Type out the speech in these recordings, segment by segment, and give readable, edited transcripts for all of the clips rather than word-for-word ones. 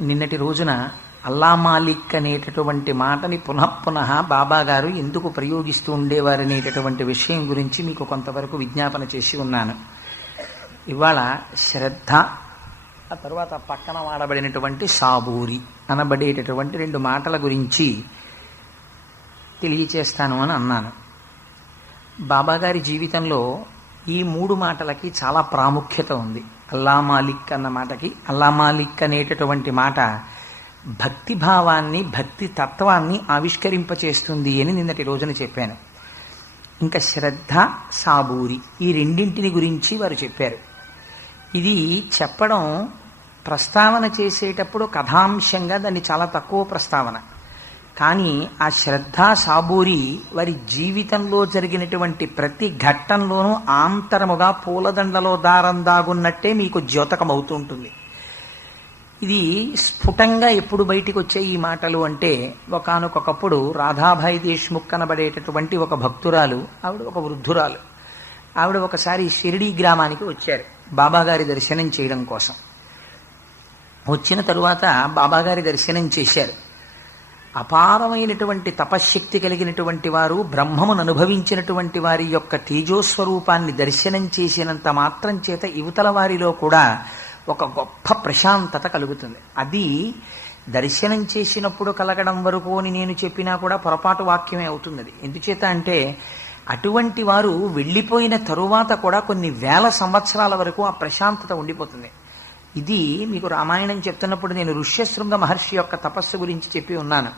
నిన్నటి రోజున అల్లా మాలిక్ అనేటటువంటి మాటని పునః బాబాగారు ఎందుకు ప్రయోగిస్తూ ఉండేవారనేటటువంటి విషయం గురించి మీకు కొంతవరకు విజ్ఞాపన చేసి ఉన్నాను. ఇవాళ శ్రద్ధ, ఆ తర్వాత పక్కన వాడబడినటువంటి సాబూరి అనబడేటటువంటి రెండు మాటల గురించి తెలియచేస్తాను అని అన్నాను. బాబాగారి జీవితంలో ఈ మూడు మాటలకి చాలా ప్రాముఖ్యత ఉంది. అల్లా మాలిక్ అన్న మాటకి, అల్లా మాలిక్ అనేటటువంటి మాట భక్తిభావాన్ని, భక్తి తత్వాన్ని ఆవిష్కరింపచేస్తుంది అని నిన్నటి రోజున చెప్పాను. ఇంకా శ్రద్ధ, సాబూరి ఈ రెండింటిని గురించి వారు చెప్పారు. ఇది చెప్పడం, ప్రస్తావన చేసేటప్పుడు కథాంశంగా దాన్ని చాలా తక్కువ ప్రస్తావన, కానీ ఆ శ్రద్ధ, సాబూరి వారి జీవితంలో జరిగినటువంటి ప్రతి ఘట్టంలోనూ ఆంతరముగా పూలదండలో దారం దాగున్నట్టే మీకు ద్యోతకమవుతూ ఉంటుంది. ఇది స్ఫుటంగా ఎప్పుడు బయటికి వచ్చే ఈ మాటలు అంటే, ఒకానొకప్పుడు రాధాభాయ్ దేశ్ముఖ్ అనబడేటటువంటి ఒక భక్తురాలు, ఆవిడ ఒక వృద్ధురాలు, ఆవిడ ఒకసారి షిరిడీ గ్రామానికి వచ్చారు బాబాగారి దర్శనం చేయడం కోసం. వచ్చిన తరువాత బాబాగారి దర్శనం చేశారు. అపారమైనటువంటి తపశ్శక్తి కలిగినటువంటి వారు, బ్రహ్మమును అనుభవించినటువంటి వారి యొక్క తేజోస్వరూపాన్ని దర్శనం చేసినంత మాత్రం చేత యువతల వారిలో కూడా ఒక గొప్ప ప్రశాంతత కలుగుతుంది. అది దర్శనం చేసినప్పుడు కలగడం వరకు అని నేను చెప్పినా కూడా పొరపాటు వాక్యమే అవుతుంది. అది ఎందుచేత అంటే, అటువంటి వారు వెళ్ళిపోయిన తరువాత కూడా కొన్ని వేల సంవత్సరాల వరకు ఆ ప్రశాంతత ఉండిపోతుంది. ఇది మీకు రామాయణం చెప్తున్నప్పుడు నేను ఋష్యశృంగ మహర్షి యొక్క తపస్సు గురించి చెప్పి ఉన్నాను.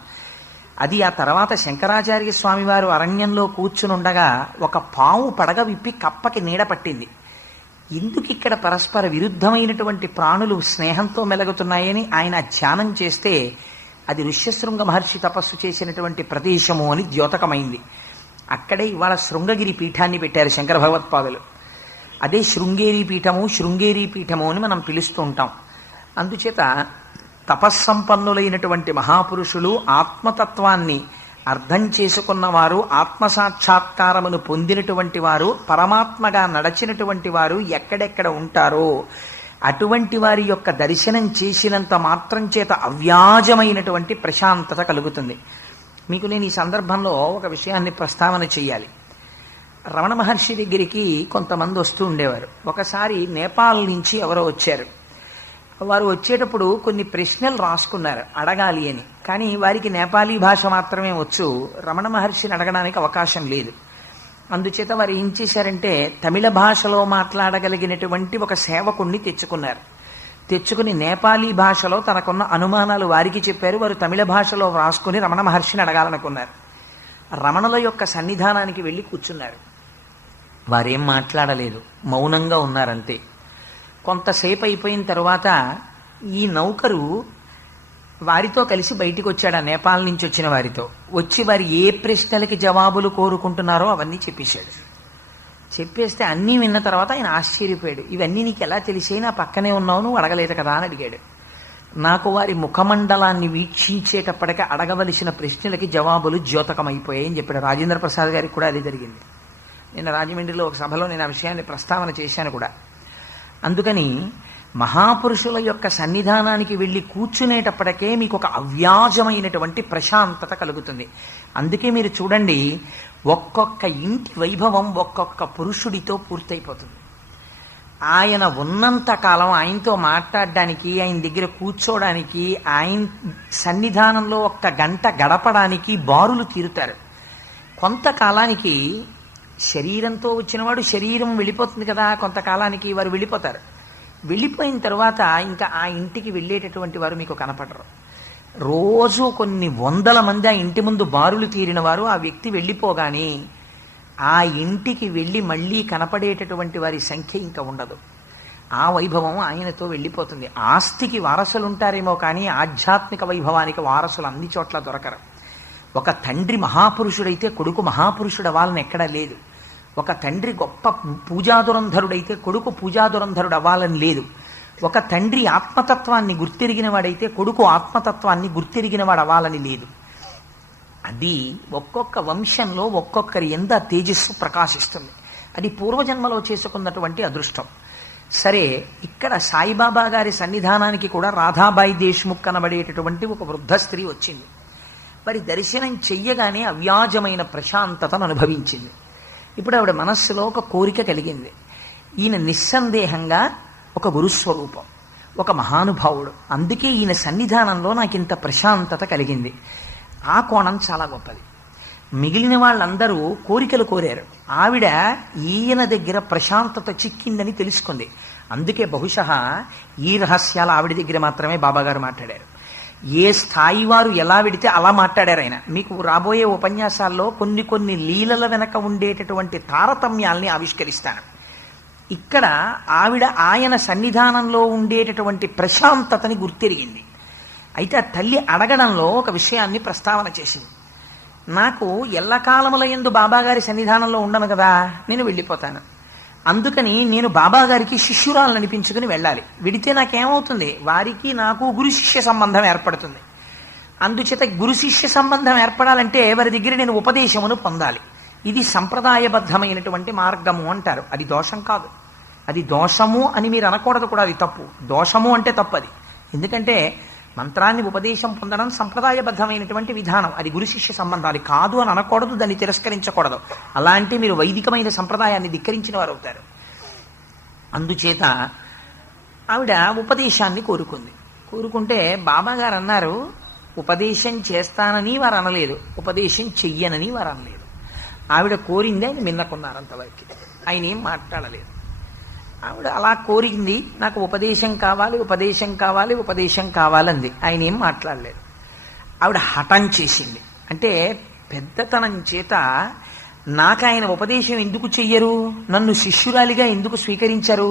అది ఆ తర్వాత శంకరాచార్య స్వామి వారు అరణ్యంలో కూర్చుని ఉండగా ఒక పాము పడగ విప్పి కప్పకి నీడ పట్టింది. ఎందుకు ఇక్కడ పరస్పర విరుద్ధమైనటువంటి ప్రాణులు స్నేహంతో మెలుగుతున్నాయని ఆయన ధ్యానం చేస్తే అది ఋష్యశృంగ మహర్షి తపస్సు చేసినటువంటి ప్రదేశము అని ద్యోతకమైంది. అక్కడే ఇవాళ శృంగగిరి పీఠాన్ని పెట్టారు శంకర భగవత్పాదులు. అదే శృంగేరి పీఠము, శృంగేరి పీఠము అని మనం పిలుస్తూ ఉంటాం. అందుచేత తపస్సంపన్నులైనటువంటి మహాపురుషులు, ఆత్మతత్వాన్ని అర్థం చేసుకున్నవారు, ఆత్మసాక్షాత్కారమును పొందినటువంటి వారు, పరమాత్మగా నడచినటువంటి వారు ఎక్కడెక్కడ ఉంటారో అటువంటి వారి యొక్క దర్శనం చేసినంత మాత్రం చేత అవ్యాజమైనటువంటి ప్రశాంతత కలుగుతుంది. మీకు నేను ఈ సందర్భంలో ఒక విషయాన్ని ప్రస్తావన చేయాలి. రమణ మహర్షి దగ్గరికి కొంతమంది వస్తూ ఉండేవారు. ఒకసారి నేపాల్ నుంచి ఎవరో వచ్చారు. వారు వచ్చేటప్పుడు కొన్ని ప్రశ్నలు రాసుకున్నారు అడగాలి అని, కానీ వారికి నేపాలీ భాష మాత్రమే వచ్చు, రమణ మహర్షిని అడగడానికి అవకాశం లేదు. అందుచేత వారు ఏం చేశారంటే, తమిళ భాషలో మాట్లాడగలిగినటువంటి ఒక సేవకుణ్ణి తెచ్చుకున్నారు. తెచ్చుకుని నేపాలీ భాషలో తనకున్న అనుమానాలు వారికి చెప్పారు. వారు తమిళ భాషలో రాసుకుని రమణ మహర్షిని అడగాలనుకున్నారు. రమణుల యొక్క సన్నిధానానికి వెళ్ళి కూర్చున్నారు. వారేం మాట్లాడలేదు, మౌనంగా ఉన్నారంతే. కొంతసేపు అయిపోయిన తర్వాత ఈ నౌకరు వారితో కలిసి బయటికి వచ్చాడు, ఆ నేపాల్ నుంచి వచ్చిన వారితో. వచ్చి వారు ఏ ప్రశ్నలకి జవాబులు కోరుకుంటున్నారో అవన్నీ చెప్పేశాడు. చెప్పేస్తే అన్నీ విన్న తర్వాత ఆయన ఆశ్చర్యపోయాడు. ఇవన్నీ నీకు ఎలా తెలిసే, నా పక్కనే ఉన్నావు, నువ్వు అడగలేదు కదా అని అడిగాడు. నాకు వారి ముఖమండలాన్ని వీక్షించేటప్పటికీ అడగవలసిన ప్రశ్నలకి జవాబులు ద్యోతకమైపోయాయి అని చెప్పాడు. రాజేంద్ర ప్రసాద్ గారికి కూడా అదే జరిగింది. నిన్న రాజమండ్రిలో ఒక సభలో నేను ఆ విషయాన్ని ప్రస్తావన చేశాను కూడా. అందుకని మహాపురుషుల యొక్క సన్నిధానానికి వెళ్ళి కూర్చునేటప్పటికే మీకు ఒక అవ్యాజమైనటువంటి ప్రశాంతత కలుగుతుంది. అందుకే మీరు చూడండి, ఒక్కొక్క ఇంటి వైభవం ఒక్కొక్క పురుషుడితో పూర్తయిపోతుంది. ఆయన ఉన్నంత కాలం ఆయనతో మాట్లాడడానికి, ఆయన దగ్గర కూర్చోడానికి, ఆయన సన్నిధానంలో ఒక్క గంట గడపడానికి బారులు తీరుతారు. కొంతకాలానికి శరీరంతో వచ్చినవాడు శరీరం వెళ్ళిపోతుంది కదా, కొంతకాలానికి వారు వెళ్ళిపోతారు. వెళ్ళిపోయిన తర్వాత ఇంకా ఆ ఇంటికి వెళ్ళేటటువంటి వారు మీకు కనపడరు. రోజు కొన్ని వందల మంది ఆ ఇంటి ముందు బారులు తీరిన వారు ఆ వ్యక్తి వెళ్ళిపోగానే ఆ ఇంటికి వెళ్ళి మళ్ళీ కనపడేటటువంటి వారి సంఖ్య ఇంకా ఉండదు. ఆ వైభవం ఆయనతో వెళ్ళిపోతుంది. ఆస్తికి వారసులు ఉంటారేమో కానీ ఆధ్యాత్మిక వైభవానికి వారసులు అన్ని చోట్ల దొరకరు. ఒక తండ్రి మహాపురుషుడైతే కొడుకు మహాపురుషుడు అవ్వాలని ఎక్కడా లేదు. ఒక తండ్రి గొప్ప పూజాదురంధరుడైతే కొడుకు పూజాదురంధరుడు అవ్వాలని లేదు. ఒక తండ్రి ఆత్మతత్వాన్ని గుర్తిరిగిన వాడైతే కొడుకు ఆత్మతత్వాన్ని గుర్తిరిగిన వాడు అవ్వాలని లేదు. అది ఒక్కొక్క వంశంలో ఒక్కొక్కరి యందు తేజస్సు ప్రకాశిస్తుంది. అది పూర్వజన్మలో చేసుకున్నటువంటి అదృష్టం. సరే, ఇక్కడ సాయిబాబా గారి సన్నిధానానికి కూడా రాధాబాయి దేశ్ముఖ్ అనబడేటటువంటి ఒక వృద్ధ స్త్రీ వచ్చింది. మరి దర్శనం చెయ్యగానే అవ్యాజమైన ప్రశాంతతను అనుభవించింది. ఇప్పుడు ఆవిడ మనస్సులో ఒక కోరిక కలిగింది. ఈయన నిస్సందేహంగా ఒక గురుస్వరూపం, ఒక మహానుభావుడు, అందుకే ఈయన సన్నిధానంలో నాకు ఇంత ప్రశాంతత కలిగింది. ఆ కోణం చాలా గొప్పది. మిగిలిన వాళ్ళందరూ కోరికలు కోరారు, ఆవిడ ఈయన దగ్గర ప్రశాంతత చిక్కిందని తెలుసుకుంది. అందుకే బహుశः ఈ రహస్యాలు ఆవిడ దగ్గర మాత్రమే బాబాగారు మాట్లాడారు. ఏ స్థాయి వారు ఎలా విడితే అలా మాట్లాడారు ఆయన. మీకు రాబోయే ఉపన్యాసాల్లో కొన్ని లీలల వెనక ఉండేటటువంటి తారతమ్యాల్ని ఆవిష్కరిస్తాను. ఇక్కడ ఆవిడ ఆయన సన్నిధానంలో ఉండేటటువంటి ప్రశాంతతని గుర్తెరిగింది. అయితే ఆ తల్లి అడగడంలో ఒక విషయాన్ని ప్రస్తావన చేసింది. నాకు ఎల్లకాలముల యందు బాబాగారి సన్నిధానంలో ఉండను కదా, నేను వెళ్ళిపోతాను. అందుకని నేను బాబాగారికి శిష్యురాలను అనిపించుకుని వెళ్ళాలి. విడితే నాకేమవుతుంది, వారికి నాకు గురు శిష్య సంబంధం ఏర్పడుతుంది. అందుచేత గురు శిష్య సంబంధం ఏర్పడాలంటే వారి దగ్గర నేను ఉపదేశమును పొందాలి. ఇది సంప్రదాయబద్ధమైనటువంటి మార్గము అంటారు. అది దోషం కాదు, అది దోషము అని మీరు అనకూడదు కూడా, అది తప్పు. దోషము అంటే తప్పది. ఎందుకంటే మంత్రాన్ని ఉపదేశం పొందడం సంప్రదాయబద్ధమైనటువంటి విధానం, అది గురు శిష్య సంబంధాలు కాదు అని అనకూడదు, దాన్ని తిరస్కరించకూడదు. అలాంటి మీరు వైదికమైన సంప్రదాయాన్ని ధిక్కరించిన వారు అవుతారు. అందుచేత ఆవిడ ఉపదేశాన్ని కోరుకుంటే బాబాగారు అన్నారు, ఉపదేశం చేస్తానని వారు అనలేదు, ఉపదేశం చెయ్యనని వారు అనలేదు. ఆవిడ కోరింది, ఆయన మిన్నకున్నారు అంతవరకు. ఆయన ఏం మాట్లాడలేదు. ఆవిడ అలా కోరింది, నాకు ఉపదేశం కావాలి, ఉపదేశం కావాలి, ఉపదేశం కావాలంది. ఆయన ఏం మాట్లాడలేదు. ఆవిడ హఠం చేసింది. అంటే పెద్దతనం చేత నాకు ఆయన ఉపదేశం ఎందుకు చెయ్యరు, నన్ను శిష్యురాలిగా ఎందుకు స్వీకరించరు,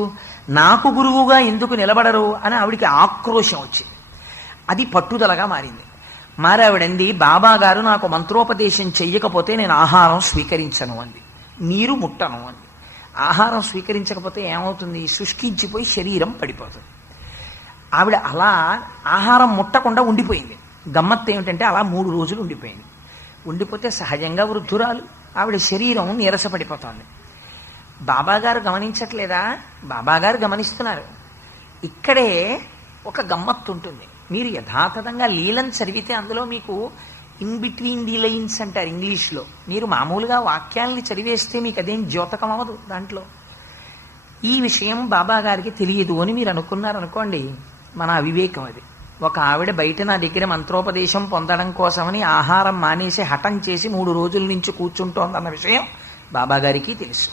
నాకు గురువుగా ఎందుకు నిలబడరు అని ఆవిడికి ఆక్రోశం వచ్చింది. అది పట్టుదలగా మారింది. ఆవిడంది, బాబా గారు నాకు మంత్రోపదేశం చెయ్యకపోతే నేను ఆహారం స్వీకరించను అంది, నీరు ముట్టను అంది. ఆహారం స్వీకరించకపోతే ఏమవుతుంది, శుష్కించిపోయి శరీరం పడిపోతుంది. ఆవిడ అలా ఆహారం ముట్టకుండా ఉండిపోయింది. గమ్మత్తు ఏమిటంటే అలా 3 రోజులు ఉండిపోయింది. ఉండిపోతే సహజంగా వృద్ధురాలు, ఆవిడ శరీరం నీరసపడిపోతుంది. బాబాగారు గమనించట్లేదా? బాబాగారు గమనిస్తున్నారు. ఇక్కడే ఒక గమ్మత్తు ఉంటుంది. మీరు యథాతథంగా లీలను చదివితే అందులో మీకు ఇన్ బిట్వీన్ ది లైన్స్ అంటారు ఇంగ్లీష్లో. మీరు మామూలుగా వాక్యాలని చదివేస్తే మీకు అదేం ద్యోతకం అవ్వదు. దాంట్లో ఈ విషయం బాబా గారికి తెలియదు అని మీరు అనుకున్నారనుకోండి, మన అవివేకం అది. ఒక ఆవిడ బయట నా దగ్గర మంత్రోపదేశం పొందడం కోసమని ఆహారం మానేసి హఠం చేసి 3 రోజుల నుంచి కూర్చుంటోందన్న విషయం బాబా గారికి తెలుసు.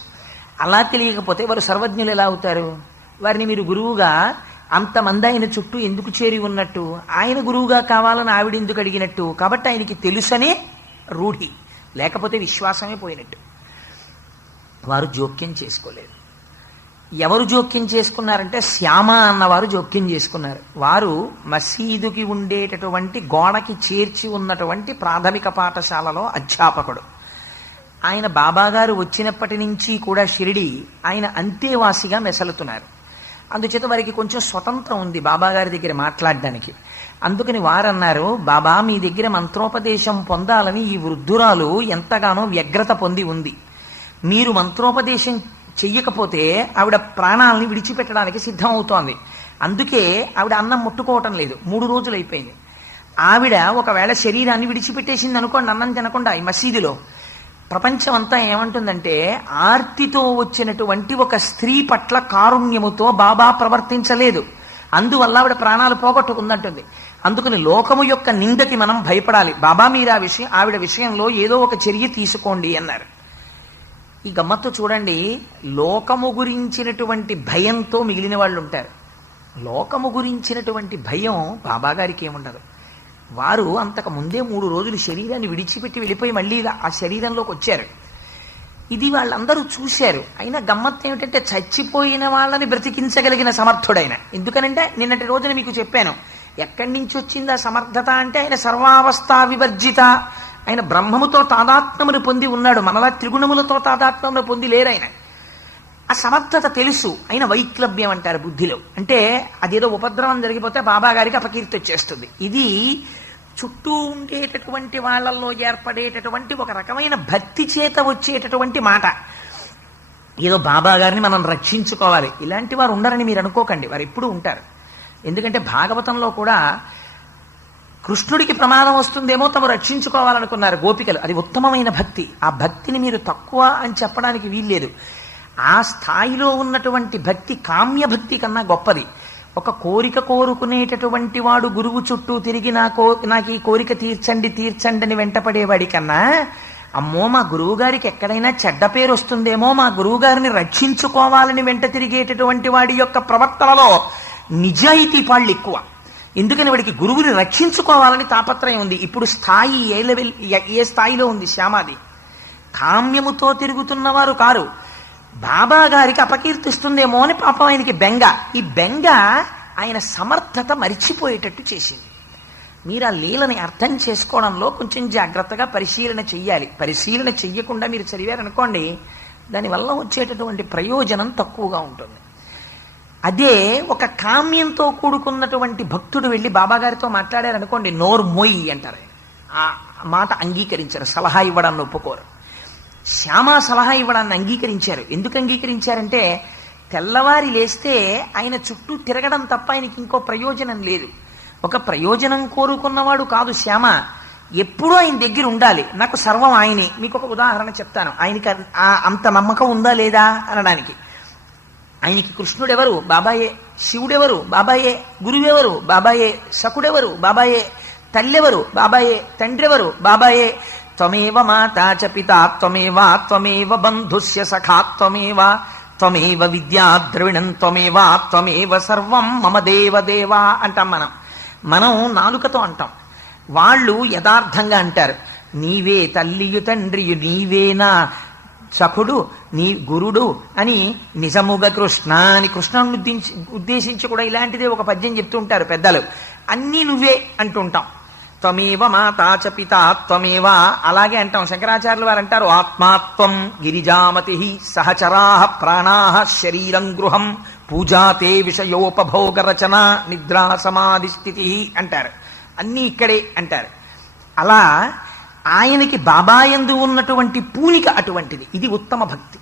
అలా తెలియకపోతే వారు సర్వజ్ఞులు ఎలా అవుతారు? వారిని మీరు గురువుగా అంతమంది ఆయన చుట్టూ ఎందుకు చేరి ఉన్నట్టు, ఆయన గురువుగా కావాలని ఆవిడ ఎందుకు అడిగినట్టు? కాబట్టి ఆయనకి తెలుసనే రూఢి, లేకపోతే విశ్వాసమే పోయినట్టు. వారు జోక్యం చేసుకోలేదు. ఎవరు జోక్యం చేసుకున్నారంటే శ్యామ అన్నవారు జోక్యం చేసుకున్నారు. వారు మసీదుకి ఉండేటటువంటి గోడకి చేర్చి ఉన్నటువంటి ప్రాథమిక పాఠశాలలో అధ్యాపకుడు. ఆయన బాబాగారు వచ్చినప్పటి నుంచి కూడా షిరిడి ఆయన అంతేవాసిగా మెసలుతున్నారు. అందుచేత వారికి కొంచెం స్వతంత్రం ఉంది బాబాగారి దగ్గర మాట్లాడడానికి. అందుకని వారన్నారు, బాబా మీ దగ్గర మంత్రోపదేశం పొందాలని ఈ వృద్ధురాలు ఎంతగానో వ్యగ్రత పొంది ఉంది. మీరు మంత్రోపదేశం చెయ్యకపోతే ఆవిడ ప్రాణాలని విడిచిపెట్టడానికి సిద్ధం అవుతోంది. అందుకే ఆవిడ అన్నం ముట్టుకోవటం లేదు. 3 రోజులు అయిపోయింది. ఆవిడ ఒకవేళ శరీరాన్ని విడిచిపెట్టేసింది అనుకోండి, అన్నం తినకుండా ఈ మసీదులో, ప్రపంచం అంతా ఏమంటుందంటే ఆర్తితో వచ్చినటువంటి ఒక స్త్రీ పట్ల కారుణ్యముతో బాబా ప్రవర్తించలేదు, అందువల్ల ఆవిడ ప్రాణాలు పోగొట్టుకుందంటుంది. అందుకని లోకము యొక్క నిందకి మనం భయపడాలి. బాబా మీరు ఆవిడ విషయంలో ఏదో ఒక చర్య తీసుకోండి అన్నారు. ఈ గమ్మత్తు చూడండి, లోకము గురించినటువంటి భయంతో మిగిలిన వాళ్ళు ఉంటారు. లోకము గురించినటువంటి భయం బాబాగారికి ఏముండదు. వారు అంతకు ముందే 3 రోజులు శరీరాన్ని విడిచిపెట్టి వెళ్ళిపోయి మళ్ళీ ఆ శరీరంలోకి వచ్చారు. ఇది వాళ్ళందరూ చూశారు. అయినా గమ్మత్తు ఏమిటంటే చచ్చిపోయిన వాళ్ళని బ్రతికించగలిగిన సమర్థుడైన. ఎందుకనంటే నిన్నటి రోజున మీకు చెప్పాను, ఎక్కడి నుంచి వచ్చింది ఆ సమర్థత అంటే ఆయన సర్వావస్థా వివర్జిత, ఆయన బ్రహ్మముతో తాదాత్మ్యమును పొంది ఉన్నాడు. మనలా త్రిగుణములతో తాదాత్మ్యమును పొంది లేరు ఆయన. ఆ సమర్థత తెలుసు. ఆయన వైక్లభ్యం అంటారు బుద్ధిలో. అంటే అదేదో ఉపద్రవం జరిగిపోతే బాబా గారికి అపకీర్తి వచ్చేస్తుంది. ఇది చుట్టూ ఉండేటటువంటి వాళ్ళల్లో ఏర్పడేటటువంటి ఒక రకమైన భక్తి చేత వచ్చేటటువంటి మాట. ఏదో బాబా గారిని మనం రక్షించుకోవాలి, ఇలాంటి వారు ఉండరని మీరు అనుకోకండి, వారు ఎప్పుడూ ఉంటారు. ఎందుకంటే భాగవతంలో కూడా కృష్ణుడికి ప్రమాదం వస్తుందేమో తమ రక్షించుకోవాలనుకున్నారు గోపికలు, అది ఉత్తమమైన భక్తి. ఆ భక్తిని మీరు తక్కువ అని చెప్పడానికి వీల్లేదు. ఆ స్థాయిలో ఉన్నటువంటి భక్తి కామ్య భక్తి కన్నా గొప్పది. ఒక కోరిక కోరుకునేటటువంటి వాడు గురువు చుట్టూ తిరిగి నాకు ఈ కోరిక తీర్చండి తీర్చండి అని వెంటపడేవాడి కన్నా, అమ్మో మా గురువు గారికి ఎక్కడైనా చెడ్డ పేరు వస్తుందేమో, మా గురువు గారిని రక్షించుకోవాలని వెంట తిరిగేటటువంటి వాడి యొక్క ప్రవర్తనలో నిజాయితీ పాళ్ళు ఎక్కువ. ఎందుకని వాడికి గురువుని రక్షించుకోవాలని తాపత్రయం ఉంది. ఇప్పుడు స్థాయి ఏ స్థాయిలో ఉంది శ్యామాది? కామ్యముతో తిరుగుతున్నవారు కారు. బాబా గారికి అపకీర్తిస్తుందేమో అని పాపం ఆయనకి బెంగ. ఈ బెంగ ఆయన సమర్థత మరిచిపోయేటట్టు చేసింది. మీరు ఆ లీలని అర్థం చేసుకోవడంలో కొంచెం జాగ్రత్తగా పరిశీలన చెయ్యాలి. పరిశీలన చెయ్యకుండా మీరు చదివారనుకోండి, దానివల్ల వచ్చేటటువంటి ప్రయోజనం తక్కువగా ఉంటుంది. అదే ఒక కామ్యంతో కూడుకున్నటువంటి భక్తుడు వెళ్ళి బాబాగారితో మాట్లాడారనుకోండి, నోరు మొయ్యి అంటారు. ఆ మాట అంగీకరించారు, సలహా ఇవ్వడాన్ని ఒప్పుకోరు. శ్యామ సలహా ఇవ్వడాన్ని అంగీకరించారు. ఎందుకు అంగీకరించారంటే తెల్లవారి లేస్తే ఆయన చుట్టూ తిరగడం తప్ప ఆయనకి ఇంకో ప్రయోజనం లేదు. ఒక ప్రయోజనం కోరుకున్నవాడు కాదు శ్యామ, ఎప్పుడూ ఆయన దగ్గర ఉండాలి. నాకు సర్వం ఆయనే. మీకు ఒక ఉదాహరణ చెప్తాను, ఆయనకి అంత నమ్మకం ఉందా లేదా అనడానికి. ఆయనకి కృష్ణుడెవరు? బాబాయే. శివుడెవరు? బాబాయే. గురువెవరు? బాబాయే. సకుడెవరు? బాబాయే. తల్లెవరు? బాబాయే. తండ్రెవరు? బాబాయే. త్వమేవ మాతా చ పితా త్వమేవ బంధుస్య సఖా త్వమేవ విద్యా ద్రవిణం త్వమేవ సర్వం మమ దేవదేవా అంటాం మనం నాలుకతో అంటాం. వాళ్ళు యథార్థంగా అంటారు, నీవే తల్లియు తండ్రియు నీవేనా సఖుడు నీ గురుడు అని నిజముగా కృష్ణ అని కృష్ణుని ఉద్దేశించి కూడా ఇలాంటిదే ఒక పద్యం చెప్తూ ఉంటారు పెద్దలు. అన్నీ నువ్వే అంటుంటాం. త్వమేవ మాతా చ పితా త్వమేవ అలాగే అంటాం. శంకరాచార్యులు వారు అంటారు, ఆత్మాత్వం గిరిజామతి సహచరా ప్రాణా శరీరం గృహం పూజాతే విషయోపభోగ రచన నిద్రా సమాధి స్థితి అంటారు. అన్నీ ఇక్కడే అంటారు. అలా ఆయనకి బాబాయందు ఉన్నటువంటి పూనిక అటువంటిది. ఇది ఉత్తమ భక్తి.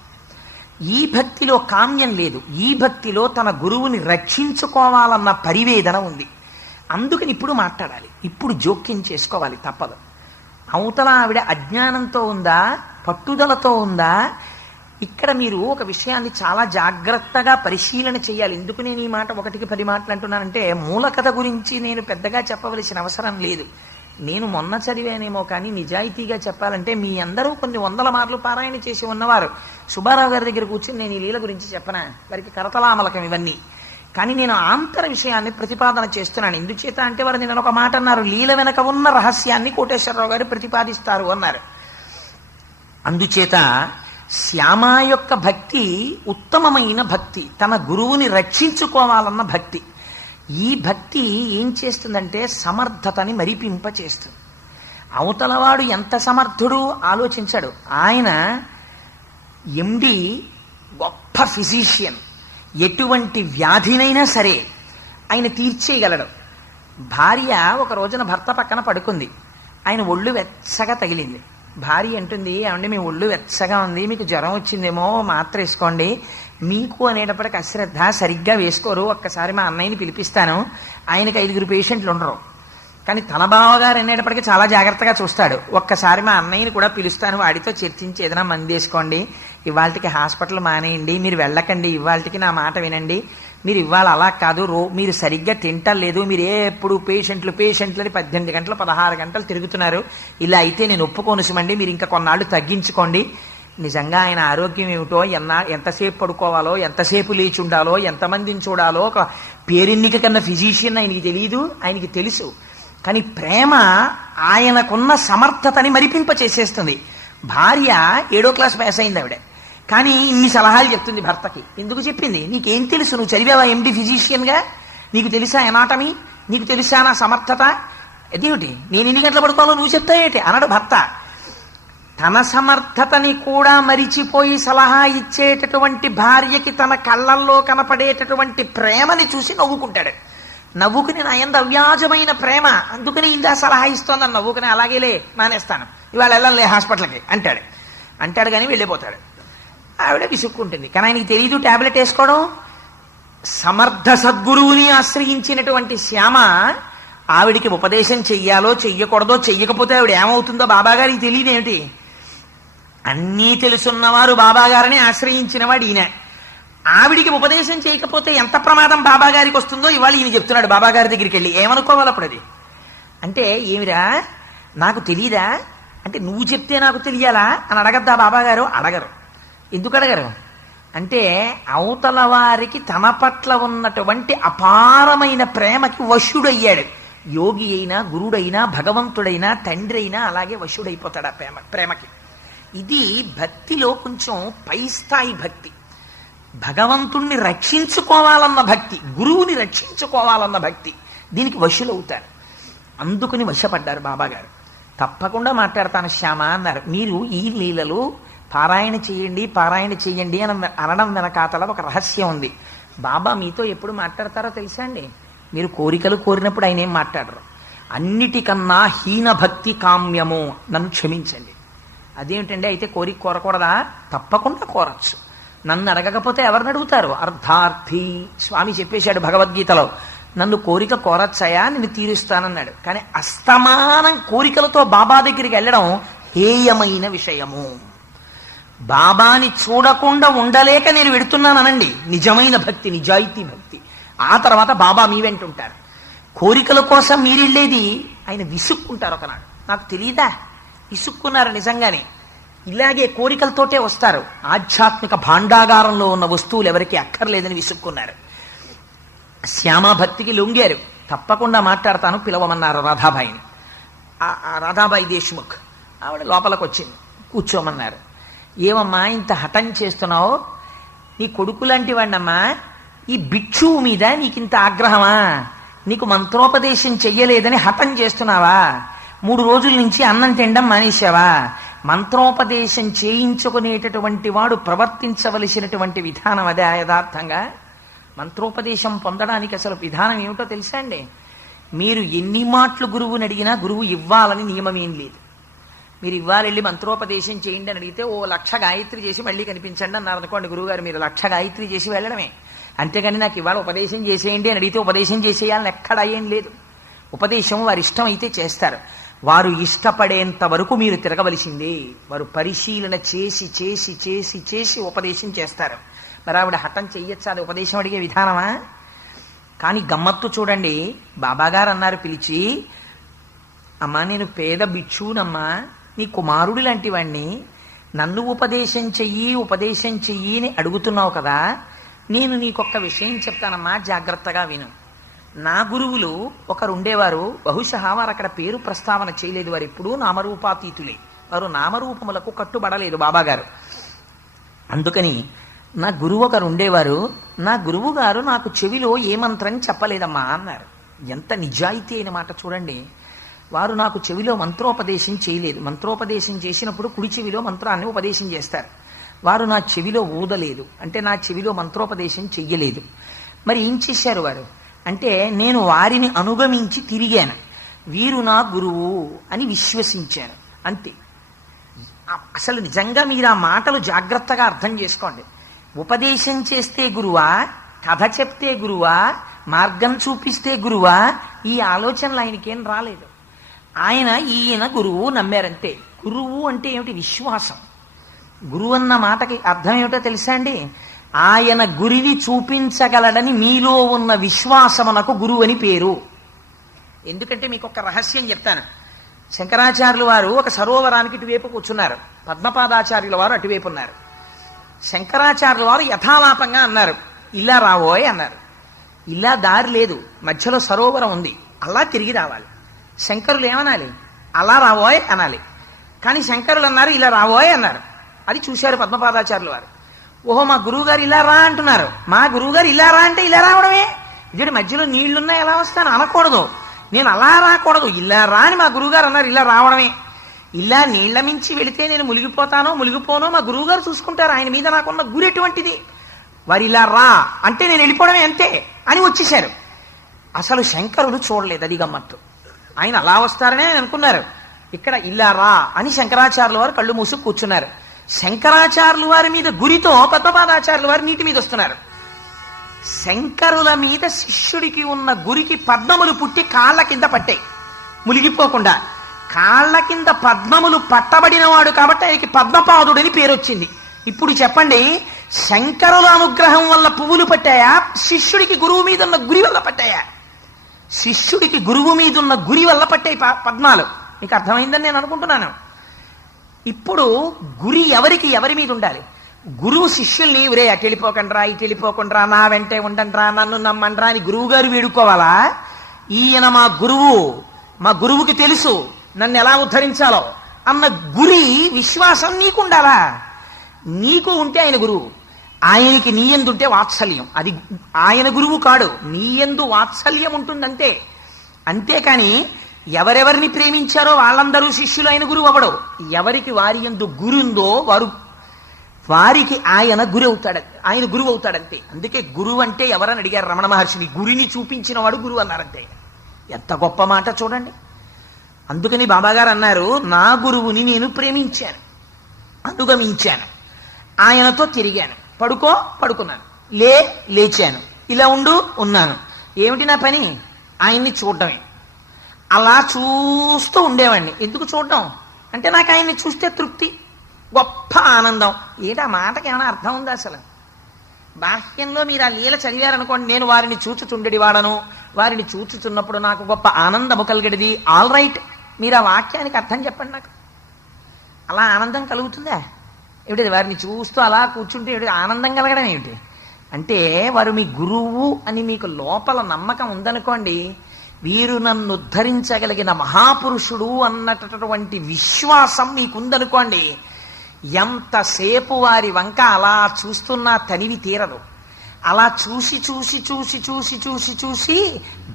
ఈ భక్తిలో కామ్యం లేదు. ఈ భక్తిలో తన గురువుని రక్షించుకోవాలన్న పరివేదన ఉంది. అందుకని ఇప్పుడు మాట్లాడాలి, ఇప్పుడు జోక్యం చేసుకోవాలి, తప్పదు. అవతల ఆవిడ అజ్ఞానంతో ఉందా, పట్టుదలతో ఉందా? ఇక్కడ మీరు ఒక విషయాన్ని చాలా జాగ్రత్తగా పరిశీలన చేయాలి. ఎందుకు నేను ఈ మాట 1కి 10 మాటలు అంటున్నానంటే, మూల కథ గురించి నేను పెద్దగా చెప్పవలసిన అవసరం లేదు. నేను మొన్న చదివానేమో కానీ నిజాయితీగా చెప్పాలంటే మీ అందరూ కొన్ని 100 మార్లు పారాయణ చేసి ఉన్నవారు. సుబ్బారావు గారి దగ్గర కూర్చుని నేను ఈ లీల గురించి చెప్పనా? వారికి కరతలామలకం ఇవన్నీ. కానీ నేను ఆంతర విషయాన్ని ప్రతిపాదన చేస్తున్నాను. ఎందుచేత అంటే వారు నేను ఒక మాట అన్నారు, లీల వెనక ఉన్న రహస్యాన్ని కోటేశ్వరరావు గారు ప్రతిపాదిస్తారు అన్నారు. అందుచేత శ్యామ యొక్క భక్తి ఉత్తమమైన భక్తి, తన గురువుని రక్షించుకోవాలన్న భక్తి. ఈ భక్తి ఏం చేస్తుందంటే సమర్థతని మరిపింప చేస్తుంది. అవతలవాడు ఎంత సమర్థుడు ఆలోచించాడు. ఆయన ఎండి గొప్ప ఫిజీషియన్, ఎటువంటి వ్యాధినైనా సరే ఆయన తీర్చేయగలడు. భార్య ఒక రోజున భర్త పక్కన పడుకుంది. ఆయన ఒళ్ళు వెచ్చగా తగిలింది. భార్య అంటుంది, ఏమండి మీ ఒళ్ళు వెచ్చగా ఉంది, మీకు జ్వరం వచ్చిందేమో, మాత్ర వేసుకోండి. మీకు అనేటప్పటికి అశ్రద్ధ, సరిగ్గా వేసుకోరు, ఒక్కసారి మా అన్నయ్యని పిలిపిస్తాను, ఆయనకి 5 పేషెంట్లు ఉండరు. కానీ తన బావగారు అనేటప్పటికీ చాలా జాగ్రత్తగా చూస్తాడు. ఒక్కసారి మా అన్నయ్యని కూడా పిలుస్తాను, వాడితో చర్చించి ఏదైనా మంది వేసుకోండి, ఇవాళకి హాస్పిటల్ మానేయండి, మీరు వెళ్ళకండి, ఇవాళకి నా మాట వినండి, మీరు ఇవాళ అలా కాదు, మీరు సరిగ్గా తింటలేదు, మీరు ఎప్పుడు పేషెంట్లు అని 18 గంటలు 16 గంటలు తిరుగుతున్నారు, ఇలా అయితే నేను ఒప్పుకోను సుమండి, మీరు ఇంకా కొన్నాళ్ళు తగ్గించుకోండి. నిజంగా ఆయన ఆరోగ్యం ఏమిటో, ఎంతసేపు పడుకోవాలో, ఎంతసేపు లేచి ఉండాలో, ఎంతమందిని చూడాలో ఒక పేరెన్నిక కన్నా ఫిజీషియన్ ఆయనకి తెలియదు, ఆయనకి తెలుసు. కానీ ప్రేమ ఆయనకున్న సమర్థతని మరిపింప చేసేస్తుంది. భార్య 7వ క్లాస్ పాస్ అయింది ఆవిడ, కానీ ఇన్ని సలహాలు చెప్తుంది భర్తకి. ఎందుకు చెప్పింది? నీకేం తెలుసు? నువ్వు చదివావా ఎండి ఫిజీషియన్గా? నీకు తెలుసా ఎనాటమీ? నీకు తెలుసా నా సమర్థత? అదేమిటి, నేను ఎన్ని గంటలు పడుకోవాలో నువ్వు చెప్తావేటి అన్నాడు భర్త. తన సమర్థతని కూడా మరిచిపోయి సలహా ఇచ్చేటటువంటి భార్యకి తన కళ్ళల్లో కనపడేటటువంటి ప్రేమని చూసి నవ్వుకుంటాడు. నవ్వుకుని నా యందు అవ్యాజమైన ప్రేమ, అందుకని ఇందా సలహా ఇస్తోందని నవ్వుకుని అలాగేలే మానేస్తాను, ఇవాళ వెళ్ళలే హాస్పిటల్కి అంటాడు కానీ వెళ్ళిపోతాడు. ఆవిడ విసుక్కుంటుంది. కానీ ఆయనకి తెలియదు టాబ్లెట్ వేసుకోవడం. సమర్థ సద్గురువుని ఆశ్రయించినటువంటి శ్యామ ఆవిడికి ఉపదేశం చెయ్యాలో చెయ్యకూడదో, చెయ్యకపోతే ఆవిడ ఏమవుతుందో బాబాగారికి తెలియదేమిటి? అన్నీ తెలుసున్నవారు బాబాగారిని ఆశ్రయించినవాడు ఈయన. ఆవిడికి ఉపదేశం చేయకపోతే ఎంత ప్రమాదం బాబాగారికి వస్తుందో ఇవాళ ఈయన చెప్తున్నాడు బాబాగారి దగ్గరికి వెళ్ళి. ఏమనుకోవాలి అప్పుడు అది? అంటే ఏమిరా నాకు తెలీదా అంటే నువ్వు చెప్తే నాకు తెలియాలా అని అడగద్దా బాబాగారు? అడగరు. ఎందుకు అడగరు అంటే అవతల వారికి తన పట్ల ఉన్నటువంటి అపారమైన ప్రేమకి వశుడయ్యాడు. యోగి అయినా, గురుడైనా, భగవంతుడైనా, తండ్రి అయినా అలాగే వశుడైపోతాడు ఆ ప్రేమకి. ఇది భక్తిలో కొంచెం పై స్థాయి భక్తి. భగవంతుణ్ణి రక్షించుకోవాలన్న భక్తి, గురువుని రక్షించుకోవాలన్న భక్తి, దీనికి వశులవుతారు. అందుకుని వశపడ్డారు బాబాగారు. తప్పకుండా మాట్లాడతాను శ్యామ అన్నారు. మీరు ఈ లీలలు పారాయణ చెయ్యండి అని అనడం వెనకాతల ఒక రహస్యం ఉంది. బాబా మీతో ఎప్పుడు మాట్లాడతారో తెలుసా అండి? మీరు కోరికలు కోరినప్పుడు ఆయన ఏం మాట్లాడరు. అన్నిటికన్నా హీన భక్తి కామ్యము, నన్ను క్షమించండి. అదేమిటండి అయితే కోరిక కోరకూడదా? తప్పకుండా కోరచ్చు. నన్ను అడగకపోతే ఎవరిని అడుగుతారు? అర్థార్థి. స్వామి చెప్పేశాడు భగవద్గీతలో, నన్ను కోరిక కోరచ్చయా నేను తీరుస్తానన్నాడు. కానీ అస్తమానం కోరికలతో బాబా దగ్గరికి వెళ్ళడం హేయమైన విషయము. బాబాని చూడకుండా ఉండలేక నేను వెడుతున్నానండి నిజమైన భక్తి, నిజాయితీ భక్తి. ఆ తర్వాత బాబా మీ వెంటుంటారు. కోరికల కోసం మీరెళ్ళేది ఆయన విసుక్కుంటారు. ఒకనాడు నాకు తెలియదా? విసుక్కున్నారు నిజంగానే. ఇలాగే కోరికలతోటే వస్తారు. ఆధ్యాత్మిక భాండాగారంలో ఉన్న వస్తువులు ఎవరికి అక్కర్లేదని విసుక్కున్నారు. శ్యామభక్తికి లొంగారు. తప్పకుండా మాట్లాడతాను, పిలవమన్నారు రాధాబాయిని. రాధాబాయి దేశ్ముఖ్ ఆవిడ లోపలికి వచ్చింది. కూర్చోమన్నారు. ఏమమ్మా ఇంత హఠం చేస్తున్నావు? నీ కొడుకు లాంటి వాడినమ్మా, ఈ భిక్షువు మీద నీకింత ఆగ్రహమా? నీకు మంత్రోపదేశం చెయ్యలేదని హఠం చేస్తున్నావా? 3 రోజుల నుంచి అన్నం తినడం మానేశావా? మంత్రోపదేశం చేయించుకునేటటువంటి వాడు ప్రవర్తించవలసినటువంటి విధానం అదే యథార్థంగా? మంత్రోపదేశం పొందడానికి అసలు విధానం ఏమిటో తెలుసా అండి? మీరు ఎన్ని మాటలు గురువుని అడిగినా గురువు ఇవ్వాలని నియమం ఏం లేదు. మీరు ఇవ్వాలి వెళ్ళి మంత్రోపదేశం చేయండి అని అడిగితే 1,00,000 గాయత్రి చేసి మళ్ళీ కనిపించండి అన్నారు అనుకోండి గురువుగారు, మీరు 1,00,000 గాయత్రి చేసి వెళ్ళడమే. అంతేగాని నాకు ఇవాళ ఉపదేశం చేసేయండి అని అడిగితే ఉపదేశం చేసేయాలని ఎక్కడ ఏం లేదు. ఉపదేశం వారి ఇష్టం అయితే చేస్తారు. వారు ఇష్టపడేంత వరకు మీరు తిరగవలసిందే. వారు పరిశీలన చేసి చేసి చేసి చేసి ఉపదేశం చేస్తారు. మరి ఆవిడ హఠం చెయ్యొచ్చా? అది ఉపదేశం అడిగే విధానమా? కానీ గమ్మత్తు చూడండి. బాబాగారు అన్నారు పిలిచి, అమ్మా నేను పేద భిక్షువునమ్మా, నీ కుమారుడు లాంటి వాణ్ణి, నన్ను ఉపదేశం చెయ్యి అని అడుగుతున్నావు కదా, నేను నీకొక్క విషయం చెప్తానమ్మా, జాగ్రత్తగా విను. నా గురువులు ఒకరు ఉండేవారు. బహుశా వారు అక్కడ పేరు ప్రస్తావన చేయలేదు. వారు ఎప్పుడూ నామరూపాతీతులే. వారు నామరూపములకు కట్టుబడలేదు బాబాగారు. అందుకని నా గురువు ఒకరు ఉండేవారు. నా గురువు గారు నాకు చెవిలో ఏ మంత్రం చెప్పలేదమ్మా అన్నారు. ఎంత నిజాయితీ అయిన మాట చూడండి. వారు నాకు చెవిలో మంత్రోపదేశం చేయలేదు. మంత్రోపదేశం చేసినప్పుడు కుడి చెవిలో మంత్రాన్ని ఉపదేశం చేస్తారు. వారు నా చెవిలో ఊదలేదు, అంటే నా చెవిలో మంత్రోపదేశం చెయ్యలేదు. మరి ఏం చేశారు వారు అంటే, నేను వారిని అనుగమించి తిరిగాను. వీరు నా గురువు అని విశ్వసించాను, అంతే. అసలు నిజంగా మీరు ఆ మాటలు జాగ్రత్తగా అర్థం చేసుకోండి. ఉపదేశం చేస్తే గురువా, కథ చెప్తే గురువా, మార్గం చూపిస్తే గురువా, ఈ ఆలోచనలు ఆయనకేం రాలేదు. ఈయన గురువు నమ్మారంతే. గురువు అంటే ఏమిటి? విశ్వాసం. గురువు అన్న మాటకి అర్థం ఏమిటో తెలుసా అండి? ఆయన గురిని చూపించగలడని మీలో ఉన్న విశ్వాసమునకు గురువు అని పేరు. ఎందుకంటే మీకు ఒక రహస్యం చెప్తాను. శంకరాచార్యుల వారు ఒక సరోవరానికి ఇటువైపు కూర్చున్నారు, పద్మపాదాచార్యుల వారు అటువైపు ఉన్నారు. శంకరాచార్యుల వారు యథాలాపంగా అన్నారు, ఇలా రావోయ్ అన్నారు. ఇలా దారి లేదు, మధ్యలో సరోవరం ఉంది, అలా తిరిగి రావాలి. శంకరులు ఏమనాలి? అలా రావోయ్ అనాలి. కానీ శంకరులు అన్నారు ఇలా రావోయ్ అన్నారు. అది చూశారు పద్మపాదాచార్యుల వారు. ఓహో, మా గురువుగారు ఇలా రా అంటున్నారు, మా గురువుగారు ఇలా రా అంటే ఇలా రావడమే. ఇదే మధ్యలో నీళ్లున్నా ఎలా వస్తాను అనకూడదు, నేను అలా రాకూడదు, ఇలా రా అని మా గురువుగారు అన్నారు, ఇలా రావడమే. ఇలా నీళ్ల మించి వెళితే నేను మునిగిపోతానో మునిగిపోనో మా గురువుగారు చూసుకుంటారు. ఆయన మీద నాకున్న గురి ఎటువంటిది? వారు ఇలా రా అంటే నేను వెళ్ళిపోవడమే అంతే అని వచ్చేశారు. అసలు శంకరులు చూడలేదు, అది గమ్మత్తు. ఆయన అలా వస్తారనే అనుకున్నారు. ఇక్కడ ఇలా రా అని శంకరాచార్యుల వారు కళ్ళు మూసుకు కూర్చున్నారు. శంకరాచార్యుల వారి మీద గురితో పద్మపాదాచార్యుల వారు నీటి మీద వస్తున్నారు. శంకరుల మీద శిష్యుడికి ఉన్న గురికి పద్మములు పుట్టి కాళ్ళ కింద పట్టాయి మునిగిపోకుండా. కాళ్ళ కింద పద్మములు పట్టబడినవాడు కాబట్టి ఆయనకి పద్మపాదుడని పేరు వచ్చింది. ఇప్పుడు చెప్పండి, శంకరుల అనుగ్రహం వల్ల పువ్వులు పట్టాయా, శిష్యుడికి గురువు మీద ఉన్న గురి వల్ల పట్టాయా? శిష్యుడికి గురువు మీద ఉన్న గురి వల్ల పట్టాయి పద్మాలు. మీకు అర్థమైందని నేను అనుకుంటున్నాను. ఇప్పుడు గురి ఎవరి మీద ఉండాలి? గురువు శిష్యుల్ని ఒరే అటు వెళ్ళిపోకండ్రా, ఇటు వెళ్ళిపోకండ్రా, నా వెంటే ఉండండ్రా, నన్ను నమ్మండ్రా అని గురువు గారు వేడుకోవాలా? ఈయన మా గురువుకి తెలుసు నన్ను ఎలా ఉద్ధరించాలో అన్న గురి విశ్వాసం నీకుండాలా? నీకు ఉంటే ఆయన గురువు, ఆయనకి నీ యందు ఉంటే వాత్సల్యం. అది ఆయన గురువు కాడు, నీ యందు వాత్సల్యం ఉంటుందంతే. అంతేకాని ఎవరెవరిని ప్రేమించారో వాళ్ళందరూ శిష్యులు ఆయన గురువు అవ్వడు. ఎవరికి వారి యందు గురి ఉందో వారికి ఆయన గురువు అవుతాడంతే. అందుకే గురువు అంటే ఎవరని అడిగారు రమణ మహర్షిని. గురిని చూపించిన వాడు గురువు అన్నారంతే. ఎంత గొప్ప మాట చూడండి. అందుకని బాబాగారు అన్నారు, నా గురువుని నేను ప్రేమించాను, అనుగమించాను, ఆయనతో తిరిగాను, పడుకున్నాను, లేచాను, ఇలా ఉన్నాను. ఏమిటి నా పని? ఆయన్ని చూడటమే. అలా చూస్తూ ఉండేవాడిని. ఎందుకు చూడటం అంటే నాకు ఆయన్ని చూస్తే తృప్తి, గొప్ప ఆనందం. ఏంటి ఆ మాటకి ఏమైనా అర్థం ఉందా అసలు? బాహ్యంలో మీరు ఆ లీల చదివారనుకోండి, నేను వారిని చూచుచుండెడి వాడను, వారిని చూచుచున్నప్పుడు నాకు గొప్ప ఆనందము కలిగేది. ఆల్ రైట్, మీరు ఆ వాక్యానికి అర్థం చెప్పండి నాకు. అలా ఆనందం కలుగుతుందా? ఏమిటి వారిని చూస్తూ అలా కూర్చుంటే ఏమిటి ఆనందం కలగడం ఏమిటి? అంటే వారు మీ గురువు అని మీకు లోపల నమ్మకం ఉందనుకోండి, వీరు నన్ను ఉద్ధరించగలిగిన మహాపురుషుడు అన్నటువంటి విశ్వాసం మీకుందనుకోండి, ఎంతసేపు వారి వంక అలా చూస్తున్నా తనివి తీరదు. అలా చూసి చూసి చూసి చూసి చూసి చూసి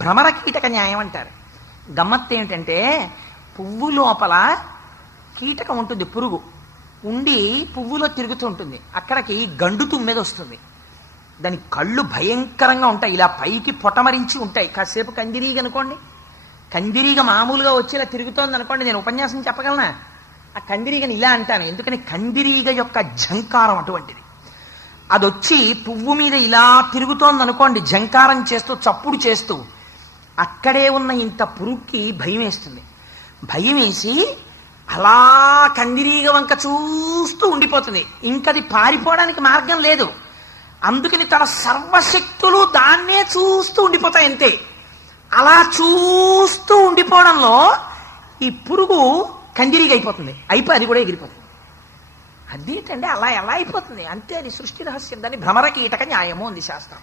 భ్రమర కీటక న్యాయం అంటారు. గమ్మత్తు ఏమిటంటే, పువ్వు లోపల కీటకం ఉంటుంది, పురుగు ఉండి పువ్వులో తిరుగుతూ ఉంటుంది. అక్కడికి గండు తుమ్మెద వస్తుంది. దాని కళ్ళు భయంకరంగా ఉంటాయి, ఇలా పైకి పొటమరించి ఉంటాయి. కాసేపు కందిరీగ అనుకోండి, కందిరీగ మామూలుగా వచ్చి ఇలా తిరుగుతోంది అనుకోండి, నేను ఉపన్యాసం చెప్పగలనా? ఆ కందిరీగని ఇలా అంటాను, ఎందుకని కందిరీగ యొక్క ఝంకారం అటువంటిది. అది వచ్చి పువ్వు మీద ఇలా తిరుగుతోంది అనుకోండి, ఝంకారం చేస్తూ చప్పుడు చేస్తూ, అక్కడే ఉన్న ఇంత పురుగుకి భయం వేస్తుంది. భయం వేసి అలా కందిరీగ వంక చూస్తూ ఉండిపోతుంది. ఇంకది పారిపోవడానికి మార్గం లేదు. అందుకని తన సర్వశక్తులు దాన్నే చూస్తూ ఉండిపోతాయి అంతే. అలా చూస్తూ ఉండిపోవడంలో ఈ పురుగు కందిరీగ అయిపోతుంది, అది కూడా ఎగిరిపోతుంది. అదేంటండి అలా ఎలా అయిపోతుంది అంతే, అది సృష్టి రహస్యం. దాన్ని భ్రమర కీటక న్యాయము ఉంది శాస్త్రం.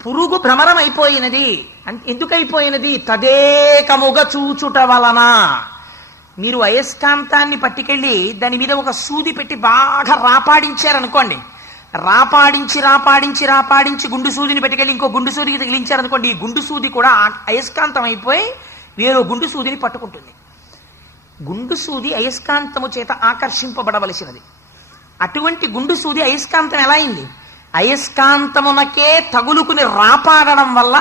పురుగు భ్రమరం అయిపోయినది. ఎందుకు అయిపోయినది? తదేకముగ చూచుట వలన. మీరు అయస్కాంతాన్ని పట్టుకెళ్ళి దాని మీద ఒక సూది పెట్టి బాగా రాపాడించారనుకోండి, రాపాడించి రాపాడించి రాపాడించి గుండు సూదిని పెట్టుకెళ్ళి ఇంకో గుండు సూదికి తగిలించారనుకోండి, ఈ గుండు సూది కూడా అయస్కాంతం అయిపోయి వేరో గుండు సూదిని పట్టుకుంటుంది. గుండు సూది అయస్కాంతము చేత ఆకర్షింపబడవలసినది. అటువంటి గుండు సూది అయస్కాంతం ఎలా అయింది? అయస్కాంతమునకే తగులుకుని రాపాడడం వల్ల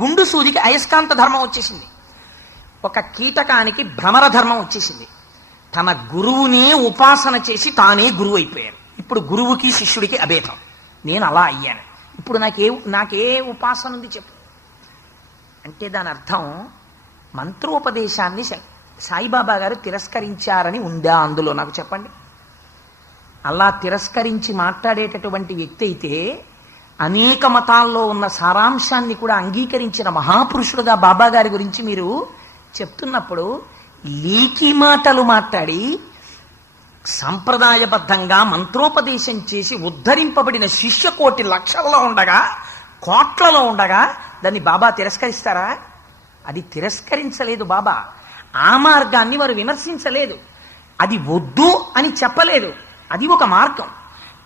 గుండు సూదికి అయస్కాంత ధర్మం వచ్చేసింది. ఒక కీటకానికి భ్రమర ధర్మం వచ్చేసింది. తన గురువునే ఉపాసన చేసి తానే గురువు అయిపోయారు. ఇప్పుడు గురువుకి శిష్యుడికి అభేదం. నేను అలా అయ్యాను. ఇప్పుడు నాకే ఉపాసన ఉంది చెప్పు అంటే దాని అర్థం మంత్రోపదేశాన్ని సాయిబాబా గారు తిరస్కరించారని ఉందా అందులో? నాకు చెప్పండి. అలా తిరస్కరించి మాట్లాడేటటువంటి వ్యక్తి అయితే అనేక మతాల్లో ఉన్న సారాంశాన్ని కూడా అంగీకరించిన మహాపురుషుడుగా బాబా గారి గురించి మీరు చెప్తున్నప్పుడు లీకి మాటలు మాట్లాడి సంప్రదాయబద్ధంగా మంత్రోపదేశం చేసి ఉద్ధరింపబడిన శిష్యకోటి లక్షల్లో ఉండగా, కోట్లలో ఉండగా దాన్ని బాబా తిరస్కరిస్తారా? అది తిరస్కరించలేదు బాబా. ఆ మార్గాన్ని వారు విమర్శించలేదు. అది వద్దు అని చెప్పలేదు. అది ఒక మార్గం.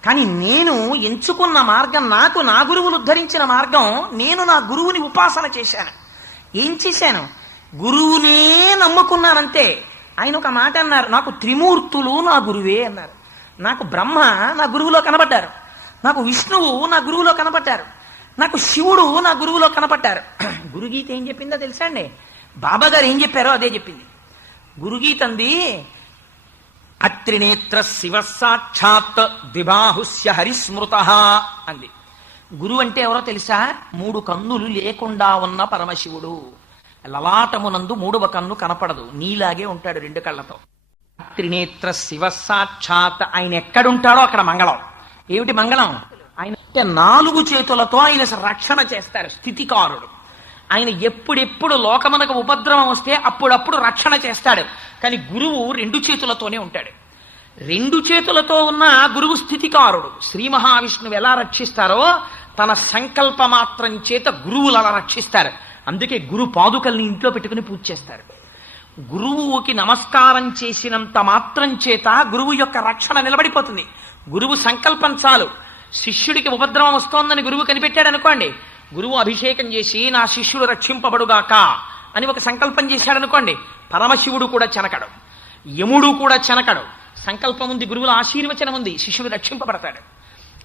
కానీ నేను ఎంచుకున్న మార్గం, నాకు నా గురువులు ఉద్ధరించిన మార్గం, నేను నా గురువుని ఉపాసన చేశాను. ఏం చేశాను? గురువునే నమ్ముకున్నానంతే. ఆయన ఒక మాట అన్నారు, నాకు త్రిమూర్తులు నా గురువే అన్నారు. నాకు బ్రహ్మ నా గురువులో కనబడ్డారు, నాకు విష్ణువు నా గురువులో కనబడ్డారు, నాకు శివుడు నా గురువులో కనపడ్డారు. గురుగీత ఏం చెప్పిందో తెలుసా అండి? బాబా గారు ఏం చెప్పారో అదే చెప్పింది. గురుగీత అంది, అత్రినేత్ర శివ సాక్షాత్ ద్విబాహుస్య హరిస్మృత అంది. గురువు అంటే ఎవరో తెలుసా? 3 కన్నులు లేకుండా ఉన్న పరమశివుడు. లలాటమునందు 3వ కన్ను కనపడదు, నీలాగే ఉంటాడు 2 కళ్ళతో. త్రినేత్ర శివ సాక్షాత్. ఆయన ఎక్కడుంటాడో అక్కడ మంగళం. ఏమిటి మంగళం? ఆయన 4 చేతులతో ఆయన రక్షణ చేస్తారు, స్థితికారుడు. ఆయన ఎప్పుడెప్పుడు లోకమునకు ఉపద్రవం వస్తే అప్పుడప్పుడు రక్షణ చేస్తాడు. కానీ గురువు 2 చేతులతోనే ఉంటాడు. 2 చేతులతో ఉన్న గురువు స్థితికారుడు. శ్రీ మహావిష్ణువు ఎలా రక్షిస్తారో తన సంకల్ప మాత్రం చేత గురువులు అలా రక్షిస్తారు. అందుకే గురు పాదుకల్ని ఇంట్లో పెట్టుకుని పూజ చేస్తారు. గురువుకి నమస్కారం చేసినంత మాత్రం చేత గురువు యొక్క రక్షణ నిలబడిపోతుంది. గురువు సంకల్పం చాలు. శిష్యుడికి ఉపద్రవం వస్తోందని గురువు కనిపెట్టాడు అనుకోండి, గురువు అభిషేకం చేసి నా శిష్యుడు రక్షింపబడుగాక అని ఒక సంకల్పం చేశాడు అనుకోండి, పరమశివుడు కూడా చెనకడు, యముడు కూడా చెనకడు. సంకల్పం ఉంది, గురువుల ఆశీర్వచనం ఉంది, శిష్యుడు రక్షింపబడతాడు.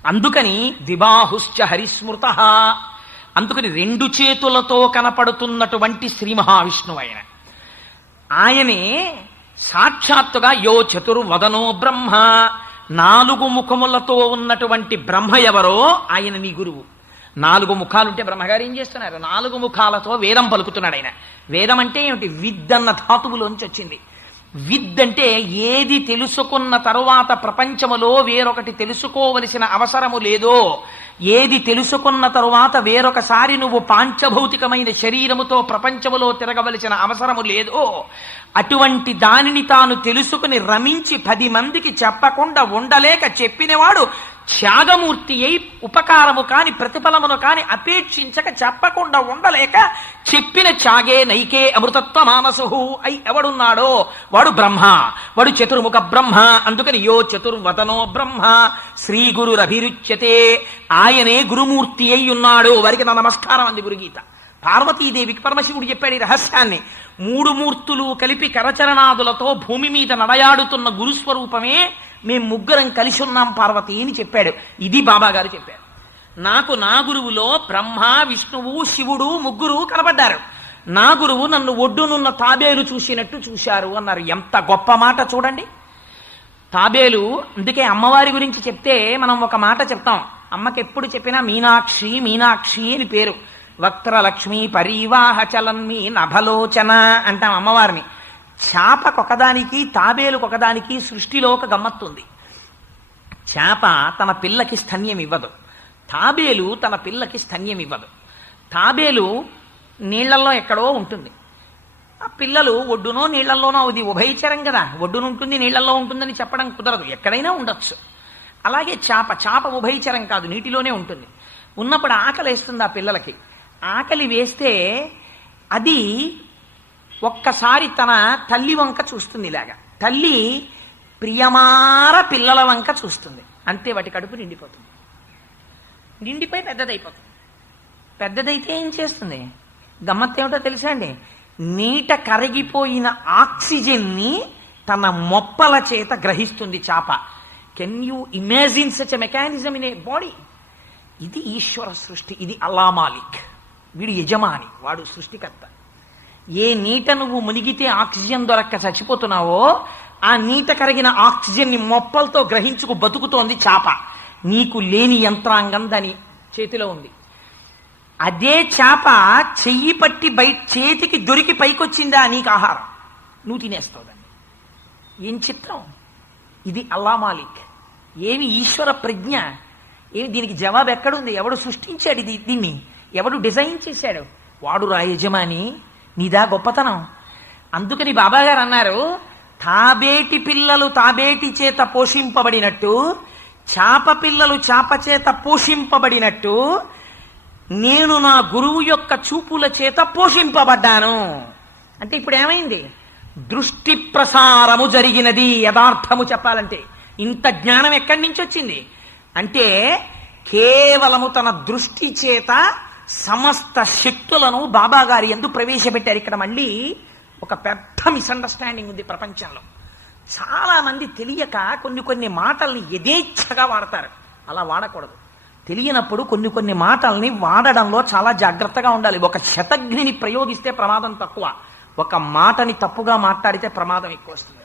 అందుకని ద్విబాహుశ్చ హరిస్మృత. అందుకని 2 చేతులతో కనపడుతున్నటువంటి శ్రీ మహావిష్ణువు ఆయనే సాక్షాత్తుగా యో చతుర్వదనో బ్రహ్మ. 4 ముఖములతో ఉన్నటువంటి బ్రహ్మ ఎవరో ఆయన నీ గురువు. 4 ముఖాలుంటే బ్రహ్మగారు ఏం చేస్తున్నారు? 4 ముఖాలతో వేదం పలుకుతున్నాడు ఆయన. వేదం అంటే ఏమిటి? విద్ అన్న ధాతువులోంచి వచ్చింది. విద్ అంటే ఏది తెలుసుకున్న తరువాత ప్రపంచములో వేరొకటి తెలుసుకోవలసిన అవసరము లేదో, ఏది తెలుసుకున్న తరువాత వేరొకసారి నువ్వు పాంచభౌతికమైన శరీరముతో ప్రపంచములో తిరగవలసిన అవసరము లేదో, అటువంటి దానిని తాను తెలుసుకుని రమించి 10 మందికి చెప్పకుండా ఉండలేక చెప్పినవాడు త్యాగమూర్తి అయి ఉపకారము కాని ప్రతిఫలమును కాని అపేక్షించక చెప్పకుండా ఉండలేక చెప్పిన త్యాగే నైకే అమృతత్వ మానసు అయి ఎవడున్నాడో వాడు బ్రహ్మ, వాడు చతుర్ముఖ బ్రహ్మ. అందుకని యో చతుర్వదనో బ్రహ్మ శ్రీ గురురభిరుచ్యతే. ఆయనే గురుమూర్తి అయి ఉన్నాడు. వారికి నా నమస్కారం అంది గురుగీత. పార్వతీదేవికి పరమశివుడు చెప్పాడు ఈ రహస్యాన్ని. 3 మూర్తులు కలిపి కరచరణాదులతో భూమి మీద నడయాడుతున్న గురుస్వరూపమే మేము 3 కలిసి ఉన్నాం పార్వతి అని చెప్పాడు. ఇది బాబాగారు చెప్పారు. నాకు నా గురువులో బ్రహ్మ, విష్ణువు, శివుడు 3 కనబడ్డారు. నా గురువు నన్ను ఒడ్డునున్న తాబేలు చూసినట్టు చూశారు అన్నారు. ఎంత గొప్ప మాట చూడండి. తాబేలు, అందుకే అమ్మవారి గురించి చెప్తే మనం ఒక మాట చెప్తాం. అమ్మకి ఎప్పుడు చెప్పినా మీనాక్షి మీనాక్షి అని పేరు. వక్త్రలక్ష్మి పరీవాహ చలన్మి నభలోచన అంటాం అమ్మవారిని. చేపకొకదానికి తాబేలుకొకదానికి సృష్టిలో ఒక గమ్మత్తుంది. చేప తన పిల్లకి స్తన్యం ఇవ్వదు, తాబేలు తన పిల్లకి స్తన్యం ఇవ్వదు. తాబేలు నీళ్లలో ఎక్కడో ఉంటుంది, ఆ పిల్లలు ఒడ్డునో నీళ్లలోనో. అది ఉభయచరం కదా, ఒడ్డున ఉంటుంది నీళ్లలో ఉంటుందని చెప్పడం కుదరదు, ఎక్కడైనా ఉండొచ్చు. అలాగే చేప ఉభయచరం కాదు, నీటిలోనే ఉంటుంది. ఉన్నప్పుడు ఆకలి వేస్తుంది ఆ పిల్లలకి. ఆకలి వేస్తే అది ఒక్కసారి తన తల్లి వంక చూస్తుంది. ఇలాగా తల్లి ప్రియమార పిల్లల వంక చూస్తుంది. అంతే, వాటి కడుపు నిండిపోతుంది. నిండిపోయి పెద్దదైపోతుంది. పెద్దదైతే ఏం చేస్తుంది? గమ్మత్తు ఏమిటో తెలుసా అండి? నీట కరిగిపోయిన ఆక్సిజన్ని తన మొప్పల చేత గ్రహిస్తుంది చేప. Can you imagine such a mechanism in a body? ఇది ఈశ్వర సృష్టి. ఇది అల్లా మాలిక్, వీడు యజమాని, వాడు సృష్టికర్త. ఏ నీట నువ్వు మునిగితే ఆక్సిజన్ దొరక్క చచ్చిపోతున్నావో ఆ నీట కరిగిన ఆక్సిజన్ని మొప్పలతో గ్రహించుకు బతుకుతోంది చేప. నీకు లేని యంత్రాంగం దాని చేతిలో ఉంది. అదే చేప చెయ్యి పట్టి చేతికి దొరికి పైకొచ్చిందా నీకు ఆహారం, నువ్వు తినేస్తావు దాన్ని. ఏం చిత్రం! ఇది అల్లా మాలిక్. ఏమి ఈశ్వర ప్రజ్ఞ! ఏమి దీనికి జవాబు ఎక్కడుంది? ఎవడు సృష్టించాడు దీన్ని? ఎవడు డిజైన్ చేశాడు? వాడు రా యజమాని. నీదా గొప్పతనం. అందుకని బాబాగారు అన్నారు, తాబేటి పిల్లలు తాబేటి చేత పోషింపబడినట్టు, చాప పిల్లలు చాప చేత పోషింపబడినట్టు నేను నా గురువు యొక్క చూపుల చేత పోషింపబడ్డాను. అంటే ఇప్పుడు ఏమైంది? దృష్టి ప్రసారము జరిగినది. యథార్థము చెప్పాలంటే ఇంత జ్ఞానం ఎక్కడి నుంచి వచ్చింది అంటే కేవలము తన దృష్టి చేత సమస్త శక్తులను బాబాగారి యందు ప్రవేశపెట్టారు. ఇక్కడ మళ్ళీ ఒక పెద్ద మిస్అండర్స్టాండింగ్ ఉంది ప్రపంచంలో. చాలా మంది తెలియక కొన్ని మాటల్ని యథేచ్ఛగా వాడతారు. అలా వాడకూడదు. తెలియనప్పుడు కొన్ని మాటల్ని వాడడంలో చాలా జాగ్రత్తగా ఉండాలి. ఒక శతఘ్నిని ప్రయోగిస్తే ప్రమాదం తక్కువ, ఒక మాటని తప్పుగా మాట్లాడితే ప్రమాదం ఎక్కువ వస్తుంది.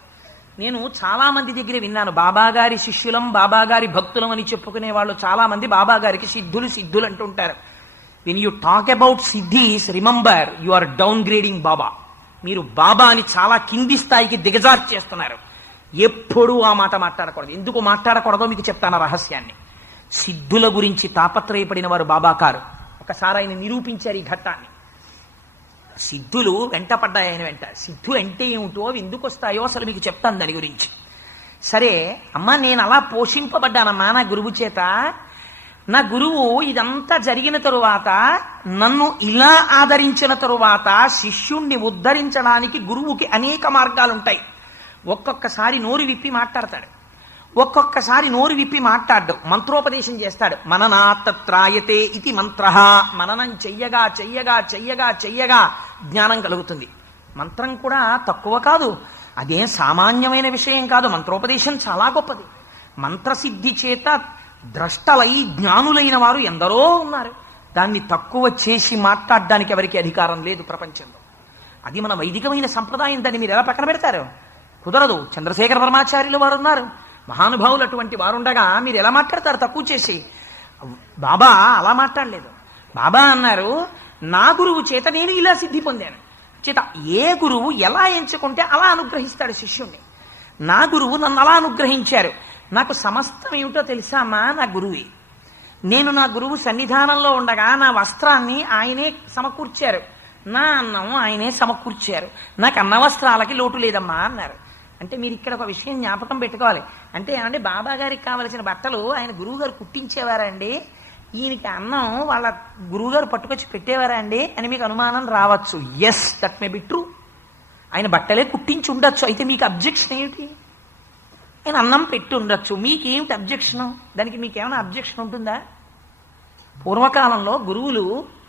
నేను చాలా మంది దగ్గర విన్నాను, బాబాగారి శిష్యులం బాబాగారి భక్తులం అని చెప్పుకునే వాళ్ళు చాలా మంది బాబాగారికి సిద్ధులు సిద్ధులు అంటుంటారు. When you talk about siddhis, remember you are downgrading Baba. మీరు బాబాని చాలా కింది స్థాయికి దిగజార్చేస్తున్నారు. ఎప్పుడూ ఆ మాట మాట్లాడకూడదు. ఎందుకు మాట్లాడకూడదో మీకు చెప్తాను రహస్యాన్ని. సిద్ధుల గురించి తాపత్రయపడిన వారు బాబాకారు. ఒకసారి ఆయన నిరూపించారు ఈ ఘట్టాన్ని. సిద్ధులు వెంటపడ్డాయి ఆయన వెంట. సిద్ధులు అంటే ఏమిటో, అవి ఎందుకు వస్తాయో అసలు మీకు చెప్తాను దాని గురించి. సరే అమ్మా, నేను అలా పోషింపబడ్డానమ్మా నా గురువు చేత. నా గురువు ఇదంతా జరిగిన తరువాత, నన్ను ఇలా ఆదరించిన తరువాత శిష్యుణ్ణి ఉద్ధరించడానికి గురువుకి అనేక మార్గాలుంటాయి. ఒక్కొక్కసారి నోరు విప్పి మాట్లాడతాడు, ఒక్కొక్కసారి నోరు విప్పి మాట్లాడ్డు, మంత్రోపదేశం చేస్తాడు. మననాత్రాయతే ఇది మంత్ర. మననం చెయ్యగా చెయ్యగా చెయ్యగా చెయ్యగా జ్ఞానం కలుగుతుంది. మంత్రం కూడా తక్కువ కాదు, అదేం సామాన్యమైన విషయం కాదు. మంత్రోపదేశం చాలా గొప్పది. మంత్రసిద్ధి చేత ద్రష్టలై జ్ఞానులైన వారు ఎందరో ఉన్నారు. దాన్ని తక్కువ చేసి మాట్లాడడానికి ఎవరికి అధికారం లేదు ప్రపంచంలో. అది మన వైదికమైన సంప్రదాయం. దాన్ని మీరు ఎలా పక్కన పెడతారు? కుదరదు. చంద్రశేఖర పరమాచార్యులు వారు ఉన్నారు, మహానుభావులు. అటువంటి వారుండగా మీరు ఎలా మాట్లాడతారు తక్కువ చేసి? బాబా అలా మాట్లాడలేదు. బాబా అన్నారు, నా గురువు చేత నేను ఇలా సిద్ధి పొందాను. చేత ఏ గురువు ఎలా ఎంచుకుంటే అలా అనుగ్రహిస్తాడు శిష్యుణ్ణి. నా గురువు నన్ను అలా అనుగ్రహించారు. నాకు సమస్తం ఏమిటో తెలుసా అమ్మా? నా గురువే. నేను నా గురువు సన్నిధానంలో ఉండగా నా వస్త్రాన్ని ఆయనే సమకూర్చారు, నా అన్నం ఆయనే సమకూర్చారు. నాకు అన్న వస్త్రాలకి లోటు లేదమ్మా అన్నారు. అంటే మీరు ఇక్కడ ఒక విషయం జ్ఞాపకం పెట్టుకోవాలి. అంటే ఏమంటే బాబా గారికి కావలసిన బట్టలు ఆయన గురువు గారు కుట్టించేవారా అండి? ఈయనకి అన్నం వాళ్ళ గురువు గారు పట్టుకొచ్చి పెట్టేవారా అండి అని మీకు అనుమానం రావచ్చు. Yes, that may be true. ఆయన బట్టలే కుట్టించి ఉండొచ్చు. అయితే మీకు అబ్జెక్షన్ ఏమిటి? ఆయన అన్నం పెట్టి ఉండొచ్చు, మీకేమిటి అబ్జెక్షను? దానికి మీకేమైనా అబ్జెక్షన్ ఉంటుందా? పూర్వకాలంలో గురువులు,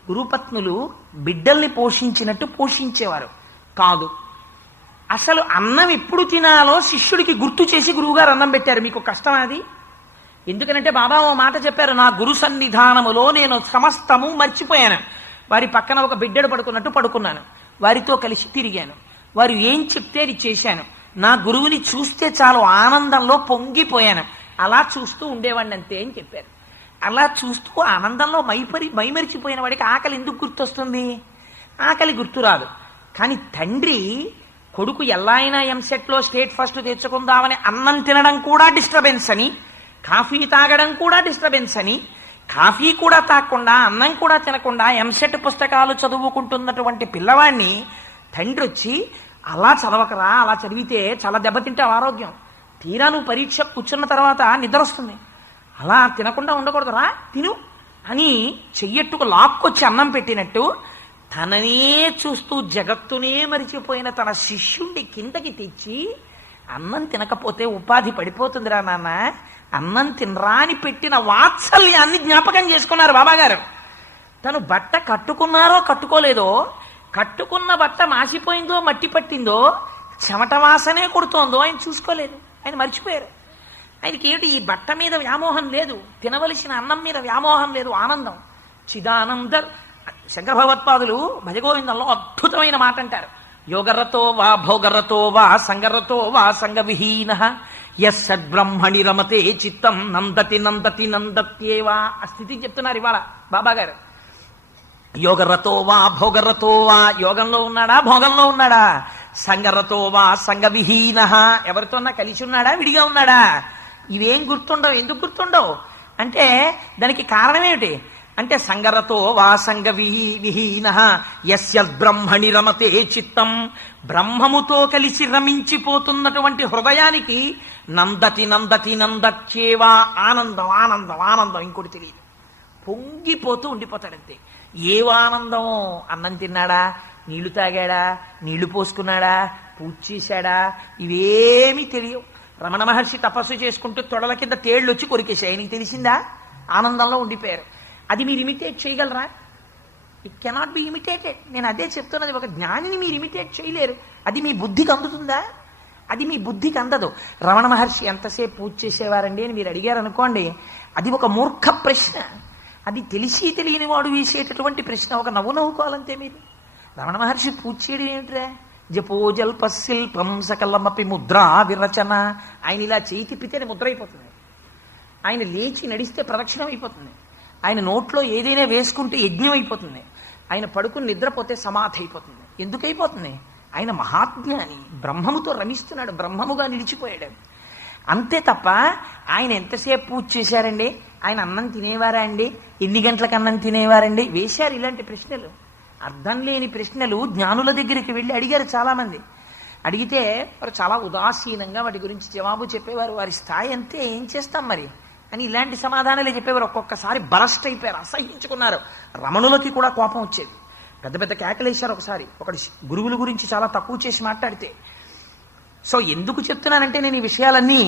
గురుపత్నులు బిడ్డల్ని పోషించినట్టు పోషించేవారు కాదు. అసలు అన్నం ఎప్పుడు తినాలో శిష్యుడికి గుర్తు చేసి గురువుగారు అన్నం పెట్టారు. మీకు కష్టం అది? ఎందుకనంటే బాబా ఓ మాట చెప్పారు, నా గురు సన్నిధానములో నేను సమస్తము మర్చిపోయాను. వారి పక్కన ఒక బిడ్డడు పడుకున్నట్టు పడుకున్నాను, వారితో కలిసి తిరిగాను, వారు ఏం చెప్తే అది చేశాను. నా గురువుని చూస్తే చాలు ఆనందంలో పొంగిపోయాను. అలా చూస్తూ ఉండేవాడిని అంతే అని చెప్పారు. అలా చూస్తూ ఆనందంలో మైమరిచిపోయిన వాడికి ఆకలి ఎందుకు గుర్తొస్తుంది? ఆకలి గుర్తురాదు. కానీ తండ్రి కొడుకు ఎలా అయినా ఎంసెట్లో స్టేట్ ఫస్ట్ తెచ్చుకుందామని అన్నం తినడం కూడా డిస్టర్బెన్స్ అని, కాఫీ తాగడం కూడా డిస్టర్బెన్స్ అని, కాఫీ కూడా తాగకుండా అన్నం కూడా తినకుండా ఎంసెట్ పుస్తకాలు చదువుకుంటున్నటువంటి పిల్లవాడిని తండ్రి వచ్చి, అలా చదవకరా, అలా చదివితే చాలా దెబ్బతింటావు ఆరోగ్యం, తీరా నువ్వు పరీక్ష కూర్చున్న తర్వాత నిద్ర వస్తుంది, అలా తినకుండా ఉండకూడదురా, తిను అని చెయ్యట్టుకు లాక్కొచ్చి అన్నం పెట్టినట్టు తననే చూస్తూ జగత్తునే మరిచిపోయిన తన శిష్యుణ్ణి కిందకి తెచ్చి, అన్నం తినకపోతే ఉపాధి పడిపోతుందిరా నాన్న, అన్నం తినరా అని పెట్టిన వాత్సల్యాన్ని జ్ఞాపకం చేసుకున్నారు బాబాగారు. తను బట్ట కట్టుకున్నారో కట్టుకోలేదో, కట్టుకున్న బట్ట మాసిపోయిందో మట్టి పట్టిందో, చెమట వాసనే కొడుతోందో ఆయన చూసుకోలేదు. ఆయన మర్చిపోయారు. ఆయనకి ఏమిటి, ఈ బట్ట మీద వ్యామోహం లేదు, తినవలసిన అన్నం మీద వ్యామోహం లేదు, ఆనందం. చిదానంద శంకర భగవత్పాదులు భజగోవిందంలో అద్భుతమైన మాట అంటారు, యోగరతో వా భోగరతో వా సంగరతో వా సంగవిహీన యస్సద్బ్రహ్మణి రమతే చిత్తం నందతి నందతి నందత్యేవా. ఆ స్థితిని చెప్తున్నారు ఇవాళ బాబా గారు. యోగరతో వా భోగరతో వా, యోగంలో ఉన్నాడా భోగంలో ఉన్నాడా? సంగరతో వా సంగవిహీన, ఎవరితోన్నా కలిసి ఉన్నాడా విడిగా ఉన్నాడా? ఇవేం గుర్తుండవు. ఎందుకు గుర్తుండవు అంటే దానికి కారణం ఏమిటి అంటే, సంగరతో వా సంగ విహీన యస్యద్బ్రహ్మణి రమతే చిత్తం, బ్రహ్మముతో కలిసి రమించిపోతున్నటువంటి హృదయానికి నందతి నందతి నందత్యేవా, ఆనందం ఆనందం ఆనందం, ఇంకోటి తెలియదు, పొంగిపోతూ ఉండిపోతాడంతే. ఏవానందమో, అన్నం తిన్నాడా, నీళ్లు తాగాడా, నీళ్లు పోసుకున్నాడా, పూజ చేశాడా, ఇవేమీ తెలియవు. రమణ మహర్షి తపస్సు చేసుకుంటూ తొడల కింద తేళ్లు వచ్చి కొరికేశాయి, ఆయనకి తెలిసిందా? ఆనందంలో ఉండిపోయారు. అది మీరు ఇమిటేట్ చేయగలరా? It cannot be imitated. నేను అదే చెప్తున్నది, ఒక జ్ఞానిని మీరు ఇమిటేట్ చేయలేరు. అది మీ బుద్ధికి అందుతుందా? అది మీ బుద్ధికి అందదు. రమణ మహర్షి ఎంతసేపు పూజ చేసేవారండి అని మీరు అడిగారు అనుకోండి, అది ఒక మూర్ఖ ప్రశ్న. అది తెలిసి తెలియని వాడు వేసేటటువంటి ప్రశ్న. ఒక నవ్వు నవ్వుకోవాలంతే మీరు. రమణ మహర్షి పూజ చేయడం ఏమిట్రా, జపోజల్ప శిల్పం సకలమపి ముద్రా విరచన. ఆయన ఇలా చేయి తిప్పితే ముద్ర అయిపోతుంది. ఆయన లేచి నడిస్తే ప్రదక్షిణం అయిపోతుంది. ఆయన నోట్లో ఏదైనా వేసుకుంటే యజ్ఞం అయిపోతుంది. ఆయన పడుకుని నిద్రపోతే సమాధి అయిపోతుంది. ఎందుకు అయిపోతుంది? ఆయన మహాజ్ఞాని, బ్రహ్మముతో రమిస్తున్నాడు, బ్రహ్మముగా నిలిచిపోయాడు. అంతే తప్ప ఆయన ఎంతసేపు పూజ చేశారండి, ఆయన అన్నం తినేవారా అండి, ఎన్ని గంటలకు అన్నం తినేవారండి, వేశారు ఇలాంటి ప్రశ్నలు. అర్థం లేని ప్రశ్నలు జ్ఞానుల దగ్గరికి వెళ్ళి అడిగారు చాలామంది. అడిగితే వారు చాలా ఉదాసీనంగా వాటి గురించి జవాబు చెప్పేవారు. వారి స్థాయి అంతే, ఏం చేస్తాం మరి అని ఇలాంటి సమాధానాలే చెప్పేవారు. ఒక్కొక్కసారి బరస్ట్ అయిపోయారు, అసహించుకున్నారు. రమణులకి కూడా కోపం వచ్చేది, పెద్ద పెద్ద కేకలేశారు. ఒకసారి ఒకటి గురువుల గురించి చాలా తక్కువ చేసి మాట్లాడితే. సో ఎందుకు చెప్తున్నానంటే నేను ఈ విషయాలన్నీ,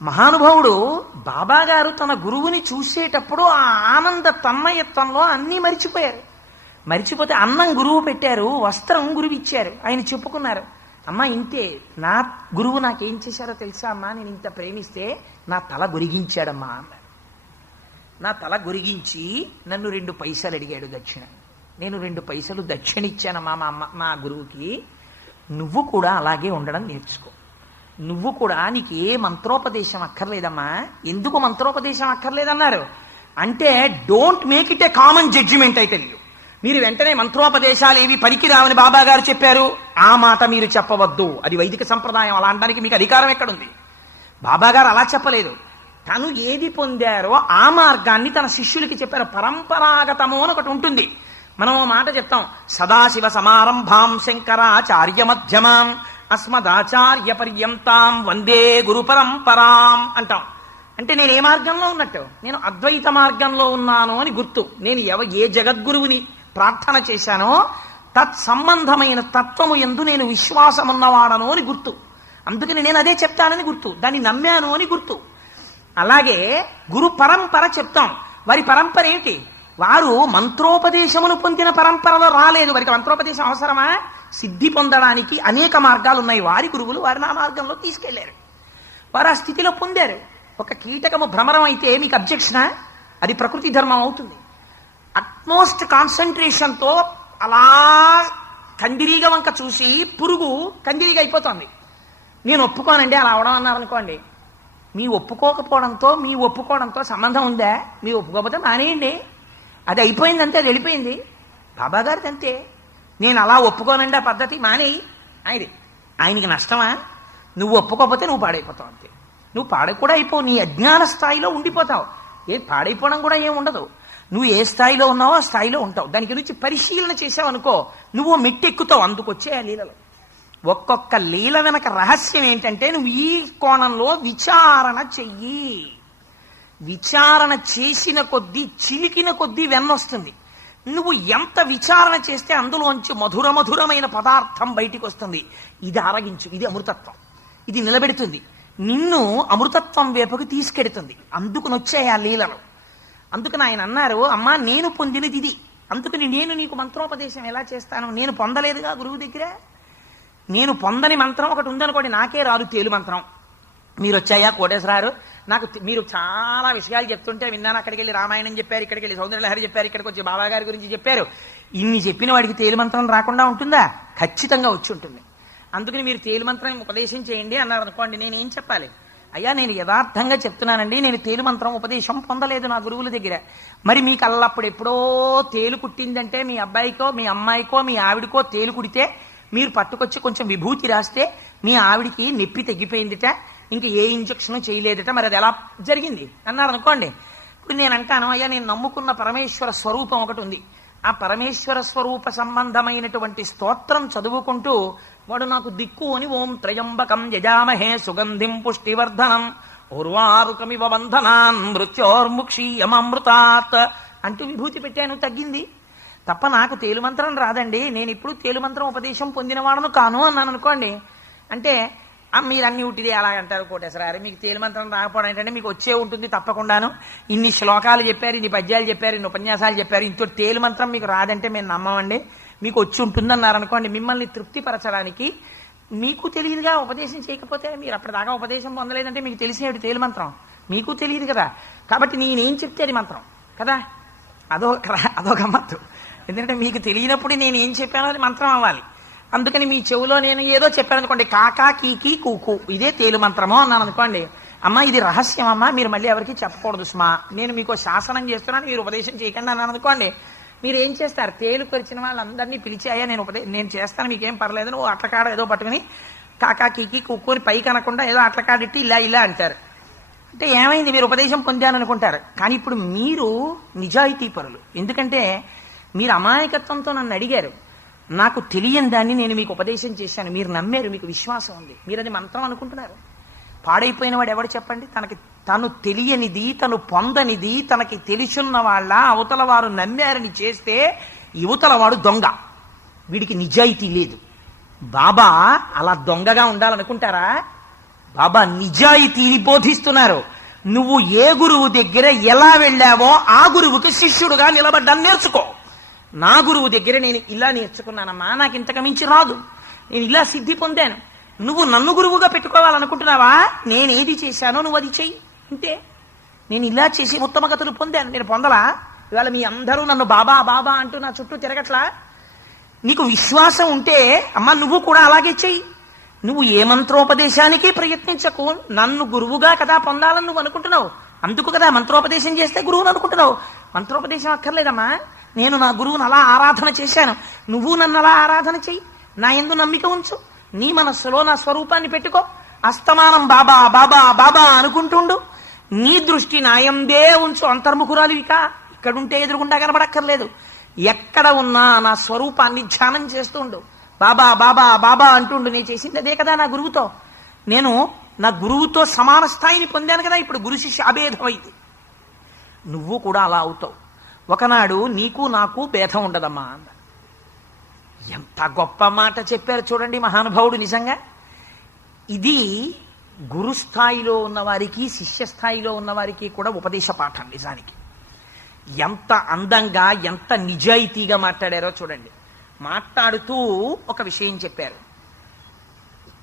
మహానుభావుడు బాబా గారు తన గురువుని చూసేటప్పుడు ఆ ఆనంద తన్మయత్వంలో అన్నీ మరిచిపోయారు. మరిచిపోతే అన్నం గురువు పెట్టారు, వస్త్రం గురువు ఇచ్చారు. ఆయన చెప్పుకున్నారు, అమ్మ ఇంతే, నా గురువు నాకేం చేశారో తెలుసా అమ్మా, నేను ఇంత ప్రేమిస్తే నా తల గొరిగించాడమ్మా అన్నారు. నా తల గొరిగించి నన్ను 2 పైసలు అడిగాడు దక్షిణ. నేను 2 పైసలు దక్షిణ ఇచ్చానమ్మా మా గురువుకి. నువ్వు కూడా అలాగే ఉండడం నేర్చుకో. నువ్వు కూడా నీకు ఏ మంత్రోపదేశం అక్కర్లేదమ్మా. ఎందుకు మంత్రోపదేశం అక్కర్లేదన్నారు అంటే, don't make it a common judgement అయితే. మీరు వెంటనే మంత్రోపదేశాలు ఏవి పనికిరావని బాబా గారు చెప్పారు, ఆ మాట మీరు చెప్పవద్దు. అది వైదిక సంప్రదాయం, అలా అనడానికి మీకు అధికారం ఎక్కడుంది? బాబా గారు అలా చెప్పలేదు. తను ఏది పొందారో ఆ మార్గాన్ని తన శిష్యులకి చెప్పారు. పరంపరాగతము అని ఒకటి ఉంటుంది. మనం మాట చెప్తాం, సదాశివ సమారంభాం శంకరాచార్య మధ్యమాం అస్మదాచార్య పర్యంతాం వందే గురు పరంపరాం అంటాం. అంటే నేను ఏ మార్గంలో ఉన్నట్టు? నేను అద్వైత మార్గంలో ఉన్నాను అని గుర్తు. నేను ఏ జగద్గురువుని ప్రార్థన చేశానో తత్సంబంధమైన తత్వము యందు నేను విశ్వాసమున్నవాడను అని గుర్తు. అందుకని నేను అదే చెప్తానని గుర్తు, దాన్ని నమ్మాను అని గుర్తు. అలాగే గురు పరంపర చెప్తాం. వారి పరంపర ఏంటి? వారు మంత్రోపదేశమును పొందిన పరంపరలో రాలేదు. వారికి మంత్రోపదేశం అవసరమా? సిద్ధి పొందడానికి అనేక మార్గాలు ఉన్నాయి. వారి గురువులు వారిని ఆ మార్గంలో తీసుకెళ్లారు. వారు ఆ స్థితిలో పొందారు. ఒక కీటకము భ్రమరం అయితే మీకు అబ్జెక్షనా? అది ప్రకృతి ధర్మం అవుతుంది. అట్మోస్ట్ కాన్సన్ట్రేషన్తో అలా కందిరీగ వంక చూసి పురుగు కందిరీగ అయిపోతుంది. నేను ఒప్పుకోనండి అలా అవడం అన్నారనుకోండి, మీ ఒప్పుకోవడంతో సంబంధం ఉందా? మీ ఒప్పుకోకపోతే మానేయండి, అది అయిపోయిందంతే, అది వెళ్ళిపోయింది. బాబా గారిది అంతే. నేను అలా ఒప్పుకోనండి, ఆ పద్ధతి మానేయి. ఆయనకి నష్టమా? నువ్వు ఒప్పుకోకపోతే నువ్వు పాడైపోతావు అంతే. నువ్వు కూడా అయిపోవు, నీ అజ్ఞాన స్థాయిలో ఉండిపోతావు. పాడైపోవడం కూడా ఏం ఉండదు. నువ్వు ఏ స్థాయిలో ఉన్నావో ఆ స్థాయిలో ఉంటావు. దాని గురించి పరిశీలన చేసావు అనుకో, నువ్వు మెట్టెక్కుతావు. అందుకొచ్చే ఆ లీలలు. ఒక్కొక్క లీల వెనక రహస్యం ఏంటంటే, నువ్వు ఈ కోణంలో విచారణ చెయ్యి. విచారణ చేసిన కొద్దీ, చిలికిన కొద్దీ వెన్నొస్తుంది. నువ్వు ఎంత విచారణ చేస్తే అందులోంచి మధురమైన పదార్థం బయటికి వస్తుంది. ఇది ఆరగించు, ఇది అమృతత్వం. ఇది నిలబెడుతుంది, నిన్ను అమృతత్వం వైపుకి తీసుకెడుతుంది. అందుకుని వచ్చాయి ఆ లీలలు. అందుకని ఆయన అన్నారు, అమ్మా నేను పొందినది ఇది, అందుకని నేను నీకు మంత్రోపదేశం ఎలా చేస్తాను? నేను పొందలేదుగా గురువు దగ్గర. నేను పొందని మంత్రం ఒకటి ఉందనుకోండి, నాకే రాదు తేలు మంత్రం. మీరు వచ్చాయా కోటేశ్వరారు, నాకు మీరు చాలా విషయాలు చెప్తుంటే విన్నాను. అక్కడికి వెళ్ళి రామాయణం చెప్పారు, ఇక్కడికి వెళ్ళి సౌందర్యలహరి చెప్పారు, ఇక్కడికి వచ్చి బాబా గారి గురించి చెప్పారు. ఇన్ని చెప్పిన వాడికి తేలు మంత్రం రాకుండా ఉంటుందా? ఖచ్చితంగా వచ్చి ఉంటుంది. అందుకని మీరు తేలు మంత్రం ఉపదేశం చేయండి అన్నారు అనుకోండి, నేనేం చెప్పాలి? అయ్యా నేను యథార్థంగా చెప్తున్నానండి, నేను తేలు మంత్రం ఉపదేశం పొందలేదు నా గురువుల దగ్గర. మరి మీకు అల్లప్పుడు ఎప్పుడో తేలు కుట్టిందంటే మీ అబ్బాయికో మీ అమ్మాయికో మీ ఆవిడికో తేలు కుడితే మీరు పట్టుకొచ్చి కొంచెం విభూతి రాస్తే మీ ఆవిడికి నొప్పి తగ్గిపోయిందిట, ఇంక ఏ ఇంజక్షన్ చేయలేదట, మరి అది ఎలా జరిగింది అన్నారు అనుకోండి. ఇప్పుడు నేను అంటాను, అయ్యా నేను నమ్ముకున్న పరమేశ్వర స్వరూపం ఒకటి ఉంది, ఆ పరమేశ్వర స్వరూప సంబంధమైనటువంటి స్తోత్రం చదువుకుంటూ వాడు నాకు దిక్కు అని ఓం త్రయంబకం యజామహే సుగంధిం పుష్టివర్ధనం ఉర్వారుకమివ బంధనాన్ మృత్యోర్ముక్షీయమృతాత్ అంటూ విభూతి పెట్టాను, తగ్గింది. తప్ప నాకు తేలుమంత్రం రాదండి, నేను ఇప్పుడు తేలుమంత్రం ఉపదేశం పొందినవాడను కాను అన్నాను అనుకోండి. అంటే మీరు అన్ని ఉట్టిది అలాగంటారు కోటేశ్వరారు, మీకు తేలుమంత్రం రాకపోవడం ఏంటంటే మీకు వచ్చే ఉంటుంది తప్పకుండాను. ఇన్ని శ్లోకాలు చెప్పారు, ఇన్ని పద్యాలు చెప్పారు, ఇన్ని ఉపన్యాసాలు చెప్పారు, ఇంతో తేలుమంత్రం మీకు రాదంటే మేము నమ్మమండి, మీకు వచ్చి ఉంటుందన్నారు అనుకోండి. మిమ్మల్ని తృప్తిపరచడానికి మీకు తెలియదుగా ఉపదేశం చేయకపోతే, మీరు అప్పటిదాకా ఉపదేశం పొందలేదంటే మీకు తెలిసినట్టు తేలుమంత్రం మీకు తెలియదు కదా. కాబట్టి నేనేం చెప్తే అది మంత్రం కదా, అదొక మత్తు. ఎందుకంటే మీకు తెలియనప్పుడు నేను ఏం చెప్పానో అది మంత్రం అవ్వాలి. అందుకని మీ చెవులో నేను ఏదో చెప్పాను అనుకోండి, కాకా కీకి కూకు, ఇదే తేలు మంత్రమో అన్నాను అనుకోండి, అమ్మ ఇది రహస్యం అమ్మా, మీరు మళ్ళీ ఎవరికి చెప్పకూడదు సుమా, నేను మీకు శాసనం చేస్తున్నాను, మీరు ఉపదేశం చేయకండి అన్నాను అనుకోండి, మీరు ఏం చేస్తారు? తేలు కొరిచిన వాళ్ళందరినీ పిలిచి, అయ్యా నేను చేస్తాను, మీకేం పర్లేదు, నువ్వు అట్లకాడ ఏదో పట్టుకుని కాకా కీకి కుక్కుని పైకి అనకుండా ఏదో అట్లకాడిట్టి ఇలా ఇలా అంటారు. అంటే ఏమైంది, మీరు ఉపదేశం పొందాననుకుంటారు. కానీ ఇప్పుడు మీరు నిజాయితీ పరులు. ఎందుకంటే మీరు అమాయకత్వంతో నన్ను అడిగారు, నాకు తెలియని దాన్ని నేను మీకు ఉపదేశం చేశాను, మీరు నమ్మారు, మీకు విశ్వాసం ఉంది, మీరు అది మంత్రం అనుకుంటున్నారు. పాడైపోయిన వాడు ఎవడు చెప్పండి? తను తెలియనిది, తను పొందనిది తనకి తెలుసున్న వాళ్ళ అవతల వారు నమ్మారని చేస్తే యువతల వాడు దొంగ, వీడికి నిజాయితీ లేదు. బాబా అలా దొంగగా ఉండాలనుకుంటారా? బాబా నిజాయితీని బోధిస్తున్నారు. నువ్వు ఏ గురువు దగ్గర ఎలా వెళ్ళావో ఆ గురువుకి శిష్యుడుగా నిలబడ్డాను, నేర్చుకో. నా గురువు దగ్గర నేను ఇలా నేర్చుకున్నానమ్మా, నాకు ఇంతకు మించి రాదు, నేను ఇలా సిద్ధి పొందాను. నువ్వు నన్ను గురువుగా పెట్టుకోవాలనుకుంటున్నావా? నేను ఏది చేశానో నువ్వు అది చెయ్యి అంతే. నేను ఇలా చేసి ఉత్తమ గతులు పొందాను, నేను పొందలా? ఇవాళ మీ అందరూ నన్ను బాబా బాబా అంటూ నా చుట్టూ తిరగట్లా? నీకు విశ్వాసం ఉంటే అమ్మ నువ్వు కూడా అలాగే చెయ్యి. నువ్వు ఏ మంత్రోపదేశానికి ప్రయత్నించకు, నన్ను గురువుగా కదా పొందాలని నువ్వు అనుకుంటున్నావు, అందుకు కదా మంత్రోపదేశం చేస్తే గురువుని అనుకుంటున్నావు. మంత్రోపదేశం అక్కర్లేదమ్మా, నేను నా గురువుని అలా ఆరాధన చేశాను, నువ్వు నన్ను అలా ఆరాధన చెయ్యి, నా యందు నమ్మిక ఉంచు, నీ మనస్సులో నా స్వరూపాన్ని పెట్టుకో, అస్తమానం బాబా బాబా బాబా అనుకుంటుండు, నీ దృష్టి నాయందే ఉంచు, అంతర్ముఖురాలివిక. ఇక్కడుంటే ఎదురుగుండా కనబడక్కర్లేదు, ఎక్కడ ఉన్నా నా స్వరూపాన్ని ధ్యానం చేస్తుండు, బాబా బాబా బాబా అంటుండు. నేను చేసింది అదే కదా నా గురువుతో. నేను నా గురువుతో సమాన స్థాయిని పొందాను కదా, ఇప్పుడు గురు శిష్య అభేదమైంది. నువ్వు కూడా అలా అవుతావు. ఒకనాడు నీకు నాకు భేదం ఉండదమ్మా అన్న. ఎంత గొప్ప మాట చెప్పారు చూడండి మహానుభావుడు. నిజంగా ఇది గురుస్థాయిలో ఉన్నవారికి శిష్య స్థాయిలో ఉన్నవారికి కూడా ఉపదేశ పాఠం. నిజానికి ఎంత అందంగా ఎంత నిజాయితీగా మాట్లాడారో చూడండి. మాట్లాడుతూ ఒక విషయం చెప్పారు,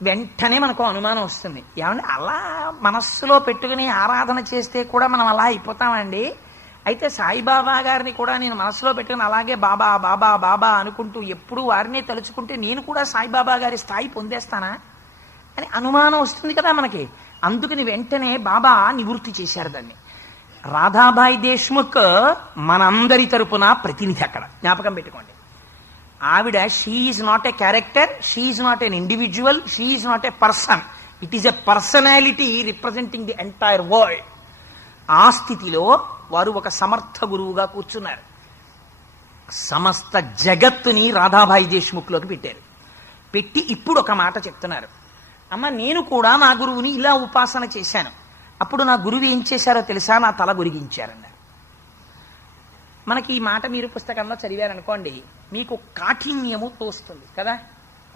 వెంటనే మనకు అనుమానం వస్తుంది, ఏమంటే అలా మనస్సులో పెట్టుకుని ఆరాధన చేస్తే కూడా మనం అలా అయిపోతామండి. అయితే సాయిబాబా గారిని కూడా నేను మనసులో పెట్టుకుని అలాగే బాబా బాబా బాబా అనుకుంటూ ఎప్పుడూ వారినే తలుచుకుంటే నేను కూడా సాయిబాబా గారి స్థాయి పొందేస్తానా అని అనుమానం వస్తుంది కదా మనకి. అందుకని వెంటనే బాబా నివృత్తి చేశారు దాన్ని. రాధాబాయి దేశ్ముఖ్ మనందరి తరపున ప్రతినిధి అక్కడ, జ్ఞాపకం పెట్టుకోండి. ఆవిడ she is not a character, she is not an individual, she is not a person, it is a personality representing the entire world. ఆ స్థితిలో వారు ఒక సమర్థ గురువుగా కూర్చున్నారు. సమస్త జగత్తుని రాధాబాయి దేశ్ముఖ్లోకి పెట్టారు. పెట్టి ఇప్పుడు ఒక మాట చెప్తున్నారు, అమ్మ నేను కూడా నా గురువుని ఇలా ఉపాసన చేశాను, అప్పుడు నా గురువు ఏం చేశారో తెలుసా, నా తల గురిగించారన్నారు. మనకి ఈ మాట మీరు పుస్తకంలో చదివారనుకోండి మీకు కాఠిన్యము తోస్తుంది కదా.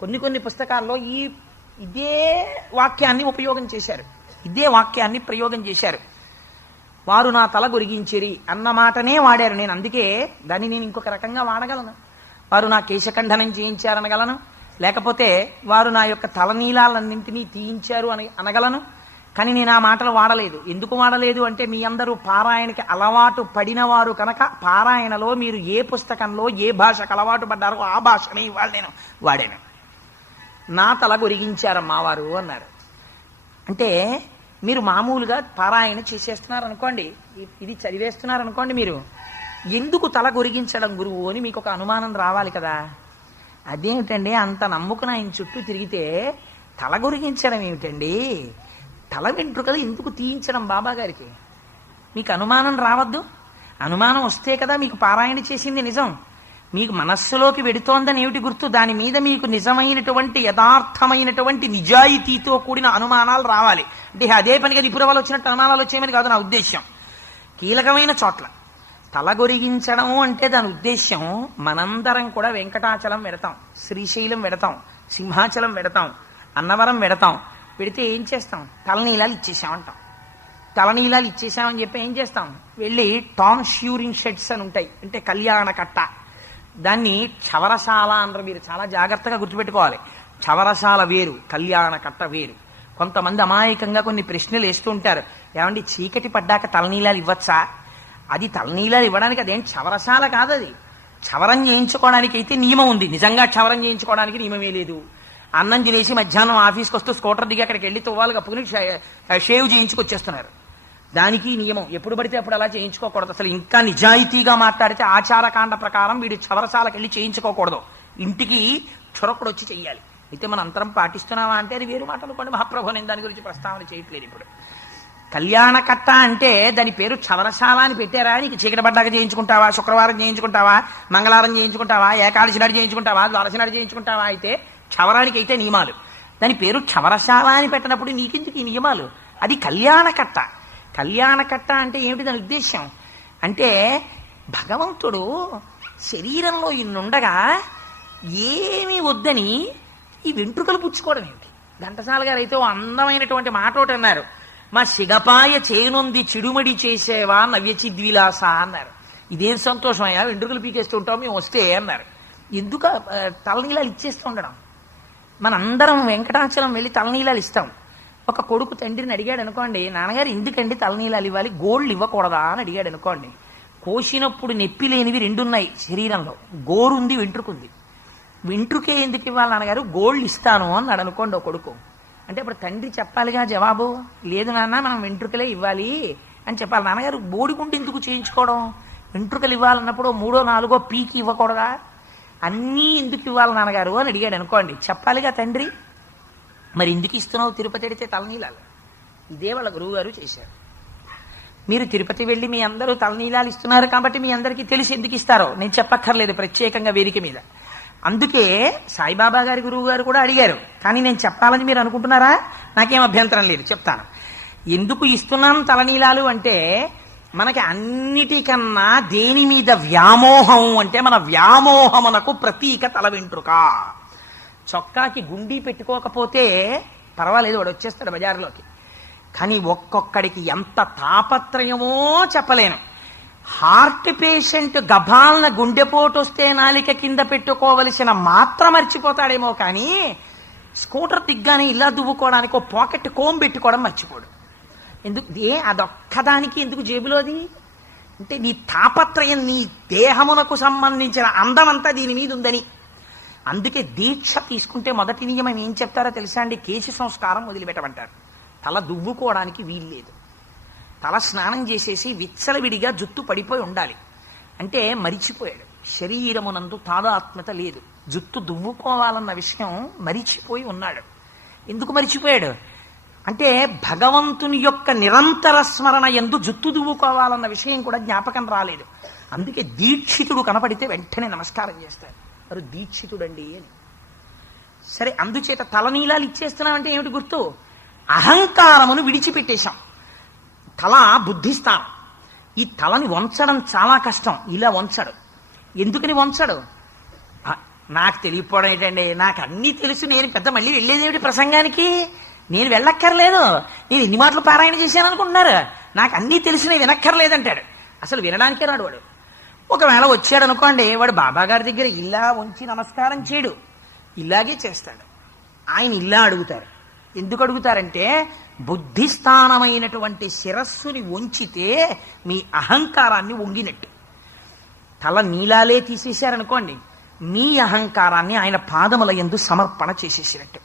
కొన్ని పుస్తకాల్లో ఇదే వాక్యాన్ని ఉపయోగం చేశారు, ఇదే వాక్యాన్ని ప్రయోగం చేశారు. వారు నా తల గురిగించిరి అన్న మాటనే వాడారు. నేను అందుకే దాన్ని నేను ఇంకొక రకంగా వాడగలను. వారు నా కేశఖండనం చేయించారనగలను, లేకపోతే వారు నా యొక్క తలనీలాలన్నింటినీ తీయించారు అని అనగలను. కానీ నేను ఆ మాటలు వాడలేదు. ఎందుకు వాడలేదు అంటే మీ అందరూ పారాయణకి అలవాటు పడినవారు కనుక పారాయణలో మీరు ఏ పుస్తకంలో ఏ భాషకు అలవాటు పడ్డారో ఆ భాషనే ఇవాళ నేను వాడాను. నా తల గురిగించారమ్మా వారు అన్నారు. అంటే మీరు మామూలుగా పారాయణ చేసేస్తున్నారు అనుకోండి, ఇది చదివేస్తున్నారు అనుకోండి, మీరు ఎందుకు తల గురిగించడం గురువు అని మీకు ఒక అనుమానం రావాలి కదా. అదేమిటండి అంత నమ్ముకుని ఆయన చుట్టూ తిరిగితే తల గురిగించడం ఏమిటండి, తల వెంట్రుకలు ఎందుకు తీయించడం బాబా గారికి? మీకు అనుమానం రావద్దు. అనుమానం వస్తే కదా మీకు పారాయణ చేసింది నిజం. మీకు మనస్సులోకి వెడుతోందని ఏమిటి గుర్తు? దాని మీద మీకు నిజమైనటువంటి యథార్థమైనటువంటి నిజాయితీతో కూడిన అనుమానాలు రావాలి. అంటే అదే పనిగా నిపురవాళ్ళు వచ్చినట్టు అనుమానాలు వచ్చేయమని కాదు నా ఉద్దేశ్యం. కీలకమైన చోట్ల తల గొరిగించడము అంటే దాని ఉద్దేశ్యం మనందరం కూడా వెంకటాచలం వెడతాం, శ్రీశైలం వెడతాం, సింహాచలం వెడతాం, అన్నవరం వెడతాం. పెడితే ఏం చేస్తాం? తలనీలాలు ఇచ్చేసామంటాం. తలనీలాలు ఇచ్చేసామని చెప్పి ఏం చేస్తాం? వెళ్ళి టామ్ ష్యూరింగ్ షెడ్స్ అని ఉంటాయి, అంటే కళ్యాణ కట్ట, దాన్ని చవరశాల అనరు. మీరు చాలా జాగ్రత్తగా గుర్తుపెట్టుకోవాలి. చవరశాల వేరు, కళ్యాణ కట్ట వేరు. కొంతమంది అమాయకంగా కొన్ని ప్రశ్నలు వేస్తూ ఉంటారు, ఏమండి చీకటి పడ్డాక తలనీలాలు ఇవ్వచ్చా? అది తలనీలాలు ఇవ్వడానికి అదేం చవరశాల కాదు, అది క్షవరం చేయించుకోవడానికి అయితే నియమం ఉంది, నిజంగా క్షవరం చేయించుకోవడానికి నియమమే లేదు. అన్నం తినేసి మధ్యాహ్నం ఆఫీస్కి వస్తూ స్కూటర్ దిగి అక్కడికి వెళ్ళి తువ్వాలి కప్పుకుని షేవ్ చేయించుకొచ్చేస్తున్నారు. దానికి నియమం, ఎప్పుడు పడితే అప్పుడు అలా చేయించుకోకూడదు. అసలు ఇంకా నిజాయితీగా మాట్లాడితే ఆచారకాండ ప్రకారం వీడు క్షవరశాలకు వెళ్ళి చేయించుకోకూడదు, ఇంటికి క్షురకుడు వచ్చి చెయ్యాలి. అయితే మనం అంతరం పాటిస్తున్నావా అంటే అది వేరు మాట అనుకోండి. మహాప్రభు నేను దాని గురించి ప్రస్తావన చేయట్లేదు. ఇప్పుడు కళ్యాణకట్ట అంటే దాని పేరు క్షవరశాల అని పెట్టారా? నీకు చీకటి పడ్డాక చేయించుకుంటావా, శుక్రవారం చేయించుకుంటావా, మంగళవారం చేయించుకుంటావా, ఏకాదశి నాడు చేయించుకుంటావా, ద్వాదశి నాడు చేయించుకుంటావా? అయితే క్షవరానికి అయితే నియమాలు. దాని పేరు క్షవరశాల అని పెట్టినప్పుడు నీకెందుకు ఈ నియమాలు? అది కళ్యాణకట్ట. కళ్యాణకట్ట అంటే ఏమిటి దాని ఉద్దేశం అంటే, భగవంతుడు శరీరంలో ఇన్నుండగా ఏమీ వద్దని ఈ వెంట్రుకలు పుచ్చుకోవడం ఏమిటి? ఘంటసాల గారు అయితే ఓ అందమైనటువంటి మాట ఒకటి అన్నారు, మా సిగపాయ చేనుంది చిడుమడి చేసేవా నవ్యచిద్విలాస అన్నారు. ఇదేం సంతోషం అయ్యా, వెంట్రుకలు పీకేస్తూ ఉంటాం మేము వస్తే అన్నారు. ఎందుకు తలనీలాలు ఇచ్చేస్తూ ఉండడం? మనందరం వెంకటాచలం వెళ్ళి తలనీలాలు ఇస్తాం. ఒక కొడుకు తండ్రిని అడిగాడు అనుకోండి, నాన్నగారు ఎందుకండి తలనీలాలు ఇవ్వాలి, గోళ్ళు ఇవ్వకూడదా అని అడిగాడు అనుకోండి. కోసినప్పుడు నొప్పి లేనివి రెండున్నాయి శరీరంలో, గోరుంది, వెంట్రుకుంది. వెంట్రుకే ఎందుకు ఇవ్వాలి నాన్నగారు, గోళ్ళు ఇస్తాను అన్నాడు అనుకోండి ఒక కొడుకు. అంటే ఇప్పుడు తండ్రి చెప్పాలిగా జవాబు, లేదు నాన్న మనం వెంట్రుకలే ఇవ్వాలి అని చెప్పాలి. నాన్నగారు బోడిగుండు ఎందుకు చేయించుకోవడం, వెంట్రుకలు ఇవ్వాలన్నప్పుడు 3, 4 పీకి ఇవ్వకూడదా, అన్నీ ఎందుకు ఇవ్వాలి నాన్నగారు అని అడిగాడు అనుకోండి, చెప్పాలిగా తండ్రి. మరి ఎందుకు ఇస్తున్నావు తిరుపతి వెడితే తలనీలాలు? ఇదే వాళ్ళ గురువు గారు చేశారు. మీరు తిరుపతి వెళ్ళి మీ అందరూ తలనీలాలు ఇస్తున్నారు కాబట్టి మీ అందరికీ తెలిసి ఎందుకు ఇస్తారో నేను చెప్పక్కర్లేదు ప్రత్యేకంగా వేదిక మీద. అందుకే సాయిబాబా గారి గురువు గారు కూడా అడిగారు, కానీ నేను చెప్పాలని మీరు అనుకుంటున్నారా? నాకేం అభ్యంతరం లేదు, చెప్తాను. ఎందుకు ఇస్తున్నాం తలనీలాలు అంటే, మనకి అన్నిటికన్నా దేని మీద వ్యామోహం అంటే, మన వ్యామోహమునకు ప్రతీక తల వెంట్రుక. చొక్కాకి గుండీ పెట్టుకోకపోతే పర్వాలేదు, వాడు వచ్చేస్తాడు బజారులోకి. కానీ ఒక్కొక్కడికి ఎంత తాపత్రయమో చెప్పలేను. హార్ట్ పేషెంట్ గభాలన గుండెపోటు వస్తే నాలిక కింద పెట్టుకోవలసిన మాత్ర మర్చిపోతాడేమో, కానీ స్కూటర్ దిగ్గానే ఇలా దువ్వుకోవడానికి ఓ పాకెట్ కోమ్ పెట్టుకోవడం మర్చిపోడు. ఎందుకు? అదొక్కదానికి ఎందుకు జేబులోది అంటే, నీ తాపత్రయం, నీ దేహమునకు సంబంధించిన అందమంతా దీని మీద ఉందని. అందుకే దీక్ష తీసుకుంటే మొదటి నియమం ఏం చెప్తారో తెలుసా అండి? కేశ సంస్కారం వదిలిపెట్టమంటారు. తల దువ్వుకోవడానికి వీల్లేదు. తల స్నానం చేసేసి విచ్చలవిడిగా జుట్టు పడిపోయి ఉండాలి. అంటే మరిచిపోయాడు, శరీరమునందు తాదాత్మ్యత లేదు, జుట్టు దువ్వుకోవాలన్న విషయం మరిచిపోయి ఉన్నాడు. ఎందుకు మరిచిపోయాడు అంటే, భగవంతుని యొక్క నిరంతర స్మరణ యందు జుట్టు దువ్వుకోవాలన్న విషయం కూడా జ్ఞాపకం రాలేదు. అందుకే దీక్షితుడు కనపడితే వెంటనే నమస్కారం చేస్తాడు, వారు దీక్షితుడండి అని. సరే, అందుచేత తలనీలాలు ఇచ్చేస్తున్నామంటే ఏమిటి గుర్తు? అహంకారమును విడిచిపెట్టేశాం. తల బుద్ధిస్థానం. ఈ తలని వంచడం చాలా కష్టం. ఇలా వంచడు. ఎందుకని వంచడు? నాకు తెలియకపోవడం ఏంటండి, నాకు అన్నీ తెలుసు, నేను పెద్ద మళ్ళీ వెళ్ళేదేమిటి ప్రసంగానికి, నేను వెళ్ళక్కర్లేదు, నేను ఇన్ని మాటలు పారాయణ చేశాను అనుకుంటున్నారు, నాకు అన్నీ తెలిసి నేను వినక్కర్లేదంటాడు. అసలు వినడానికే రాడు వాడు. ఒకవేళ వచ్చాడు అనుకోండి, వాడు బాబా గారి దగ్గర ఇలా వంచి నమస్కారం చేయడు, ఇలాగే చేస్తాడు. ఆయన ఇలా అడుగుతారు. ఎందుకు అడుగుతారంటే, బుద్ధిస్థానమైనటువంటి శిరస్సుని వంచితే మీ అహంకారాన్ని వంగినట్టు. తల నీలాలే తీసేశారనుకోండి, మీ అహంకారాన్ని ఆయన పాదముల యందు సమర్పణ చేసేసినట్టు.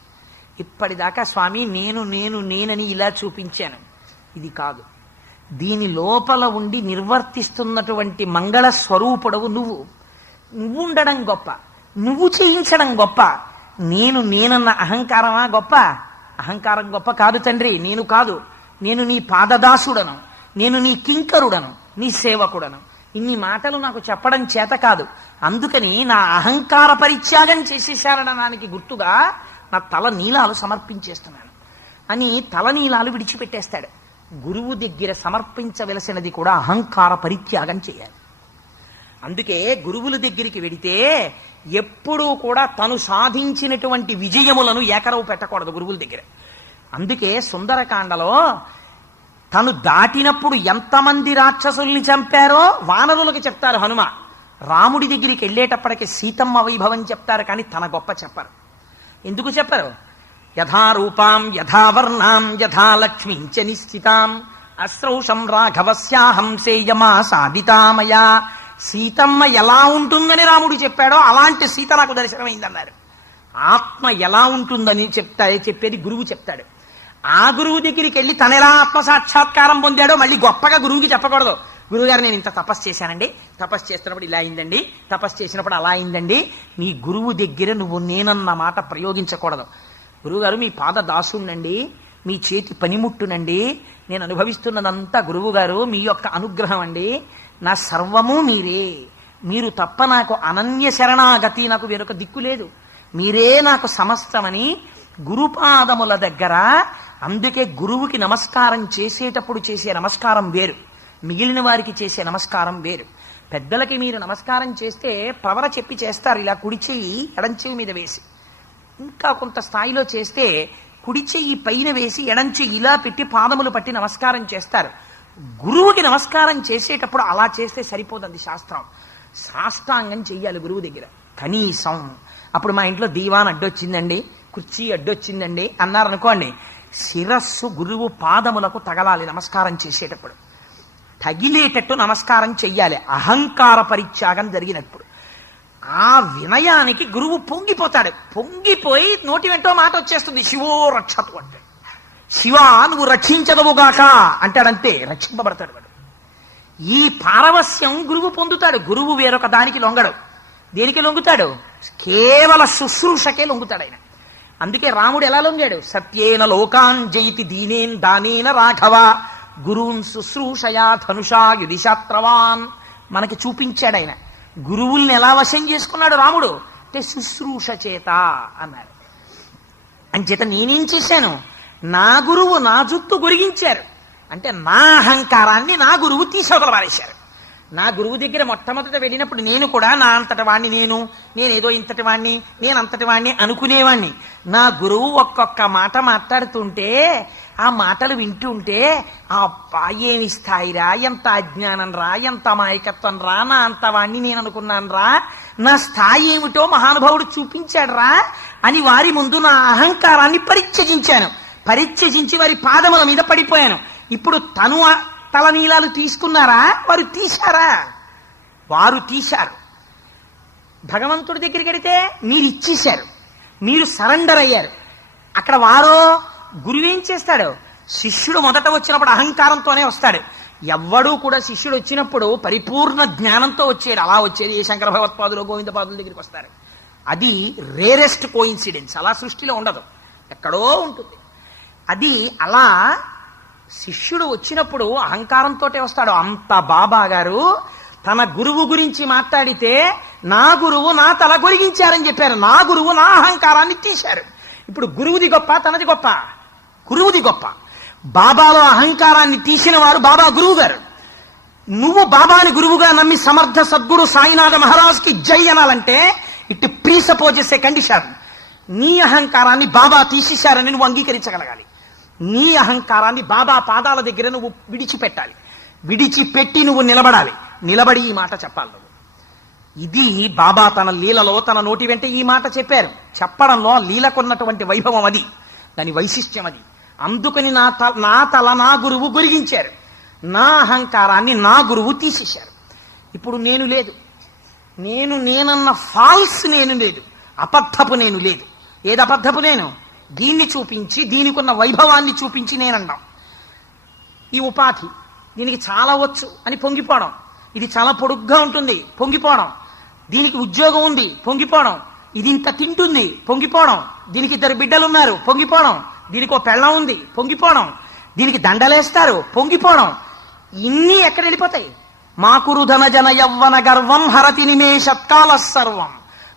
ఇప్పటిదాకా స్వామి నేను నేను నేనని ఇలా చూపించాను, ఇది కాదు. దీని లోపల ఉండి నిర్వర్తిస్తున్నటువంటి మంగళ స్వరూపుడవు నువ్వు. నువ్వు ఉండడం గొప్ప, నువ్వు చేయించడం గొప్ప. నేనన్న అహంకారమా గొప్ప? అహంకారం గొప్ప కాదు తండ్రి, నేను కాదు. నేను నీ పాదదాసుడను, నేను నీ కింకరుడను, నీ సేవకుడను. ఇన్ని మాటలు నాకు చెప్పడం చేత కాదు. అందుకని నా అహంకార పరిత్యాగం చేసేశారనడానికి గుర్తుగా నా తల నీలాలు సమర్పించేస్తున్నాను అని తల నీలాలు విడిచిపెట్టేస్తాడు. గురువు దగ్గర సమర్పించవలసినది కూడా అహంకార పరిత్యాగం చేయాలి. అందుకే గురువుల దగ్గరికి వెడితే ఎప్పుడూ కూడా తను సాధించినటువంటి విజయములను ఏకరవు పెట్టకూడదు గురువుల దగ్గర. అందుకే సుందరకాండలో తను దాటినప్పుడు ఎంతమంది రాక్షసుల్ని చంపారో వానరులకు చెప్తారు హనుమ. రాముడి దగ్గరికి వెళ్ళేటప్పటికి సీతమ్మ వైభవం చెప్తారు, కానీ తన గొప్ప చెప్పరు. ఎందుకు చెప్పరు? యథారూపాం యథావర్ణాం యథా లక్ష్మీంచ నిశ్చితాం అశ్రౌషం రాఘవస్యాహం సేయమా సాధితామయా సీతమ్మ ఎలా ఉంటుందని రాముడు చెప్పాడో అలాంటి సీత నాకు దర్శనమైందన్నారు. ఆత్మ ఎలా ఉంటుందని చెప్పేది గురువు చెప్తాడు. ఆ గురువు దగ్గరికి వెళ్ళి తన ఎలా ఆత్మసాక్షాత్కారం పొందాడో మళ్ళీ గొప్పగా గురువుకి చెప్పకూడదు. గురువుగారు నేను ఇంత తపస్సు చేశానండి, తపస్సు చేస్తున్నప్పుడు ఇలా అయిందండి, తపస్సు చేసినప్పుడు అలా అయిందండి. నీ గురువు దగ్గర నువ్వు నేనన్న మాట ప్రయోగించకూడదు. గురువుగారు మీ పాద దాసుండండి, మీ చేతి పనిముట్టునండి, నేను అనుభవిస్తున్నదంతా గురువుగారు మీ యొక్క అనుగ్రహం అండి, నా సర్వము మీరే, మీరు తప్ప నాకు అనన్య శరణాగతి, నాకు వేరొక దిక్కు లేదు, మీరే నాకు సమస్తమని గురుపాదముల దగ్గర. అందుకే గురువుకి నమస్కారం చేసేటప్పుడు చేసే నమస్కారం వేరు, మిగిలిన వారికి చేసే నమస్కారం వేరు. పెద్దలకి మీరు నమస్కారం చేస్తే ప్రవర చెప్పి చేస్తారు, ఇలా కుడి చెయ్యి ఎడం చెయ్యి మీద వేసి. ఇంకా కొంత స్థాయిలో చేస్తే కుడి చెయ్యి పైన వేసి ఎడం చెయ్యి ఇలా పెట్టి పాదములు పట్టి నమస్కారం చేస్తారు. గురువుకి నమస్కారం చేసేటప్పుడు అలా చేస్తే సరిపోతుంది. శాస్త్రం సాష్టాంగం చెయ్యాలి గురువు దగ్గర కనీసం. అప్పుడు మా ఇంట్లో దీవాన్ అడ్డొచ్చిందండి, కుర్చీ అడ్డొచ్చిందండి అన్నారనుకోండి, శిరస్సు గురువు పాదములకు తగలాలి నమస్కారం చేసేటప్పుడు, తగిలేటట్టు నమస్కారం చెయ్యాలి. అహంకార పరిత్యాగం జరిగినప్పుడు ఆ వినయానికి గురువు పొంగిపోతాడు. పొంగిపోయి నోటి వెంటో మాట వచ్చేస్తుంది, శివో రక్షతు అంటే. శివ నువ్వు రక్షించదవుగాక అంటాడంతే, రక్షింపబడతాడు వాడు. ఈ పారవస్యం గురువు పొందుతాడు. గురువు వేరొక దానికి లొంగడు. దేనికి లొంగుతాడు? కేవల శుశ్రూషకే లొంగుతాడు ఆయన. అందుకే రాముడు ఎలా లొంగాడు? సత్యేన లోకాన్ జయితి దీనేన్ దానేన రాఘవ గురువున్ శుశ్రూషయా ధనుషా యుధిశాత్రవాన్. మనకి చూపించాడు ఆయన. గురువుల్ని ఎలా వశం చేసుకున్నాడు రాముడు అంటే శుశ్రూష చేత అన్నాడు. అంచేత నేనేం చేశాను? నా గురువు నా జుత్తు గొరిగించారు అంటే నా అహంకారాన్ని నా గురువు తీసవతల పారేశారు. నా గురువు దగ్గర మొట్టమొదట వెళ్ళినప్పుడు నేను కూడా నా అంతటి వాణ్ణి, నేనేదో ఇంతటి వాణ్ణి, నేను అంతటి వాణ్ణి అనుకునేవాణ్ణి. నా గురువు ఒక్కొక్క మాట మాట్లాడుతుంటే ఆ మాటలు వింటుంటే అబ్బా ఏమి స్థాయిరా, ఎంత అజ్ఞానం రా, ఎంత అమాయకత్వం రా, నా అంత వాణ్ణి నేను అనుకున్నాను రా, నా స్థాయి ఏమిటో మహానుభావుడు చూపించాడు రా అని వారి ముందు నా అహంకారాన్ని పరిత్యజించి వారి పాదముల మీద పడిపోయాను. ఇప్పుడు తను తలనీలాలు తీసుకున్నారా? వారు తీశారా? వారు తీశారు. భగవంతుడి దగ్గరికి వెడితే మీరు ఇచ్చేశారు, మీరు సరెండర్ అయ్యారు. అక్కడ వారో గురువేం చేస్తాడు? శిష్యుడు మొదట వచ్చినప్పుడు అహంకారంతోనే వస్తాడు. ఎవ్వడూ కూడా శిష్యుడు వచ్చినప్పుడు పరిపూర్ణ జ్ఞానంతో వచ్చేది. అలా వచ్చేది ఏ శంకర భగవత్పాదులు గోవిందపాదుల దగ్గరికి వస్తారు. అది రేరెస్ట్ కోయిన్సిడెన్స్. అలా సృష్టిలో ఉండదు, ఎక్కడో ఉంటుంది. అది అలా శిష్యుడు వచ్చినప్పుడు అహంకారంతో వస్తాడు. అంత బాబా గారు తన గురువు గురించి మాట్లాడితే నా గురువు నా తల గొరిగించారని చెప్పారు. నా గురువు నా అహంకారాన్ని తీశారు. ఇప్పుడు గురువుది గొప్ప, తనది గొప్ప? గురువుది గొప్ప. బాబాలో అహంకారాన్ని తీసిన వారు బాబా గురువు గారు. నువ్వు బాబాని గురువుగా నమ్మి సమర్థ సద్గురు సాయినాథ మహారాజ్కి జై అనాలంటే ఇట్ ప్రీసపోజెస్ ఏ కండిషన్. నీ అహంకారాన్ని బాబా తీసేశారని నువ్వు అంగీకరించగలగాలి. నీ అహంకారాన్ని బాబా పాదాల దగ్గర నువ్వు విడిచిపెట్టాలి. విడిచిపెట్టి నువ్వు నిలబడాలి. నిలబడి ఈ మాట చెప్పాలి నువ్వు. ఇది బాబా తన లీలలో తన నోటి వెంట ఈ మాట చెప్పారు. చెప్పడంలో లీలకున్నటువంటి వైభవం అది, దాని వైశిష్ట్యం అది. అందుకని నా తల నా గురువు గొరిగించారు, నా అహంకారాన్ని నా గురువు తీసేశారు. ఇప్పుడు నేను లేదు, నేనన్న ఫాల్స్ నేను లేదు, అబద్ధపు నేను లేదు. ఏది అబద్ధపు నేను? దీన్ని చూపించి దీనికున్న వైభవాన్ని చూపించి నేనంటాం. ఈ ఉపాధి దీనికి చాలా వచ్చు అని పొంగిపోవడం, ఇది చాలా పొడుగ్గా ఉంటుంది పొంగిపోవడం, దీనికి ఉద్యోగం ఉంది పొంగిపోవడం, ఇది ఇంత తింటుంది పొంగిపోవడం, దీనికి 2 బిడ్డలున్నారు పొంగిపోవడం, దీనికి ఒక పెళ్ళం ఉంది పొంగిపోవడం, దీనికి దండలేస్తారు పొంగిపోవడం. ఇన్ని ఎక్కడ వెళ్ళిపోతాయి? మాకురు ధన జన యవ్వన గర్వం హరతి నిమేషత్కాల సర్వం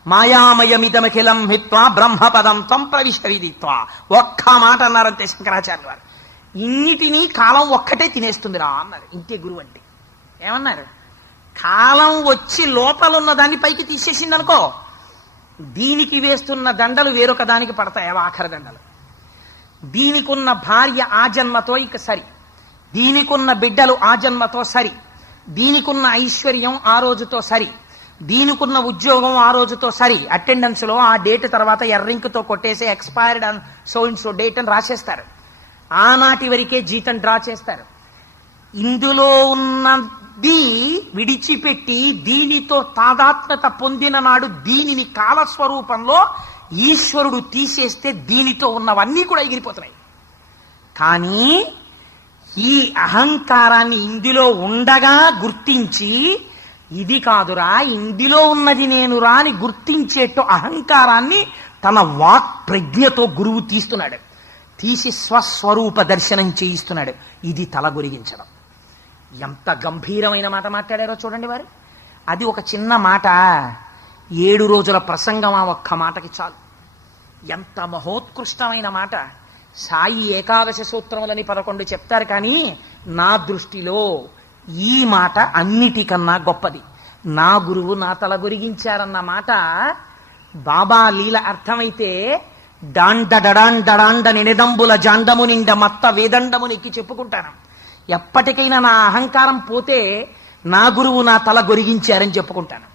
మాయామయమిదమఖిలం హిత్వా బ్రహ్మపదం త్వం ప్రవిశవిదిత్వా. ఒక్క మాట అన్నారంటే శంకరాచార్య వారు. ఇన్నిటినీ కాలం ఒక్కటే తినేస్తుందిరా అన్నారు. ఇంతే గురువు అంటే. ఏమన్నారు? కాలం వచ్చి లోపలున్న దాన్ని పైకి తీసేసింది అనుకో, దీనికి వేస్తున్న దండలు వేరొక దానికి పడతాయి, ఆఖరి దండలు. దీనికున్న భార్య ఆ జన్మతో ఇక సరి, దీనికున్న బిడ్డలు ఆ జన్మతో సరి, దీనికున్న ఐశ్వర్యం ఆ రోజుతో సరి, దీనికున్న ఉద్యోగం ఆ రోజుతో సరి. అటెండెన్స్ లో ఆ డేట్ తర్వాత ఎర్రింకుతో కొట్టేసి expired and so in so date అని రాసేస్తారు. ఆనాటి వరకే జీతం డ్రా చేస్తారు. ఇందులో ఉన్న బుద్ధి విడిచిపెట్టి దీనితో తాదాత్మ్యత పొందిన నాడు దీనిని కాలస్వరూపంలో ఈశ్వరుడు తీసేస్తే దీనితో ఉన్నవన్నీ కూడా ఎగిరిపోతున్నాయి. కానీ ఈ అహంకారాన్ని ఇందులో ఉండగా గుర్తించి ఇది కాదురా ఇందులో ఉన్నది నేనురా అని గుర్తించేట్టు అహంకారాన్ని తన వాక్ ప్రజ్ఞతో గురువు తీస్తున్నాడు. తీసి స్వస్వరూప దర్శనం చేయిస్తున్నాడు. ఇది తలగొరిగించడం. ఎంత గంభీరమైన మాట మాట్లాడారో చూడండి వారు. అది ఒక చిన్న మాట, 7 రోజుల ప్రసంగం ఆ ఒక్క మాటకి చాలు. ఎంత మహోత్కృష్టమైన మాట. సాయి ఏకాదశ సూత్రములని 11 చెప్తారు, కానీ నా దృష్టిలో ఈ మాట అన్నిటికన్నా గొప్పది. నా గురువు నా తల గొరిగించారన్న మాట బాబా లీల అర్థమైతే డాండ నినదంబుల జాండము నిండ మత్త వేదండము నెక్కి చెప్పుకుంటాను. ఎప్పటికైనా నా అహంకారం పోతే నా గురువు నా తల గొరిగించారని చెప్పుకుంటాను.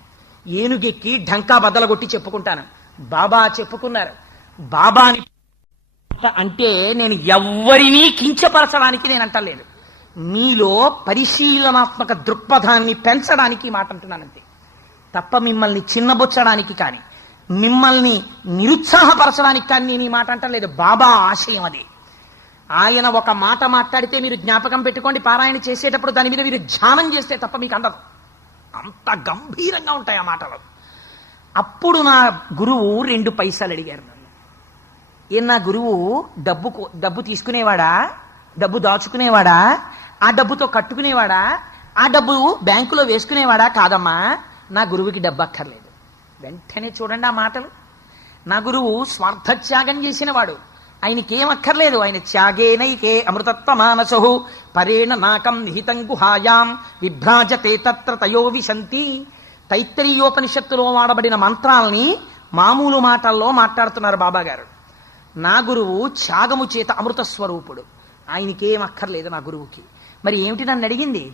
ఏనుగెక్కి ఢంకా బద్దలగొట్టి చెప్పుకుంటాను. బాబా చెప్పుకున్నారు. బాబాని అంటే నేను ఎవ్వరినీ కించపరచడానికి నేను అంటలేదు, మీలో పరిశీలనాత్మక దృక్పథాన్ని పెంచడానికి మాట అంటున్నానంతే తప్ప మిమ్మల్ని చిన్నబుచ్చడానికి కానీ మిమ్మల్ని నిరుత్సాహపరచడానికి కానీ నేను ఈ మాట అంటలేదు. బాబా ఆశయం అది. ఆయన ఒక మాట మాట్లాడితే మీరు జ్ఞాపకం పెట్టుకోండి, పారాయణ చేసేటప్పుడు దాని మీద మీరు ధ్యానం చేస్తే తప్ప మీకు అందదు. అంత గంభీరంగా ఉంటాయి ఆ మాటలు. అప్పుడు నా గురువు 2 పైసలు అడిగారు నన్ను. నా గురువు డబ్బు తీసుకునేవాడా, డబ్బు దాచుకునేవాడా, ఆ డబ్బుతో కట్టుకునేవాడా, ఆ డబ్బు బ్యాంకులో వేసుకునేవాడా? కాదమ్మా, నా గురువుకి డబ్బు అక్కర్లేదు. వెంటనే చూడండి ఆ మాటలు. నా గురువు స్వార్థత్యాగం చేసినవాడు. ఆయనకేం అక్కర్లేదు. ఆయన త్యాగేనైకే అమృతత్వ మానసహు పరేణ నాకం నిహితం గుహాయాం విభ్రాజతే తత్ర తయో విశంతి. తైత్తరీయోపనిషత్తులో వాడబడిన మంత్రాల్ని మామూలు మాటల్లో మాట్లాడుతున్నారు బాబా గారు. నా గురువు త్యాగము చేత అమృత స్వరూపుడు. ఆయనకేం అక్కర్లేదు నా గురువుకి. మరి ఏమిటి నన్ను అడిగింది?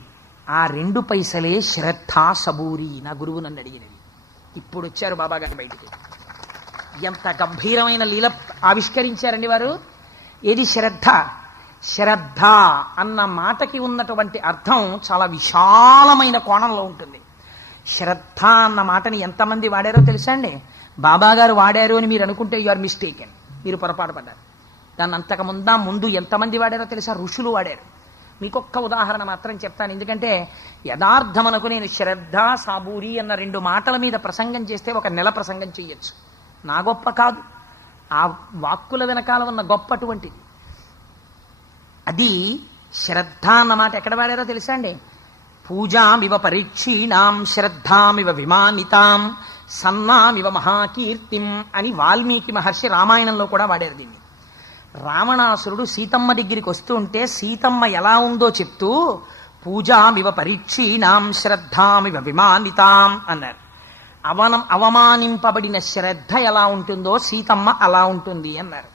ఆ 2 పైసలే శ్రద్ధ సబూరి. నా గురువు నన్ను అడిగినది. ఇప్పుడు వచ్చారు బాబా గారు బయటికి. ఎంత గంభీరమైన లీల ఆవిష్కరించారండి వారు. ఏది శ్రద్ధ? శ్రద్ధ అన్న మాటకి ఉన్నటువంటి అర్థం చాలా విశాలమైన కోణంలో ఉంటుంది. శ్రద్ధ అన్న మాటని ఎంతమంది వాడారో తెలుసా అండి? బాబా గారు వాడారు అని మీరు అనుకుంటే యు ఆర్ మిస్టేకెన్, మీరు పొరపాటు పడ్డారు. దాన్ని ముందు ఎంతమంది వాడారో తెలుసా? ఋషులు వాడారు. మీకొక్క ఉదాహరణ మాత్రం చెప్తాను, ఎందుకంటే యథార్థమనకు నేను శ్రద్ధ సాబూరి అన్న 2 మాటల మీద ప్రసంగం చేస్తే 1 నెల ప్రసంగం చేయొచ్చు. నా గొప్ప కాదు, ఆ వాక్కుల వెనకాల ఉన్న గొప్ప అటువంటిది. అది శ్రద్ధ అన్నమాట ఎక్కడ వాడారో తెలుసా అండి? పూజామివ పరీక్షీణాం శ్రద్ధామివ విమానితాం సన్నామివ మహాకీర్తిం అని వాల్మీకి మహర్షి రామాయణంలో కూడా వాడారు దీన్ని. రావణాసురుడు సీతమ్మ దగ్గరికి వస్తూ ఉంటే సీతమ్మ ఎలా ఉందో చెప్తూ పూజామివ పరీక్షీణాం శ్రద్ధామివ విమానితాం అన్నారు. అవమానింపబడిన శ్రద్ధ ఎలా ఉంటుందో సీతమ్మ అలా ఉంటుంది అన్నారు.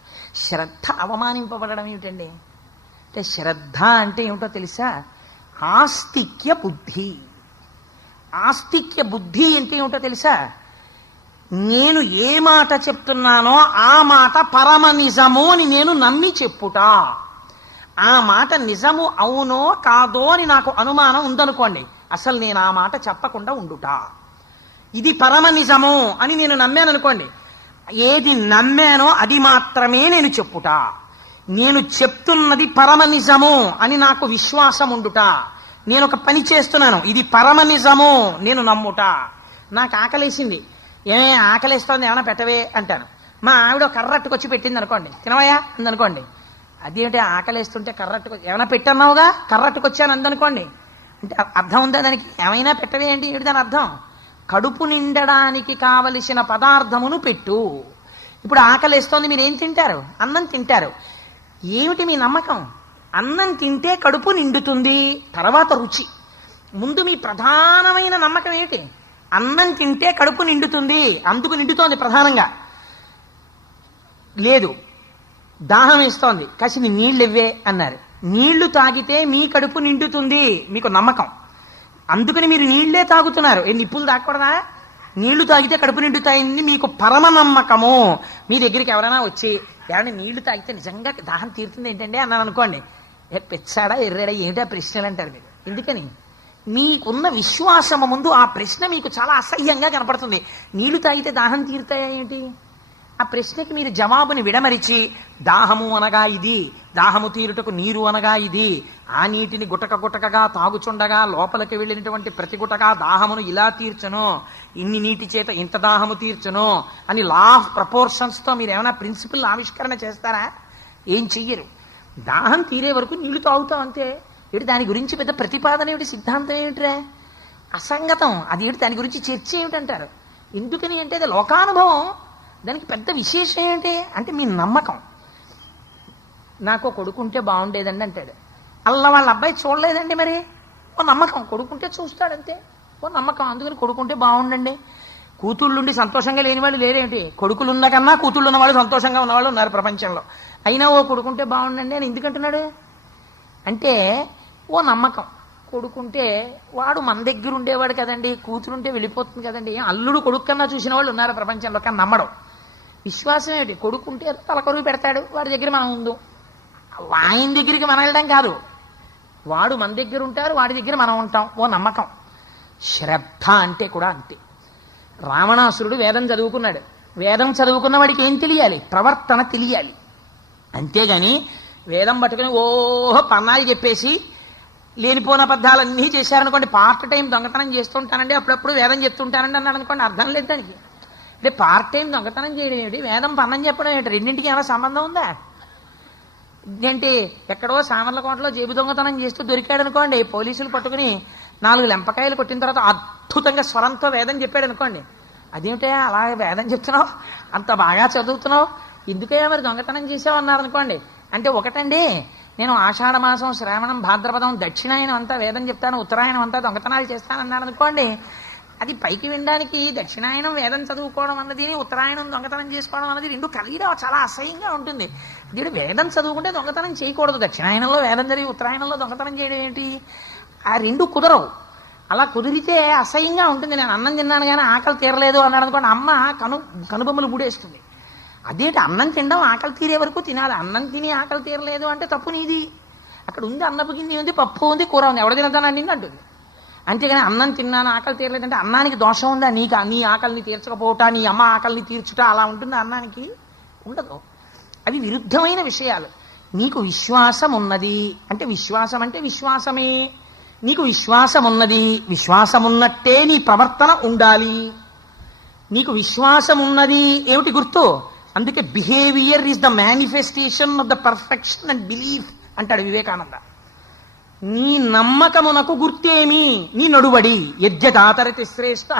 శ్రద్ధ అవమానింపబడడం ఏమిటండి? అంటే శ్రద్ధ అంటే ఏమిటో తెలుసా? ఆస్తిక్య బుద్ధి. ఆస్తిక్య బుద్ధి అంటే ఏమిటో తెలుసా? నేను ఏ మాట చెప్తున్నానో ఆ మాట పరమ నిజము అని నేను నమ్మి చెప్పుట. ఆ మాట నిజము అవునో కాదో అని నాకు అనుమానం ఉందనుకోండి, అసలు నేను ఆ మాట చెప్పకుండా ఉండుట. ఇది పరమ నిజము అని నేను నమ్మాను అనుకోండి, ఏది నమ్మానో అది మాత్రమే నేను చెప్పుట. నేను చెప్తున్నది పరమ నిజము అని నాకు విశ్వాసం ఉండుట. నేను ఒక పని చేస్తున్నాను, ఇది పరమ నిజము నేను నమ్ముట. నాకు ఆకలేసింది, ఏమే ఆకలిస్తోంది ఏమైనా పెట్టవే అంటాను. మా ఆవిడ కర్రట్టుకొచ్చి పెట్టింది అనుకోండి, తినవయా అందనుకోండి. అదేంటి ఆకలిస్తుంటే కర్రట్టుకొచ్చి ఏమైనా పెట్టన్నావుగా కర్రట్టుకొచ్చాను అందనుకోండి, అంటే అర్థం ఉందా దానికి? ఏమైనా పెట్టవే అంటే ఏమిటి దాని అర్థం? కడుపు నిండడానికి కావలసిన పదార్థమును పెట్టు. ఇప్పుడు ఆకలిస్తోంది, మీరు ఏం తింటారు? అన్నం తింటారు. ఏమిటి మీ నమ్మకం? అన్నం తింటే కడుపు నిండుతుంది, తర్వాత రుచి. ముందు మీ ప్రధానమైన నమ్మకం ఏమిటి? అన్నం తింటే కడుపు నిండుతుంది, అందుకు నిండుతోంది ప్రధానంగా. లేదు, దాహం వేస్తోంది, కాసిని నీళ్ళు ఇవ్వే అన్నారు. నీళ్లు తాగితే మీ కడుపు నిండుతుంది మీకు నమ్మకం, అందుకని మీరు నీళ్లే తాగుతున్నారు. నిప్పులు తాగకూడదా? నీళ్లు తాగితే కడుపు నిండుతాయింది మీకు పరమ నమ్మకము. మీ దగ్గరికి ఎవరైనా వచ్చి ఎవరైనా నీళ్లు తాగితే నిజంగా దాహం తీరుతుంది ఏంటండి అన్నాను అనుకోండి, పెచ్చాడా ఎర్రాడా ఏమిటా ప్రశ్నలు అంటారు మీరు. ఎందుకని? మీకున్న విశ్వాసము ముందు ఆ ప్రశ్న మీకు చాలా అసహ్యంగా కనపడుతుంది. నీళ్లు తాగితే దాహం తీరుతాయా ఏంటి? ఆ ప్రశ్నకి మీరు జవాబుని విడమరిచి, దాహము అనగా ఇది, దాహము తీరుటకు నీరు అనగా ఇది, ఆ నీటిని గుటక గుటకగా తాగుచుండగా లోపలికి వెళ్ళినటువంటి ప్రతి గుటక దాహమును ఇలా తీర్చను, ఇన్ని నీటి చేత ఇంత దాహము తీర్చను అని లా ఆఫ్ ప్రపోర్షన్స్తో మీరు ఏమైనా ప్రిన్సిపల్ ఆవిష్కరణ చేస్తారా? ఏం చెయ్యరు. దాహం తీరే వరకు నీళ్లు తాగుతాం అంతే. ఏమిటి దాని గురించి పెద్ద ప్రతిపాదన ఏమిటి, సిద్ధాంతం ఏమిట్రా? అసంగతం. అది ఏమిటి, దాని గురించి చర్చ ఏమిటంటారు. ఎందుకని అంటే అది లోకానుభవం. దానికి పెద్ద విశేషం ఏంటి అంటే మీ నమ్మకం. నాకు కొడుకుంటే బాగుండేదండి అంటాడు. అల్ల వాళ్ళ అబ్బాయి చూడలేదండి, మరి ఓ నమ్మకం. కొడుకుంటే చూస్తాడంతే, ఓ నమ్మకం. అందుకని కొడుకుంటే బాగుండండి. కూతుళ్ళుండి సంతోషంగా లేని వాళ్ళు లేరేంటి? కొడుకులు ఉన్న కన్నా కూతుళ్ళు ఉన్న వాళ్ళు సంతోషంగా ఉన్నవాళ్ళు ఉన్నారు ప్రపంచంలో. అయినా ఓ కొడుకుంటే బాగుండండి అని ఎందుకంటున్నాడు అంటే ఓ నమ్మకం. కొడుకుంటే వాడు మన దగ్గర ఉండేవాడు కదండి, కూతురుంటే వెళ్ళిపోతుంది కదండి. అల్లుడు కొడుకు కన్నా చూసిన వాళ్ళు ఉన్నారు ప్రపంచంలో, కానీ నమ్మడం. విశ్వాసం ఏమిటి? కొడుకుంటే తలకొరువు పెడతాడు, వాడి దగ్గర మనం ఉందాం. ఆయన దగ్గరికి మనం వెళ్ళడం కాదు, వాడు మన దగ్గర ఉంటారు, వాడి దగ్గర మనం ఉంటాం. ఓ నమ్మకం. శ్రద్ధ అంటే కూడా అంతే. రావణాసురుడు వేదం చదువుకున్నాడు. వేదం చదువుకున్న వాడికి ఏం తెలియాలి? ప్రవర్తన తెలియాలి. అంతేగాని వేదం పట్టుకుని ఓహో పన్నాలు చెప్పేసి లేనిపోయిన అబద్ధాలన్నీ చేశారనుకోండి. పార్ట్ టైం దొంగతనం చేస్తుంటానండి, అప్పుడప్పుడు వేదం చెప్తుంటానండి అన్నాడు అనుకోండి, అర్థం లేదు దానికి. అంటే పార్ట్ టైం దొంగతనం చేయడం ఏమిటి, వేదం పన్నం చెప్పడం ఏమిటి? రెండింటికి ఏమైనా సంబంధం ఉందా ఏంటి? ఎక్కడో సామర్లకోటలో జేబు దొంగతనం చేస్తూ దొరికాడు అనుకోండి, పోలీసులు పట్టుకుని 4 లెంపకాయలు కొట్టిన తర్వాత అద్భుతంగా స్వరంతో వేదం చెప్పాడు అనుకోండి, అదేమిటే అలా వేదం చెప్తున్నావు, అంత బాగా చదువుతున్నావు, ఎందుకే మరి దొంగతనం చేసావు అన్నారు అనుకోండి. అంటే ఒకటండి, నేను ఆషాఢ మాసం, శ్రావణం, భాద్రపదం, దక్షిణాయనం అంతా వేదం చెప్తాను, ఉత్తరాయణం అంతా దొంగతనాలు చేస్తానన్నాను అనుకోండి. అది పైకి వినడానికి దక్షిణాయనం వేదం చదువుకోవడం అన్నది, ఉత్తరాయణం దొంగతనం చేసుకోవడం అన్నది రెండు కలిగిన చాలా అసహ్యంగా ఉంటుంది. దీడు వేదం చదువుకుంటే దొంగతనం చేయకూడదు, దక్షిణాయనంలో వేదం చదివి ఉత్తరాయణంలో దొంగతనం చేయడం ఏంటి? ఆ రెండు కుదరవు. అలా కుదిరితే అసహ్యంగా ఉంటుంది. నేను అన్నం తిన్నాను కానీ ఆకలి తీరలేదు అన్నాడు అనుకోండి, అమ్మ కనుబొమ్మలు బుడేస్తుంది. అదేంటి, అన్నం తినడం ఆకలి తీరే వరకు తినాలి, అన్నం తిని ఆకలి తీరలేదు అంటే తప్పు నీది. అక్కడ ఉంది అన్నపు గిన్నె ఉంది, పప్పు ఉంది, కూర ఉంది, ఎవడ తినదానండి అంటుంది. అంతేగాని అన్నం తిన్నాను ఆకలి తీరలేదంటే అన్నానికి దోషం ఉందా? నీ ఆకలిని తీర్చకపోవట, నీ అమ్మ ఆకలిని తీర్చుట అలా ఉంటుంది? అన్నానికి ఉండదు. అవి విరుద్ధమైన విషయాలు. నీకు విశ్వాసం ఉన్నది అంటే విశ్వాసం అంటే విశ్వాసమే. నీకు విశ్వాసం ఉన్నది, విశ్వాసం ఉన్నట్టే నీ ప్రవర్తన ఉండాలి. నీకు విశ్వాసం ఉన్నది ఏమిటి గుర్తు? అందుకే behaviour is the manifestation of the perfection and belief అంటాడు వివేకానంద. నీ నమ్మకమునకు గుర్తేమి? నీ నడువడి. యద్యదాతరతి శ్రేష్ఠ.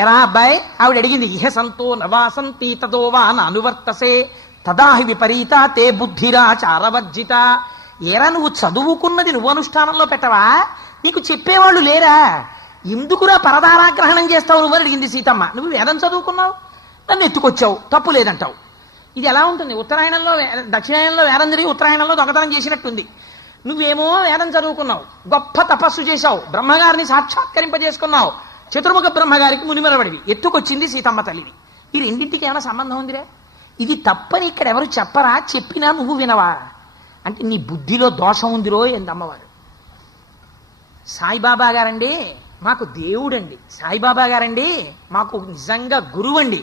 ఎరా అబ్బాయి, ఆవిడ అడిగింది, ఇహ సంతో నవాసంతి తదో వా అనువర్తసే తదాహి విపరీత తే బుద్ధిరా చారవర్జిత. ఏరా నువ్వు చదువుకున్నది నువ్వు అనుష్ఠానంలో పెట్టవా? నీకు చెప్పేవాళ్ళు లేరా? ఎందుకురా పరదారాగ్రహణం చేస్తావు నువ్వు అడిగింది సీతమ్మ. నువ్వు వేదం చదువుకున్నావు, నన్ను ఎత్తుకొచ్చావు, తప్పు లేదంటావు. ఇది ఎలా ఉంటుంది? ఉత్తరాయణంలో దక్షిణాయనంలో వేదం జరిగి ఉత్తరాయణంలో దొంగతనం చేసినట్టుంది. నువ్వేమో వేదం చదువుకున్నావు, గొప్ప తపస్సు చేశావు, బ్రహ్మగారిని సాక్షాత్కరింపజేసుకున్నావు, చతుర్ముఖ బ్రహ్మగారికి మునిమరవడివి, ఎత్తుకొచ్చింది సీతమ్మ తల్లిని. ఈ రెండింటికి ఏమైనా సంబంధం ఉందిరా? ఇది తప్పని ఇక్కడ ఎవరు చెప్పరా? చెప్పినా నువ్వు వినవా? అంటే నీ బుద్ధిలో దోషం ఉందిరో ఏంది అమ్మవారు. సాయిబాబా గారండి మాకు దేవుడండి, సాయిబాబా గారండి మాకు నిజంగా గురువండి,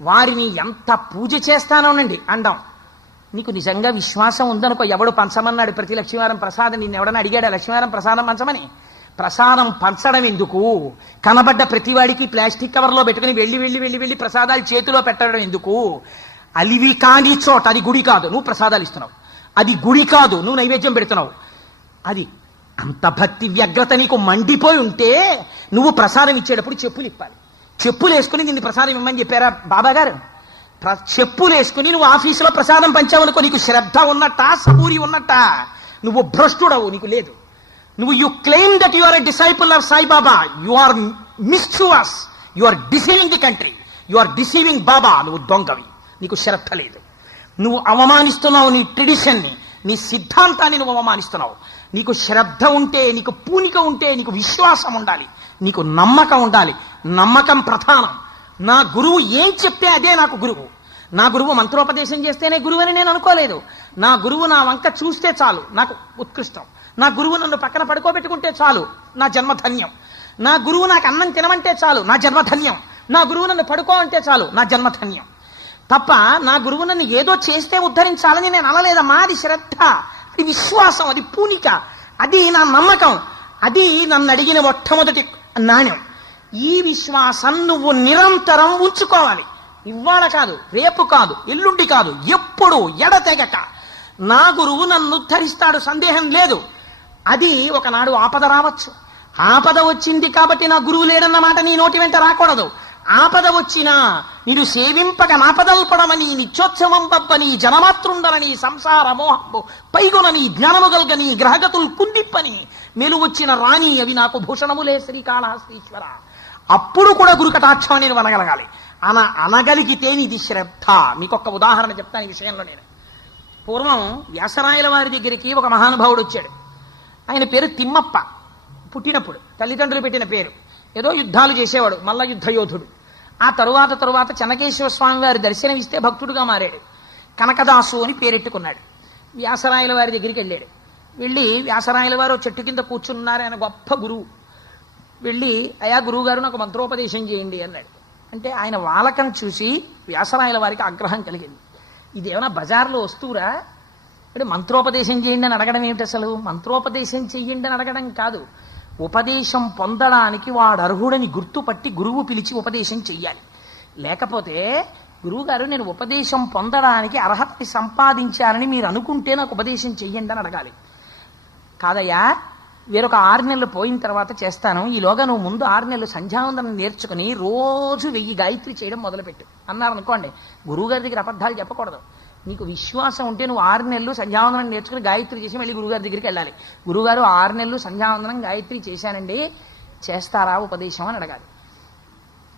వారిని ఎంత పూజ చేస్తానోనండి అండం. నీకు నిజంగా విశ్వాసం ఉందనుకో, ఎవడు పంచమన్నాడు ప్రతి లక్ష్మీవారం ప్రసాదం? నిన్ను ఎవడన్నా అడిగాడా లక్ష్మీవారం ప్రసాదం పంచమని? ప్రసాదం పంచడం ఎందుకు? కనబడ్డ ప్రతివాడికి ప్లాస్టిక్ కవర్లో పెట్టుకుని వెళ్ళి వెళ్ళి వెళ్ళి వెళ్ళి ప్రసాదాలు చేతిలో పెట్టడం ఎందుకు? అలివి కాని చోట అది గుడి కాదు, నువ్వు ప్రసాదాలు ఇస్తున్నావు. అది గుడి కాదు, నువ్వు నైవేద్యం పెడుతున్నావు. అది అంత భక్తి వ్యగ్రత నీకు మండిపోయి ఉంటే నువ్వు ప్రసాదం ఇచ్చేటప్పుడు చెప్పులు ఇప్పాలి. చెప్పులు వేసుకుని నిన్ను ప్రసాదం ఇమ్మని చెప్పారా బాబా గారు? చెప్పులు వేసుకుని నువ్వు ఆఫీసులో ప్రసాదం పంచావనుకో, నీకు శ్రద్ధ ఉన్నట్ట, సబూరి ఉన్నట్ట? నువ్వు భ్రష్టుడవు, నీకు లేదు. నువ్వు you claim that you are a disciple of Saibaba, you are mischievous, you are deceiving the country, you are deceiving Baba. నువ్వు దొంగవి, నీకు శ్రద్ధ లేదు. నువ్వు అవమానిస్తున్నావు నీ ట్రెడిషన్ని, నీ సిద్ధాంతాన్ని నువ్వు అవమానిస్తున్నావు. నీకు శ్రద్ధ ఉంటే, నీకు పూనిక ఉంటే, నీకు విశ్వాసం ఉండాలి, నీకు నమ్మకం ఉండాలి. నమ్మకం ప్రధానం. నా గురువు ఏం చెప్తే అదే నాకు గురువు. నా గురువు మంత్రోపదేశం చేస్తేనే గురువు అని నేను అనుకోలేదు. నా గురువు నా వంక చూస్తే చాలు నాకు ఉత్కృష్టం. నా గురువు నన్ను పక్కన పడుకోబెట్టుకుంటే చాలు నా జన్మధన్యం, నా గురువు నాకు అన్నం తినమంటే చాలు నా జన్మధన్యం, నా గురువు నన్ను పడుకో అంటే చాలు నా జన్మధన్యం. తప్ప నా గురువు నన్ను ఏదో చేస్తే ఉద్ధరించాలని నేను అనలేదమ్మా. అది శ్రద్ధ, అది విశ్వాసం, అది పూనిక, అది నా నమ్మకం, అది నన్ను అడిగిన మొట్టమొదటి నాణ్యం. ఈ విశ్వాసం నువ్వు నిరంతరం ఉంచుకోవాలి. ఇవాళ కాదు, రేపు కాదు, ఎల్లుండి కాదు, ఎప్పుడు ఎడతెగక నా గురువు నన్ను ఉద్ధరిస్తాడు, సందేహం లేదు. అది ఒకనాడు ఆపద రావచ్చు. ఆపద వచ్చింది కాబట్టి నా గురువు లేడన్నమాట నీ నోటి వెంట రాకూడదు. ఆపద వచ్చినా నీడు సేవింపక నాపదల్పడమని నిత్యోత్సవం పబ్బని జనమాతృండలని సంసార మోహంబు పైగొనని జ్ఞానము గల్గని గ్రహగతులు కుందిప్పని మెలు వచ్చిన రాణి అవి నాకు భూషణములే శ్రీకాళహస్తీశ్వర. అప్పుడు కూడా గురు కటాక్షం నేను అనగలగాలి. అనగలిగితే ఇది శ్రద్ధ. మీకొక ఉదాహరణ చెప్తాను ఈ విషయంలో. నేను పూర్వం వ్యాసరాయల వారి దగ్గరికి ఒక మహానుభావుడు వచ్చాడు. ఆయన పేరు తిమ్మప్ప. పుట్టినప్పుడు తల్లిదండ్రులు పెట్టిన పేరు. ఏదో యుద్ధాలు చేసేవాడు, మల్ల యుద్ధ యోధుడు. ఆ తరువాత చెన్నకేశ్వర స్వామి వారి దర్శనం ఇస్తే భక్తుడుగా మారాడు. కనకదాసు అని పేరెట్టుకున్నాడు. వ్యాసరాయల వారి దగ్గరికి వెళ్ళాడు. వెళ్ళి వ్యాసరాయల వారు చెట్టు కింద కూర్చున్నారు. ఆయన గొప్ప గురువు. వెళ్ళి అయా గురువు గారు నాకు మంత్రోపదేశం చేయండి అన్నాడు. అంటే ఆయన వాలకం చూసి వ్యాసరాయల వారికి ఆగ్రహం కలిగింది. ఇదేమన్నా బజార్లో వస్తువురా, అంటే మంత్రోపదేశం చేయండి అని అడగడం ఏమిటి? అసలు మంత్రోపదేశం చెయ్యండి అని అడగడం కాదు, ఉపదేశం పొందడానికి వాడు అర్హుడని గుర్తుపట్టి గురువు పిలిచి ఉపదేశం చెయ్యాలి. లేకపోతే గురువుగారు నేను ఉపదేశం పొందడానికి అర్హతని సంపాదించానని మీరు అనుకుంటే నాకు ఉపదేశం చెయ్యండి అని అడగాలి. కాదయ్యా, వేరొక 6 నెలలు పోయిన తర్వాత చేస్తాను, ఈలోగా నువ్వు ముందు 6 నెలలు సంధ్యావందనం నేర్చుకుని రోజు 1000 గాయత్రి చేయడం మొదలుపెట్టు అన్నారనుకోండి. గురువుగారి దగ్గర అబద్ధాలు చెప్పకూడదు. నీకు విశ్వాసం ఉంటే నువ్వు 6 నెలలు సంధ్యావందనం నేర్చుకుని గాయత్రి చేసి మళ్ళీ గురుగారి దగ్గరికి వెళ్ళాలి. గురువుగారు 6 నెలలు సంధ్యావందనం గాయత్రి చేశానండి, చేస్తారా ఉపదేశం అని అడగాలి.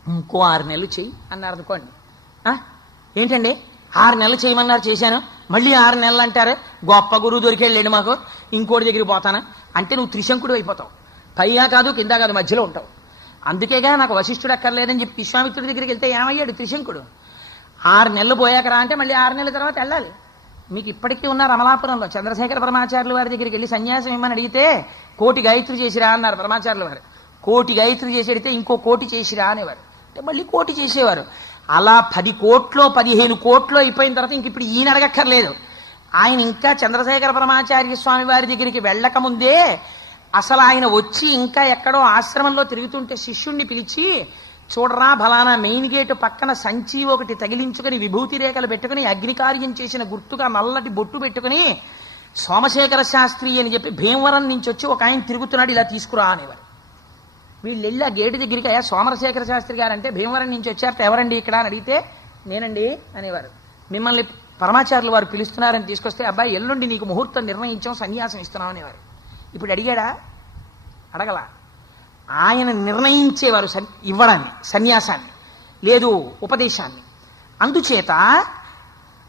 ఇంకో 6 నెలలు చెయ్యి అన్నారు అనుకోండి. ఏంటండి 6 నెలలు చేయమన్నారు, చేశాను, మళ్ళీ 6 నెలలు అంటారు, గొప్ప గురువు దొరికెళ్ళండి మాకు, ఇంకోటి దగ్గరికి పోతాను అంటే నువ్వు త్రిశంకుడు అయిపోతావు. పైగా కాదు కింద కాదు, మధ్యలో ఉంటావు. అందుకేగా నాకు వశిష్ఠుడు అక్కర్లేదని చెప్పి విశ్వామిత్రుడి దగ్గరికి వెళ్తే ఏమయ్యాడు? త్రిశంకుడు. 6 నెలలు పోయాక రా అంటే మళ్ళీ 6 నెలల తర్వాత వెళ్ళాలి. మీకు ఇప్పటికీ ఉన్నారు అమలాపురంలో చంద్రశేఖర పరమాచార్యుల వారి దగ్గరికి వెళ్ళి సన్యాసం ఇమ్మని అడిగితే 1,000,000 గాయత్రి చేసిరా అన్నారు పరమాచార్యుల వారు. 1,000,000 గాయత్రి చేసి అడిగితే ఇంకో 1,000,000 చేసిరా అనేవారు. అంటే మళ్ళీ 1,000,000 చేసేవారు. అలా 10 కోట్లో 15 కోట్లో అయిపోయిన తర్వాత ఇంక ఇప్పుడు ఈయన అడగక్కర్లేదు. ఆయన ఇంకా చంద్రశేఖర పరమాచార్య స్వామి వారి దగ్గరికి వెళ్ళక ముందే అసలు ఆయన వచ్చి ఇంకా ఎక్కడో ఆశ్రమంలో తిరుగుతుంటే శిష్యుణ్ణి పిలిచి, చూడరా బలానా మెయిన్ గేటు పక్కన సంచి ఒకటి తగిలించుకుని విభూతి రేఖలు పెట్టుకుని అగ్నికార్యం చేసిన గుర్తుగా నల్లటి బొట్టు పెట్టుకుని సోమశేఖర శాస్త్రి అని చెప్పి భీమవరం నుంచి వచ్చి ఒక ఆయన తిరుగుతున్నాడు, ఇలా తీసుకురా అనేవారు. వీళ్ళు వెళ్ళి ఆ గేటు దగ్గరికి, అయ్యా సోమశేఖర శాస్త్రి గారు అంటే భీమవరం నుంచి వచ్చారట, ఎవరండి ఇక్కడ అని అడిగితే నేనండి అనేవారు. మిమ్మల్ని పరమాచార్యులు వారు పిలుస్తున్నారని తీసుకొస్తే, అబ్బాయి ఎల్లుండి నీకు ముహూర్తం నిర్ణయించాం, సన్యాసం ఇస్తున్నాం అనేవారు. ఇప్పుడు అడిగాడా? అడగల. ఆయన నిర్ణయించేవారు ఇవ్వడాన్ని, సన్యాసాన్ని, లేదు ఉపదేశాన్ని. అందుచేత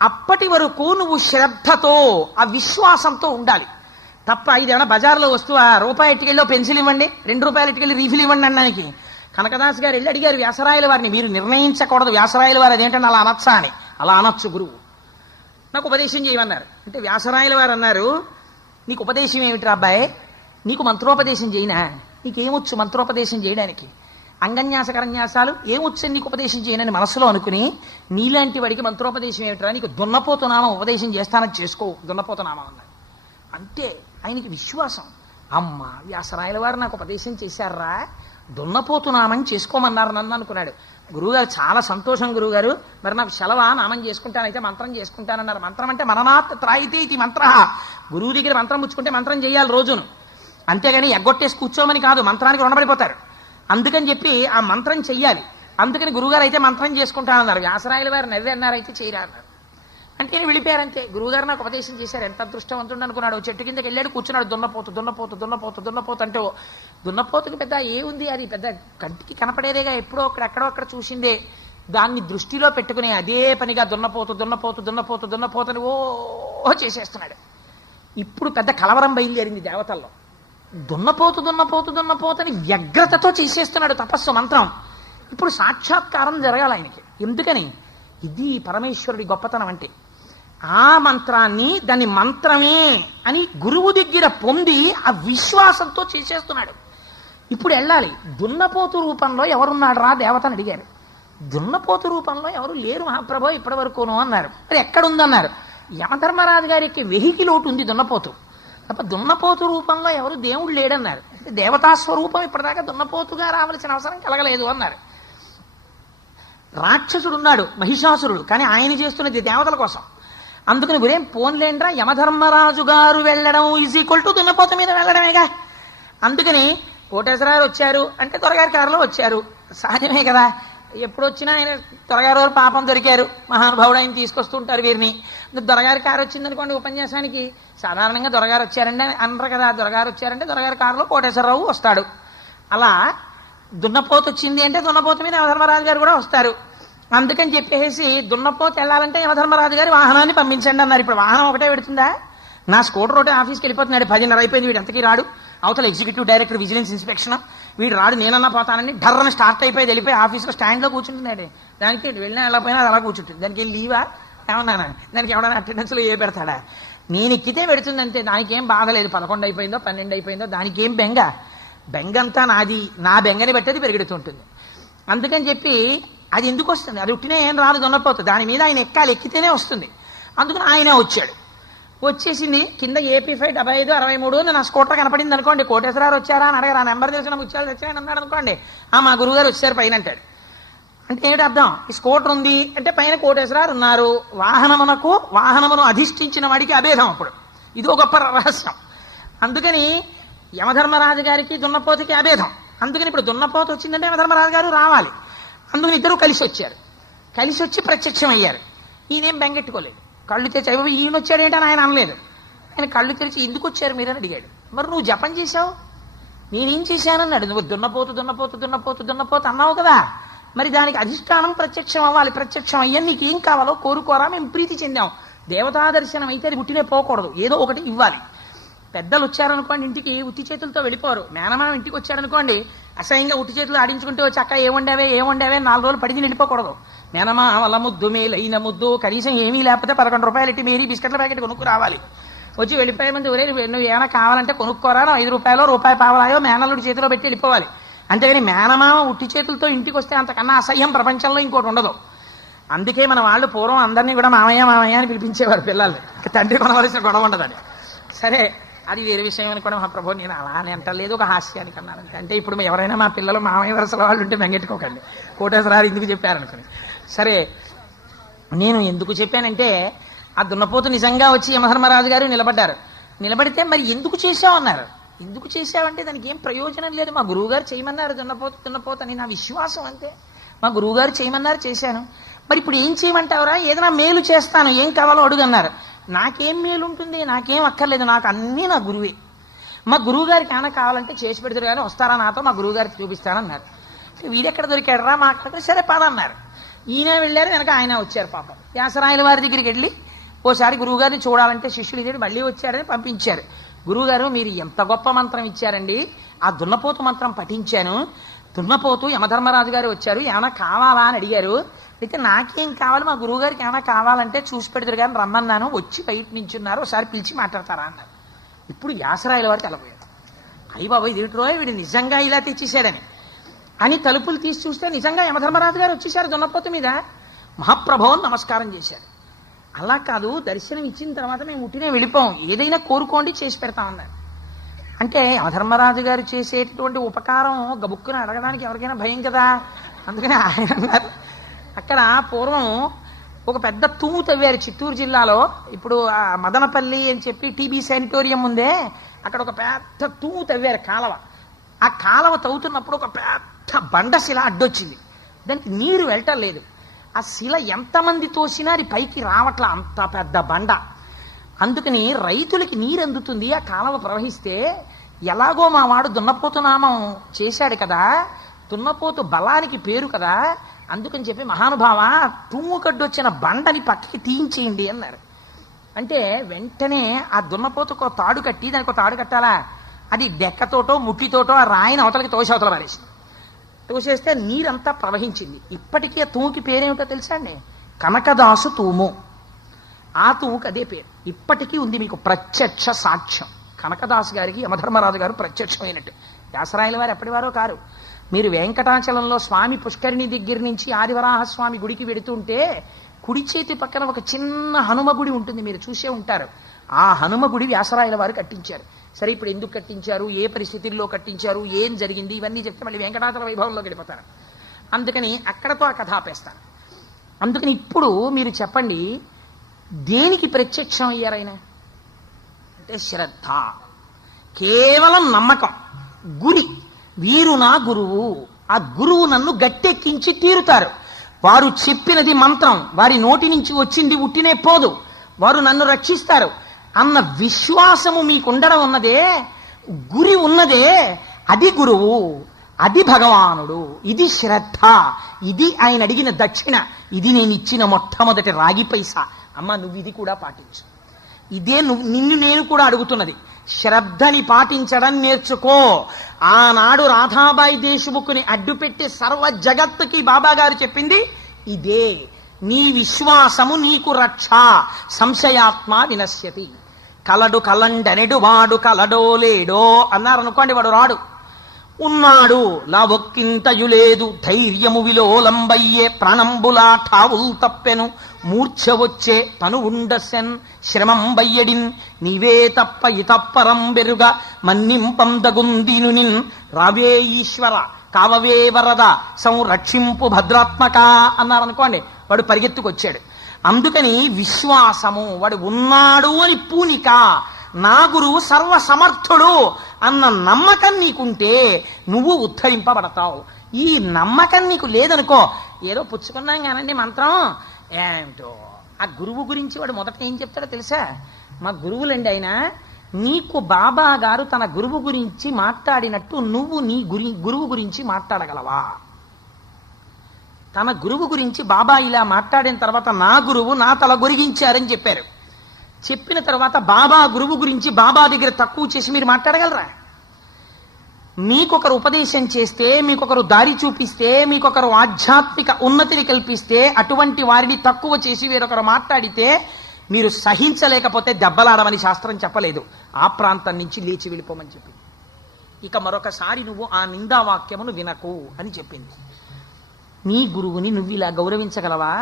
అప్పటి వరకు నువ్వు శ్రద్ధతో ఆ విశ్వాసంతో ఉండాలి తప్ప ఇదేమన్నా బజార్లో వస్తువా, రూపాయి ఎట్టుకెళ్ళి పెన్సిల్ ఇవ్వండి, 2 రూపాయలు ఎట్టుకెళ్ళి రీఫిల్ ఇవ్వండి అన్నానికి. కనకదాస్ గారు వెళ్ళి అడిగారు వ్యాసరాయల వారిని, మీరు నిర్ణయించకూడదు వ్యాసరాయల వారు అదేంటంటే అలా అనొచ్చా అని. అలా అనొచ్చు గురువు, నాకు ఉపదేశం చేయమన్నారు. అంటే వ్యాసరాయల వారు అన్నారు, నీకు ఉపదేశం ఏమిట్రా అబ్బాయి, నీకు మంత్రోపదేశం చేయనా, నీకేమొచ్చు మంత్రోపదేశం చేయడానికి, అంగన్యాస కరన్యాసాలు ఏమొచ్చు నీకు ఉపదేశం చేయనని మనసులో అనుకుని, నీలాంటి వాడికి మంత్రోపదేశం ఏమిట్రా, నీకు దున్నపోతునామం ఉపదేశం చేస్తానని చేసుకో, దున్నపోతునామం అన్నారు. అంటే ఆయనకి విశ్వాసం. అమ్మ వ్యాసరాయల వారు నాకు ఉపదేశం చేశారా, దున్నపోతునామని చేసుకోమన్నారు నన్ను అనుకున్నాడు. గురువుగారు చాలా సంతోషం గురువుగారు, మరి నాకు సెలవా, నామం చేసుకుంటానైతే మంత్రం చేసుకుంటానన్నారు. మంత్రం అంటే మననాత్ త్రాయితే ఇది మంత్ర, గురువు దగ్గర మంత్రం పుచ్చుకుంటే మంత్రం చేయాలి రోజును, అంతేగాని ఎగ్గొట్టేసి కూర్చోమని కాదు, మంత్రానికి రుణపడిపోతారు. అందుకని చెప్పి ఆ మంత్రం చెయ్యాలి. అందుకని గురువుగారు అయితే మంత్రం చేసుకుంటానన్నారు. వ్యాసరాయల వారు నవ్వి అన్నారు, అయితే చేయరా అన్నారు. అంటే వెళ్ళిపోయారంతే. గురువుగారు నాకు ఉపదేశం చేశారు, ఎంత అదృష్టవంతుడు అనుకున్నాడు. చెట్టు కిందకి వెళ్ళాడు, కూర్చున్నాడు. దున్నపోతు దున్నపోతు దున్నపోతు దున్నపోతు అంటే, దున్నపోతుకి పెద్ద ఏముంది, అది పెద్ద కంటికి కనపడేదేగా, ఎప్పుడో ఎక్కడో అక్కడ చూసిందే. దాన్ని దృష్టిలో పెట్టుకుని అదే పనిగా దున్నపోతు దున్నపోతు దున్నపోతు దున్నపోతని ఓ చేసేస్తున్నాడు. ఇప్పుడు పెద్ద కలవరం బయలుదేరింది దేవతల్లో. దున్నపోతు దున్నపోతు దున్నపోతని వ్యగ్రతతో చేసేస్తున్నాడు తపస్సు, మంత్రం. ఇప్పుడు సాక్షాత్కారం జరగాలి ఆయనకి. ఎందుకని? ఇది పరమేశ్వరుడి గొప్పతనం అంటే. ఆ మంత్రాన్ని దాని మంత్రమే అని గురువు దగ్గర పొంది ఆ విశ్వాసంతో చేసేస్తున్నాడు. ఇప్పుడు వెళ్ళాలి. దున్నపోతు రూపంలో ఎవరున్నాడు రా దేవతని అడిగారు. దున్నపోతు రూపంలో ఎవరు లేరు మహాప్రభో ఇప్పటి వరకును అన్నారు. మరి ఎక్కడుందన్నారు. యమధర్మరాజు గారికి వెహికల్ ఒకటి ఉంది దున్నపోతు తప్ప దున్నపోతు రూపంలో ఎవరు దేవుడు లేడన్నారు. దేవతాస్వరూపం ఇప్పటిదాకా దున్నపోతుగా రావాల్సిన అవసరం కలగలేదు అన్నారు. రాక్షసుడు ఉన్నాడు మహిషాసురుడు, కానీ ఆయన చేస్తున్నది దేవతల కోసం. అందుకని గురేం పోన్లేండ్రా యమధర్మరాజు గారు వెళ్ళడం ఈజ్ ఈక్వల్ టు దున్నపోత మీద వెళ్ళడమేగా. అందుకని కోటేశ్వరరావు వచ్చారు అంటే దొరగారి కారులో వచ్చారు, సహజమే కదా. ఎప్పుడు వచ్చినా ఆయన దొరగారు పాపం దొరికారు, మహానుభావుడు ఆయన తీసుకొస్తుంటారు వీరిని. దొరగారి కారు వచ్చిందనుకోండి ఉపన్యాసానికి, సాధారణంగా దొరగారు వచ్చారండి అనరు కదా. దొరగారు వచ్చారంటే దొరగారి కారులో కోటేశ్వరరావు వస్తాడు. అలా దున్నపోతు వచ్చింది అంటే దున్నపోతు మీద యమధర్మరాజు గారు కూడా వస్తారు. అందుకని చెప్పేసి దున్నపోతు వెళ్ళాలంటే యమధర్మరాజు గారి వాహనాన్ని పంపించండి అన్నారు. ఇప్పుడు వాహనం ఒకటే పెడుతుందా? నా స్కూటర్ ఒకటే ఆఫీస్కి వెళ్ళిపోతున్నాడు, 10:30 అయిపోయింది, వీడు ఎంతకీ రాడు. అవతల ఎగ్జిక్యూటివ్ డైరెక్టర్ విజిలెన్స్ ఇన్స్పెక్షన్, వీడు రాడు, నేనన్నా పోతానని డర్రని స్టార్ట్ అయిపోయి వెళ్ళిపోయి ఆఫీస్లో స్టాండ్లో కూర్చుంటున్నాడు. దానికి వెళ్ళినా వెళ్ళకపోయినా అది అలా కూర్చుంటుంది. దానికి ఏం లీవా ఏమన్నానా? దానికి ఎవడన్నా అటెండెన్స్లో ఏ పెడతాడా? నేను ఎక్కితే పెడుతుందంటే దానికి ఏం బాధ లేదు. 11 అయిపోయిందో 12 అయిపోయిందో దానికి ఏం బెంగ. బెంగంతా నాది, నా బెంగని బట్టి అది పెరుగుతుంటుంది. అందుకని చెప్పి అది ఎందుకు వస్తుంది? అది ఉట్టినే ఏం రాదు దున్నపోతుంది. దాని మీద ఆయన ఎక్కాలి, ఎక్కితేనే వస్తుంది. అందుకని ఆయనే వచ్చాడు. వచ్చేసింది కింద AP 5 75 63 నా స్కూటర్ కనపడింది అనుకోండి. కోటేశ్వరరావు వచ్చారా అని అడగారు. ఆ నెంబర్ తెలిసిన ముత్యాలు తెచ్చాయని అన్నాడు అనుకోండి, మా గురువు గారు వచ్చారు పైన అంటాడు. అంటే ఏమిటి అర్థం? ఈ స్కూటర్ ఉంది అంటే పైన కోటేశ్వరరావు ఉన్నారు. వాహనమును అధిష్ఠించిన వాడికి అభేదం. అప్పుడు ఇది ఒక గొప్ప రహస్యం. అందుకని యమధర్మరాజు గారికి దున్నపోతుకి అభేదం. అందుకని ఇప్పుడు దున్నపోతు వచ్చిందంటే యమధర్మరాజు గారు రావాలి. అందుకని ఇద్దరు కలిసి వచ్చారు. కలిసి వచ్చి ప్రత్యక్షం అయ్యారు. ఈయనేం బెంగెట్టుకోలేదు. కళ్ళు తెరిచి అయ్యో ఈయన వచ్చాడేంటని ఆయన అనలేదు. ఆయన కళ్ళు తెరిచి ఎందుకు వచ్చారు మీరని అడిగాడు. మరి నువ్వు జపం చేశావు, నేనేం చేశానన్నాడు. నువ్వు దున్నపోతు దున్నపోతు దున్నపోతు దున్నపోతు అన్నావు కదా, మరి దానికి అధిష్టానం ప్రత్యక్షం అవ్వాలి. ప్రత్యక్షం అయ్యా నీకు ఏం కావాలో కోరుకోరా, మేము ప్రీతి చెందాం. దేవతా దర్శనం అయితే అది పుట్టినే పోకూడదు, ఏదో ఒకటి ఇవ్వాలి. పెద్దలు వచ్చారనుకోండి ఇంటికి ఉత్తి చేతులతో వెళ్ళిపోరు. మేనమామ ఇంటికి వచ్చారనుకోండి అసహ్యంగా ఉత్తి చేతులు ఆడించుకుంటూ వచ్చి అక్క ఏముండేవే 4 రోజులు పడిచి వెళ్ళిపోకూడదు. మేనమామల ముద్దు మేలైన ముద్దు, కనీసం ఏమీ లేకపోతే 11 రూపాయలు ఇట్టి మేరీ బిస్కెట్ల ప్యాకెట్ కొనుక్కు రావాలి. వచ్చి వెళ్ళిపోయే మంది ఒరే నువ్వు ఏమైనా కావాలంటే కొనుక్కోరా, 5 రూపాయలు రూపాయి పావలాయో మేనల్లుడి చేతిలో పెట్టి వెళ్ళిపోవాలి. అంతేగాని మేనమామ ఉట్టి చేతులతో ఇంటికి వస్తే అంతకన్నా అసహ్యం ప్రపంచంలో ఇంకోటి ఉండదు. అందుకే మన వాళ్ళు పూర్వం అందరినీ కూడా మామయ్య మామయ్య అని పిలిపించేవారు పిల్లల్ని, తండ్రి కొనవలసిన గొడవ ఉండదని. సరే అది వేరే విషయం అనుకోండి మహాప్రభు, నేను అలా అని అంటలేదు, ఒక హాస్యానికి అన్నాను. అంటే ఇప్పుడు ఎవరైనా మా పిల్లలు మామయ్య వరుసల వాళ్ళు ఉంటే వెంగెట్టుకోకండి, కోటేశ్వరరావు ఎందుకు చెప్పారనుకుని. సరే నేను ఎందుకు చెప్పానంటే ఆ దున్నపోతు నిజంగా వచ్చి యమధర్మరాజు గారు నిలబడ్డారు. నిలబడితే మరి ఎందుకు చేశావు అన్నారు. ఎందుకు చేశావంటే దానికి ఏం ప్రయోజనం లేదు, మా గురువుగారు చేయమన్నారు దున్నపోతు అని నా విశ్వాసం అంతే. మా గురువుగారు చేయమన్నారు చేశాను. మరి ఇప్పుడు ఏం చేయమంటావురా, ఏదైనా మేలు చేస్తాను, ఏం కావాలో అడుగన్నారు. నాకేం మేలు ఉంటుంది, నాకేం అక్కర్లేదు, నాకు అన్నీ నా గురువే. మా గురువు గారికి ఏమైనా కావాలంటే చేసి పెడతారు కానీ వస్తారా నాతో, మా గురువు గారికి చూపిస్తానన్నారు. వీడెక్కడ దొరికాడరా మాట్లాడితే సరే పదన్నారు. ఈయన వెళ్ళారు, వెనక ఆయన వచ్చారు. పాపం వ్యాసరాయల వారి దగ్గరికి వెళ్ళి ఓసారి గురువుగారిని చూడాలంటే శిష్యులు ఇదే మళ్ళీ వచ్చారని పంపించారు. గురువుగారు మీరు ఎంత గొప్ప మంత్రం ఇచ్చారండి, ఆ దున్నపోతు మంత్రం పఠించాను. దున్నపోతు యమధర్మరాజు గారు వచ్చారు, ఏమైనా కావాలా అని అడిగారు. అయితే నాకేం కావాలి, మా గురువు గారికి ఏమైనా కావాలంటే చూసి పెడతారు కానీ రమ్మన్నాను, వచ్చి బయట నించున్నారు, ఒకసారి పిలిచి మాట్లాడతారా అన్నారు. ఇప్పుడు వ్యాసరాయల వారు తెలబోయారు. అయ్యి బాబా ఇది వీడు నిజంగా ఇలా తెచ్చేసాడని అని తలుపులు తీసి చూస్తే నిజంగా యమధర్మరాజు గారు వచ్చేసారు దున్నపోతు మీద. మహాప్రభువుని నమస్కారం చేశారు. అలా కాదు, దర్శనం ఇచ్చిన తర్వాత మేము ఉట్టినే వెళ్ళిపోం, ఏదైనా కోరుకోండి చేసి పెడతామన్నారు. అంటే యమధర్మరాజు గారు చేసేటటువంటి ఉపకారం గబుక్కున అడగడానికి ఎవరికైనా భయం కదా. అందుకని ఆయన అన్నారు, అక్కడ పూర్వం ఒక పెద్ద తూము తవ్వారు చిత్తూరు జిల్లాలో. ఇప్పుడు ఆ మదనపల్లి అని చెప్పి టీబీ శానిటోరియం ఉందే, అక్కడ ఒక పెద్ద తూము తవ్వారు కాలవ. ఆ కాలవ తవ్వుతున్నప్పుడు ఒక పెద్ద బండ శిల అడ్డొచ్చింది, దానికి నీరు వెళ్ళటం లేదు. ఆ శిల ఎంతమంది తోసినా అది పైకి రావట్లా, అంత పెద్ద బండ. అందుకని రైతులకి నీరు అందుతుంది ఆ కాలవ ప్రవహిస్తే. ఎలాగో మా వాడు దున్నపోతు నామం చేశాడు కదా, దున్నపోతు బలానికి పేరు కదా, అందుకని చెప్పి మహానుభావ తుమ్ముకడ్డొచ్చిన బండని పక్కకి తీయించేయండి అన్నారు. అంటే వెంటనే ఆ దున్నపోతుకు తాడు కట్టి, దానికి తాడు కట్టాలా, అది డెక్కతోటో ముట్టితోటో ఆ రాయిని అవతలకి అవతల పారేసింది. తోసేస్తే నీరంతా ప్రవహించింది. ఇప్పటికీ ఆ తూముకి పేరేమిటో తెలుసా అండి, కనకదాసు తూము. ఆ ఆతువుకి అదే పేరు. ఇప్పటికీ ఉంది మీకు ప్రత్యక్ష సాక్ష్యం. కనకదాసు గారికి యమధర్మరాజు గారు ప్రత్యక్షమైనట్టు. వ్యాసరాయల వారు ఎప్పటివారో కారు. మీరు వెంకటాచలంలో స్వామి పుష్కరిణి దగ్గర నుంచి ఆదివరాహస్వామి గుడికి వెడుతుంటే కుడి చేతి పక్కన ఒక చిన్న హనుమ గుడి ఉంటుంది, మీరు చూసే ఉంటారు. ఆ హనుమ గుడి వ్యాసరాయల వారు కట్టించారు. సరే, ఇప్పుడు ఎందుకు కట్టించారు, ఏ పరిస్థితుల్లో కట్టించారు, ఏం జరిగింది, ఇవన్నీ చెప్తే మళ్ళీ వెంకటాచల వైభవంలో గడిపోతారు. అందుకని అక్కడతో ఆ కథ ఆపేస్తాను. అందుకని ఇప్పుడు మీరు చెప్పండి, దేనికి ప్రత్యక్షం అయ్యారైనా అంటే శ్రద్ధ, కేవలం నమ్మకం. గురి, వీరు నా గురువు, ఆ గురువు నన్ను గట్టెక్కించి తీరుతారు, వారు చెప్పినది మంత్రం, వారి నోటి నుంచి వచ్చింది ఉట్టినే పోదు, వారు నన్ను రక్షిస్తారు అన్న విశ్వాసము మీకుండడం ఉన్నదే, గురి ఉన్నదే, అది గురువు, అది భగవానుడు, ఇది శ్రద్ధ, ఇది ఆయన అడిగిన దక్షిణ, ఇది నేను ఇచ్చిన మొట్టమొదటి రాగి పైసా. అమ్మ, నువ్వు ఇది కూడా పాటించు. ఇదే నిన్ను నేను కూడా అడుగుతున్నది, శ్రద్ధని పాటించడం నేర్చుకో. ఆనాడు రాధాబాయి దేశముఖుని అడ్డుపెట్టి సర్వ జగత్తుకి బాబా గారు చెప్పింది ఇదే. నీ విశ్వాసము నీకు రక్ష, సంశయాత్మ వినశ్యతి. కలడు కలండనెడు వాడు కలడో లేడో అన్నారనుకోండి, వాడు రాడు. ఉన్నాడు లావొక్కింతయు లేదు, ధైర్యము విలోలంబయ్యే, ప్రాణంబులా ఠావుల్ తప్పెను, మూర్ఛ వచ్చే తను ఉండసెన్, శ్రమం బయ్యడిన్, నీవే తప్ప ఇతప్పరం బెరుగ, మన్నింపందగుందిను నిన్, రావే ఈశ్వర కావవే వరద, సంరక్షింపు భద్రాత్మక అన్నారనుకోండి, వాడు పరిగెత్తుకొచ్చాడు. అందుకని విశ్వాసము, వాడు ఉన్నాడు అని పూనిక, నా గురువు సర్వసమర్థుడు అన్న నమ్మకం నీకుంటే నువ్వు ఉద్ధరింపబడతావు. ఈ నమ్మకం నీకు లేదనుకో, ఏదో పుచ్చుకున్నాం కానండి మంత్రం ఏమిటో. ఆ గురువు గురించి వాడు మొదట ఏం చెప్తాడో తెలుసా? మా గురువులండి ఆయన, నీకు బాబా గారు తన గురువు గురించి మాట్లాడినట్టు నువ్వు నీ గురువు గురించి మాట్లాడగలవా? తన గురువు గురించి బాబా ఇలా మాట్లాడిన తర్వాత నా గురువు నా తల గొరిగించారని చెప్పారు. చెప్పిన తర్వాత బాబా గురువు గురించి బాబా దగ్గర తక్కువ చేసి మీరు మాట్లాడగలరా? మీకొకరు ఉపదేశం చేస్తే, మీకొకరు దారి చూపిస్తే, మీకొకరు ఆధ్యాత్మిక ఉన్నతిని కల్పిస్తే, అటువంటి వారిని తక్కువ చేసి వేరొకరు మాట్లాడితే మీరు సహించలేకపోతే దెబ్బలాడమని శాస్త్రం చెప్పలేదు, ఆ ప్రాంతం నుంచి లేచి వెళ్ళిపోమని చెప్పింది. ఇక మరొకసారి నువ్వు ఆ నిందావాక్యమును వినకు అని చెప్పింది. నీ గురువుని నువ్వు ఇలా గౌరవించగలవా?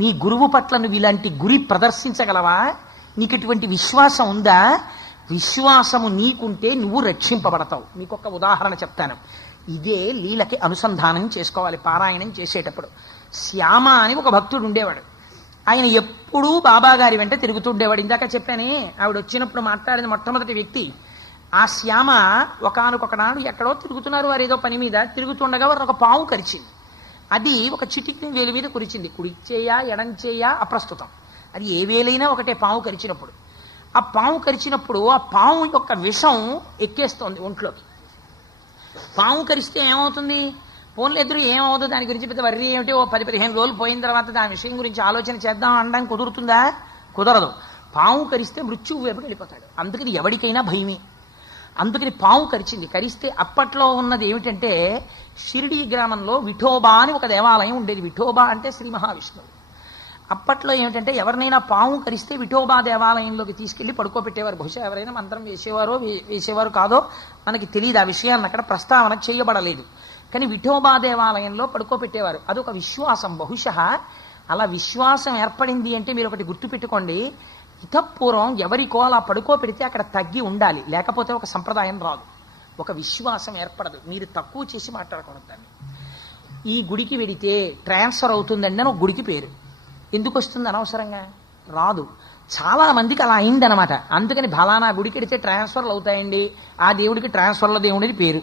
నీ గురువు పట్ల నువ్వు ఇలాంటి గురి ప్రదర్శించగలవా? నీకు ఇటువంటి విశ్వాసం ఉందా? విశ్వాసము నీకుంటే నువ్వు రక్షింపబడతావు. మీకు ఒక ఉదాహరణ చెప్తాను. ఇదే లీలకి అనుసంధానం చేసుకోవాలి పారాయణం చేసేటప్పుడు. శ్యామ అని ఒక భక్తుడు ఉండేవాడు. ఆయన ఎప్పుడూ బాబా గారి వెంట తిరుగుతుండేవాడు. ఇందాక చెప్పానే, ఆవిడ వచ్చినప్పుడు మాట్లాడిన మొట్టమొదటి వ్యక్తి ఆ శ్యామ. ఒకానొకనాడు ఎక్కడో తిరుగుతున్నారు వారు, ఏదో పని మీద తిరుగుతుండగా వారు ఒక పాము కరిచింది. అది ఒక చిటికిని వేలు మీద కురిచింది. కుడిచేయ ఎడంచేయ అప్రస్తుతం, అది ఏ వేలైనా ఒకటే పాము కరిచినప్పుడు. ఆ పాము కరిచినప్పుడు ఆ పాము యొక్క విషం ఎక్కేస్తోంది ఒంట్లోకి. పాము కరిస్తే ఏమవుతుంది? ఫోన్లు ఎదురు ఏమవుతుంది దాని గురించి పెద్ద వర్రీ ఏమిటి? ఓ 10-15 రోజులు పోయిన తర్వాత దాని విషయం గురించి ఆలోచన చేద్దాం అనడానికి కుదురుతుందా? కుదరదు. పాము కరిస్తే మృత్యువు వైపుకి వెళ్ళిపోతాడు. అందుకని ఎవరికైనా భయమే. అందుకని పాము కరిచింది. కరిస్తే అప్పట్లో ఉన్నది ఏమిటంటే, షిరిడీ గ్రామంలో విఠోబా అని ఒక దేవాలయం ఉండేది. విఠోబా అంటే శ్రీ మహావిష్ణువు. అప్పట్లో ఏమిటంటే, ఎవరినైనా పాము కరిస్తే విఠోబా దేవాలయంలోకి తీసుకెళ్లి పడుకోబెట్టేవారు. బహుశా ఎవరైనా మంత్రం వేసేవారు కాదో మనకి తెలియదు, ఆ విషయాన్ని అక్కడ ప్రస్తావన చేయబడలేదు. కానీ విఠోబా దేవాలయంలో పడుకోబెట్టేవారు. అదొక విశ్వాసం. బహుశా అలా విశ్వాసం ఏర్పడింది అంటే మీరు ఒకటి గుర్తుపెట్టుకోండి, ఇతపూర్వం ఎవరికో అలా పడుకోబెడితే అక్కడ తగ్గి ఉండాలి, లేకపోతే ఒక సంప్రదాయం రాదు, ఒక విశ్వాసం ఏర్పడదు. మీరు తక్కువ చేసి మాట్లాడకూడదు దాన్ని. ఈ గుడికి వెడితే ట్రాన్స్ఫర్ అవుతుందండి అని ఒక గుడికి పేరు. ఎందుకు వస్తుంది? అనవసరంగా రాదు. చాలా మందికి అలా అయిందనమాట. అందుకని ఫలానా గుడికి వెడితే ట్రాన్స్ఫర్లు అవుతాయండి, ఆ దేవుడికి ట్రాన్స్ఫర్ల దేవుడిని పేరు.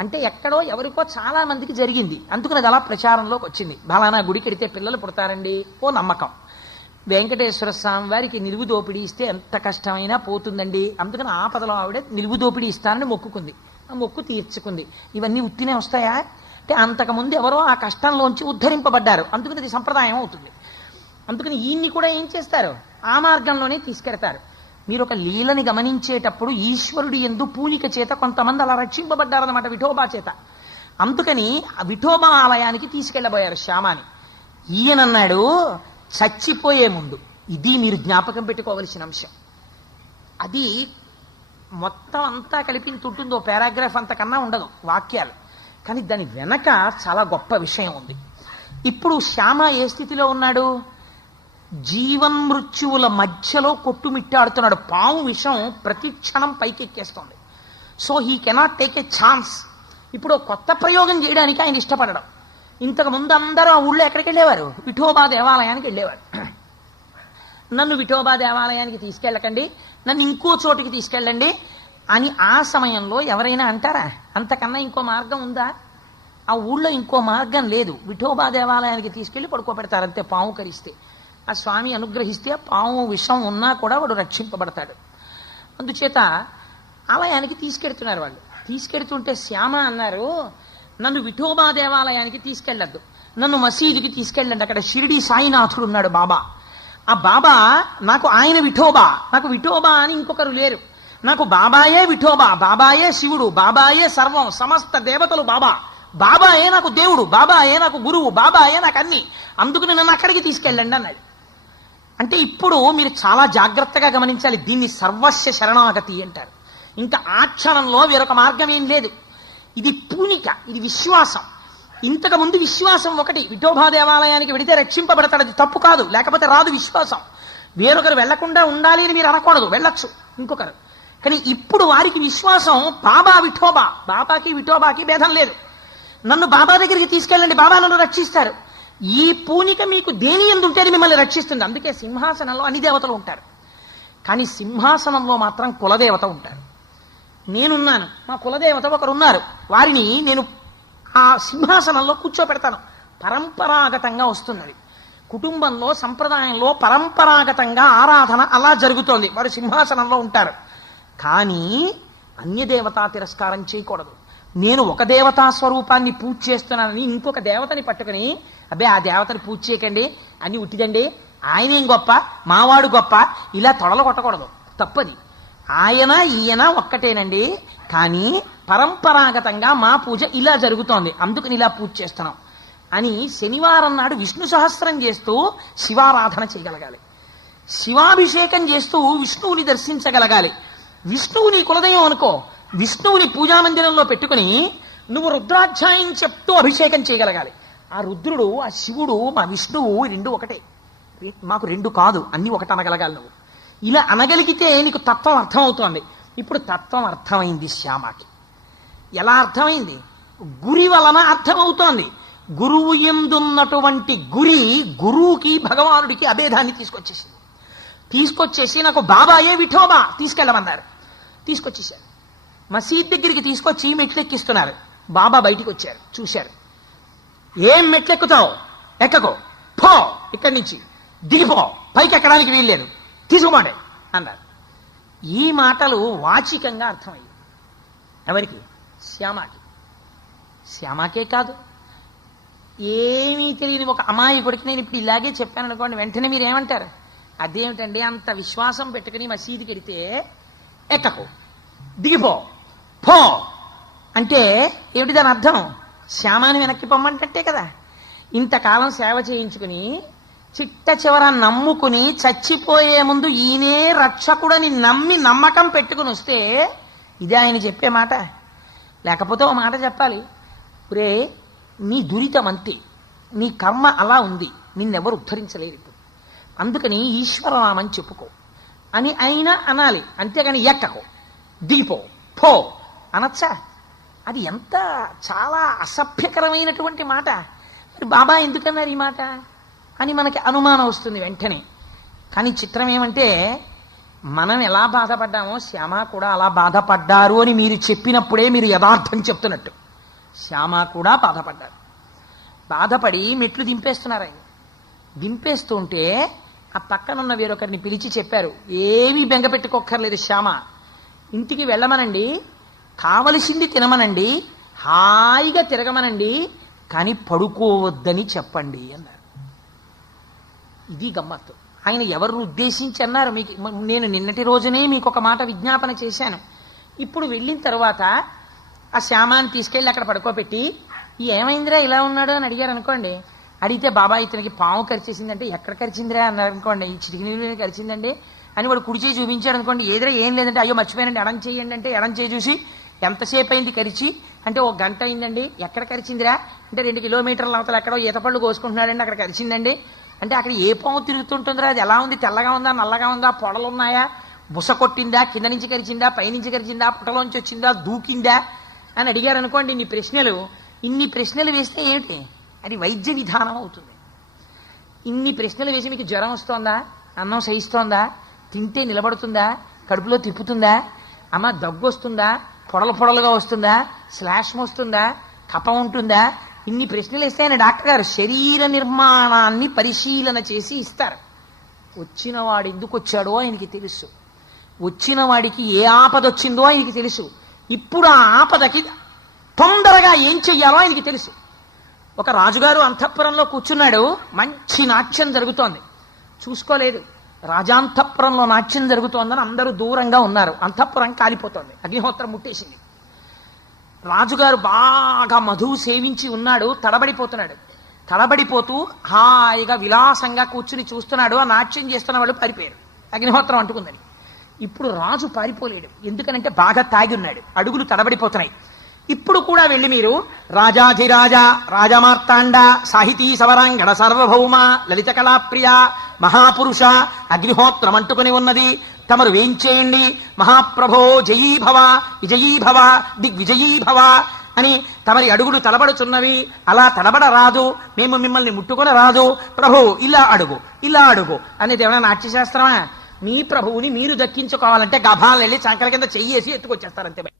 అంటే ఎక్కడో ఎవరికో చాలా మందికి జరిగింది, అందుకని అది అలా ప్రచారంలోకి వచ్చింది. ఫలానా గుడికి వెడితే పిల్లలు పుడతారండి, ఓ నమ్మకం. వెంకటేశ్వర స్వామి వారికి నిలువు దోపిడీ ఇస్తే ఎంత కష్టమైనా పోతుందండి, అందుకని ఆపదలో ఆవిడ నిలువు దోపిడీ ఇస్తానని మొక్కుకుంది. ఆ మొక్కు తీర్చుకుంది. ఇవన్నీ ఉత్తినే వస్తాయా అంటే, అంతకుముందు ఎవరో ఆ కష్టంలోంచి ఉద్ధరింపబడ్డారు, అందుకని అది సంప్రదాయం అవుతుంది. అందుకని ఈయన్ని కూడా ఏం చేస్తారు? ఆ మార్గంలోనే తీసుకెడతారు. మీరు ఒక లీలని గమనించేటప్పుడు ఈశ్వరుడి యందు పూనిక చేత కొంతమంది అలా రక్షింపబడ్డారన్నమాట, విఠోబా చేత. అందుకని ఆ విఠోబా ఆలయానికి తీసుకెళ్లబోయారు శ్యామాని. ఈయనన్నాడు, చచ్చిపోయే ముందు ఇది మీరు జ్ఞాపకం పెట్టుకోవలసిన అంశం. అది మొత్తం అంతా కలిపి ఉంటుందో పారాగ్రాఫ్ అంతకన్నా ఉండదు వాక్యాలు, కానీ దాని వెనక చాలా గొప్ప విషయం ఉంది. ఇప్పుడు శ్యామ ఏ స్థితిలో ఉన్నాడు? జీవన్మృత్యువుల మధ్యలో కొట్టుమిట్టాడుతున్నాడు. పాము విషం ప్రతి క్షణం పైకెక్కేస్తోంది. So he cannot take a chance. ఇప్పుడు కొత్త ప్రయోగం చేయడానికి ఆయన ఇష్టపడడం. ఇంతకు ముందు అందరూ ఆ ఊళ్ళో ఎక్కడికి వెళ్ళేవారు? విఠోబా దేవాలయానికి వెళ్ళేవారు. నన్ను విఠోబా దేవాలయానికి తీసుకెళ్ళకండి, నన్ను ఇంకో చోటికి తీసుకెళ్ళండి అని ఆ సమయంలో ఎవరైనా అంటారా? అంతకన్నా ఇంకో మార్గం ఉందా? ఆ ఊళ్ళో ఇంకో మార్గం లేదు. విఠోబా దేవాలయానికి తీసుకెళ్లి పడుకోబెడతారు అంతే. పాము కరిస్తే ఆ స్వామి అనుగ్రహిస్తే పాము విషం ఉన్నా కూడా వాడు రక్షింపబడతాడు. అందుచేత ఆలయానికి తీసుకెడుతున్నారు వాళ్ళు. తీసుకెడుతుంటే శ్యామ అన్నారు, నన్ను విఠోబా దేవాలయానికి తీసుకెళ్ళద్దు, నన్ను మసీదుకి తీసుకెళ్ళండి. అక్కడ షిరిడి సాయినాథుడు ఉన్నాడు బాబా. ఆ బాబా నాకు ఆయన విఠోబా, నాకు విఠోబా అని ఇంకొకరు లేరు. నాకు బాబాయే విఠోబా, బాబాయే శివుడు, బాబాయే సర్వం, సమస్త దేవతలు బాబా, బాబాయే నాకు దేవుడు, బాబాయే నాకు గురువు, బాబాయే నాకు అన్ని, అందుకని నన్ను అక్కడికి తీసుకెళ్ళండి అన్నాడు. అంటే ఇప్పుడు మీరు చాలా జాగ్రత్తగా గమనించాలి. దీన్ని సర్వస్య శరణాగతి అంటారు. ఇంకా ఆ క్షణంలో వేరొక మార్గం ఏం లేదు. ఇది పూనిక, ఇది విశ్వాసం. ఇంతకు ముందు విశ్వాసం ఒకటి, విఠోబా దేవాలయానికి వెడితే రక్షింపబడతాడు, అది తప్పు కాదు, లేకపోతే రాదు విశ్వాసం. వేరొకరు వెళ్లకుండా ఉండాలి అని మీరు అనకూడదు, వెళ్ళొచ్చు ఇంకొకరు. కానీ ఇప్పుడు వారికి విశ్వాసం బాబా విఠోబా, బాబాకి విఠోబాకి భేదం లేదు. నన్ను బాబా దగ్గరికి తీసుకెళ్ళండి, బాబా నన్ను రక్షిస్తారు. ఈ పూనిక మీకు దేని యందు ఉంటే అది మిమ్మల్ని రక్షిస్తుంది. అందుకే సింహాసనంలో అన్ని దేవతలు ఉంటారు, కానీ సింహాసనంలో మాత్రం కులదేవత ఉంటారు. నేనున్నాను, మా కులదేవత ఒకరు ఉన్నారు, వారిని నేను ఆ సింహాసనంలో కూర్చోపెడతాను. పరంపరాగతంగా వస్తున్నది. కుటుంబంలో సంప్రదాయంలో పరంపరాగతంగా ఆరాధన అలా జరుగుతోంది. వారు సింహాసనంలో ఉంటారు. కానీ అన్య దేవతా తిరస్కారం చేయకూడదు. నేను ఒక దేవతా స్వరూపాన్ని పూజ చేస్తున్నానని ఇంకొక దేవతని పట్టుకుని అబ్బే ఆ దేవతని పూజ చేయకండి అని ఉట్టిదండి, ఆయనేం గొప్ప, మావాడు గొప్ప, ఇలా తొడలు కొట్టకూడదు, తప్పది. ఆయన ఈయన ఒక్కటేనండి, కానీ పరంపరాగతంగా మా పూజ ఇలా జరుగుతోంది, అందుకని ఇలా పూజ చేస్తున్నాం అని శనివారం నాడు విష్ణు సహస్రం చేస్తూ శివారాధన చేయగలగాలి. శివాభిషేకం చేస్తూ విష్ణువుని దర్శించగలగాలి. విష్ణువు నీ కులదయం అనుకో, విష్ణువుని పూజామందిరంలో పెట్టుకుని నువ్వు రుద్రాధ్యాయం చెప్తూ అభిషేకం చేయగలగాలి. ఆ రుద్రుడు, ఆ శివుడు, మా విష్ణువు రెండు ఒకటే, మాకు రెండు కాదు, అన్ని ఒకటి అనగలగాలి. నువ్వు ఇలా అనగలిగితే నీకు తత్వం అర్థమవుతోంది. ఇప్పుడు తత్వం అర్థమైంది శ్యామకి. ఎలా అర్థమైంది? గురి వలన అర్థమవుతోంది. గురువు యందున్నటువంటి గురి గురువుకి భగవానుడికి అభేదాన్ని తీసుకొచ్చేసి నాకు బాబాయే విఠోబా తీసుకెళ్ళమన్నారు. తీసుకొచ్చేసారు. మసీద్ దగ్గరికి తీసుకొచ్చి మెట్లెక్కిస్తున్నారు. బాబా బయటికి వచ్చారు, చూశారు. ఏం మెట్లెక్కుతావు, ఎక్కకో, పో, ఇక్కడి నుంచి దిగిపో, పైకి ఎక్కడానికి వీల్లేదు, తీసుకోమండి అన్నారు. ఈ మాటలు వాచికంగా అర్థమయ్యాయి. ఎవరికి? శ్యామకి. శ్యామకే కాదు, ఏమీ తెలియని ఒక అమాయకుడికి నేను ఇప్పుడు ఇలాగే చెప్పాను అనుకోండి, వెంటనే మీరు ఏమంటారు? అదేమిటండి అంత విశ్వాసం పెట్టుకుని మసీదుకి వెడితే ఎక్కకు, దిగిపో, పో అంటే ఏమిటి దాని అర్థం? శ్యామాని వెనక్కి పొమ్మంటే కదా. ఇంతకాలం సేవ చేయించుకుని చిట్ట చివర నమ్ముకుని చచ్చిపోయే ముందు ఈయనే రక్షకుడని నమ్మి నమ్మకం పెట్టుకుని వస్తే ఇదే ఆయన చెప్పే మాట. లేకపోతే ఓ మాట చెప్పాలి, ఒరే నీ దురితం అంతే, నీ కర్మ అలా ఉంది, నిన్నెవరు ఉద్ధరించలేరు ఇప్పుడు, అందుకని ఈశ్వరనామని చెప్పుకో అని అయినా అనాలి. అంతేగాని ఎక్కకో, దిగిపో, పో అనొచ్చా? అది ఎంత చాలా అసభ్యకరమైనటువంటి మాట. మరి బాబా ఎందుకన్నారు ఈ మాట అని మనకి అనుమానం వస్తుంది వెంటనే. కానీ చిత్రం ఏమంటే, మనం ఎలా బాధపడ్డామో శ్యామ కూడా అలా బాధపడ్డారు అని మీరు చెప్పినప్పుడే మీరు యథార్థం చెప్తున్నట్టు. శ్యామ కూడా బాధపడ్డారు. బాధపడి మెట్లు దింపేస్తున్నారు. ఆయన దింపేస్తుంటే ఆ పక్కనున్న వేరొకరిని పిలిచి చెప్పారు, ఏమీ బెంగ పెట్టుకోక్కర్లేదు శ్యామ, ఇంటికి వెళ్ళమనండి, కావలసింది తినమనండి, హాయిగా తిరగమనండి, కానీ పడుకోవద్దని చెప్పండి అన్నారు. ఇది గమ్మత్తు. ఆయన ఎవరిని ఉద్దేశించి అన్నారు? మీకు నేను నిన్నటి రోజునే మీకు ఒక మాట విజ్ఞాపన చేశాను. ఇప్పుడు వెళ్ళిన తర్వాత ఆ శ్యామాన్ని తీసుకెళ్ళి అక్కడ పడుకోబెట్టి ఏమైందిరా ఇలా ఉన్నాడు అని అడిగారు అనుకోండి, అడిగితే బాబా ఇతనికి పాము కరిచేసిందంటే ఎక్కడ కరిచిందిరా అన్నారు అనుకోండి, ఈ చిటికి కరిచిందండి అని వాడు కుడి చేయి చూపించాడు అనుకోండి, ఏదైనా ఏం లేదంటే అయ్యో మర్చిపోయానండి ఎడం చేయండి అంటే ఎడం చేయి చూసి ఎంతసేపు అయింది కరిచి అంటే 1 గంట అయిందండి. ఎక్కడ కరిచిందిరా అంటే 2 కిలోమీటర్ల అవతల ఎక్కడో ఈతపళ్ళు కోసుకుంటున్నాడండి అక్కడ కరిచిందండి అంటే అక్కడ ఏ పాము తిరుగుతుంటుందిరా, అది ఎలా ఉంది, తెల్లగా ఉందా నల్లగా ఉందా, పొడలు ఉన్నాయా, బుస కొట్టిందా, కింద నుంచి కరిచిందా, పైనుంచి కరిచిందా, పుటలోంచి వచ్చిందా, దూకిందా అని అడిగారు అనుకోండి. ఇన్ని ప్రశ్నలు వేస్తే ఏమిటి, అది వైద్య విధానం అవుతుంది. ఇన్ని ప్రశ్నలు వేసి మీకు జ్వరం వస్తోందా, అన్నం సహిస్తోందా, తింటే నిలబడుతుందా, కడుపులో తిప్పుతుందా, అమ్మ దగ్గు వస్తుందా, పొడలుగా వస్తుందా, శ్లాష్మ వస్తుందా, కఫం ఉంటుందా, ఇన్ని ప్రశ్నలు వేస్తే ఆయన డాక్టర్ గారు శరీర నిర్మాణాన్ని పరిశీలన చేసి ఇస్తారు. వచ్చిన వాడు ఎందుకు వచ్చాడో ఆయనకి తెలుసు, వచ్చిన వాడికి ఏ ఆపద వచ్చిందో ఆయనకి తెలుసు, ఇప్పుడు ఆ ఆపదకి తొందరగా ఏం చెయ్యాలో ఆయనకి తెలుసు. ఒక రాజుగారు అంతఃపురంలో కూర్చున్నాడు, మంచి నాట్యం జరుగుతోంది, చూసుకోలేదు. రాజాంతఃపురంలో నాట్యం జరుగుతోందని అందరూ దూరంగా ఉన్నారు. అంతఃపురం కాలిపోతోంది, అగ్నిహోత్రం ముట్టేసింది. రాజుగారు బాగా మధువు సేవించి ఉన్నాడు, తడబడిపోతూ హాయిగా విలాసంగా కూర్చుని చూస్తున్నాడు. ఆ నాట్యం చేస్తున్న వాళ్ళు పారిపోయారు, అగ్నిహోత్రం అంటుకుందని. ఇప్పుడు రాజు పారిపోలేడు, ఎందుకనంటే బాగా తాగి ఉన్నాడు, అడుగులు తడబడిపోతున్నాయి. ఇప్పుడు కూడా వెళ్ళి మీరు రాజాధిరాజ రాజమార్తాండ సాహితీ సవరాంగణ సార్వభౌమ లలిత కళాప్రియ మహాపురుష అగ్నిహోత్రం అంటుకుని ఉన్నది, తమరు వేంచేయండి, మహాప్రభో జయీభవ విజయీభవ దిగ్విజయీభవ అని తమరి అడుగులు తడబడుచున్నవి, అలా తడబడరాదు, మేము మిమ్మల్ని ముట్టుకుని రాదు, ప్రభు ఇలా అడుగు అనేది ఏమైనా నాట్యశాస్త్రమా? మీ ప్రభువుని మీరు దక్కించుకోవాలంటే గభాలను వెళ్ళి చంకల కింద చెయ్యేసి ఎత్తుకొచ్చేస్తారంతే.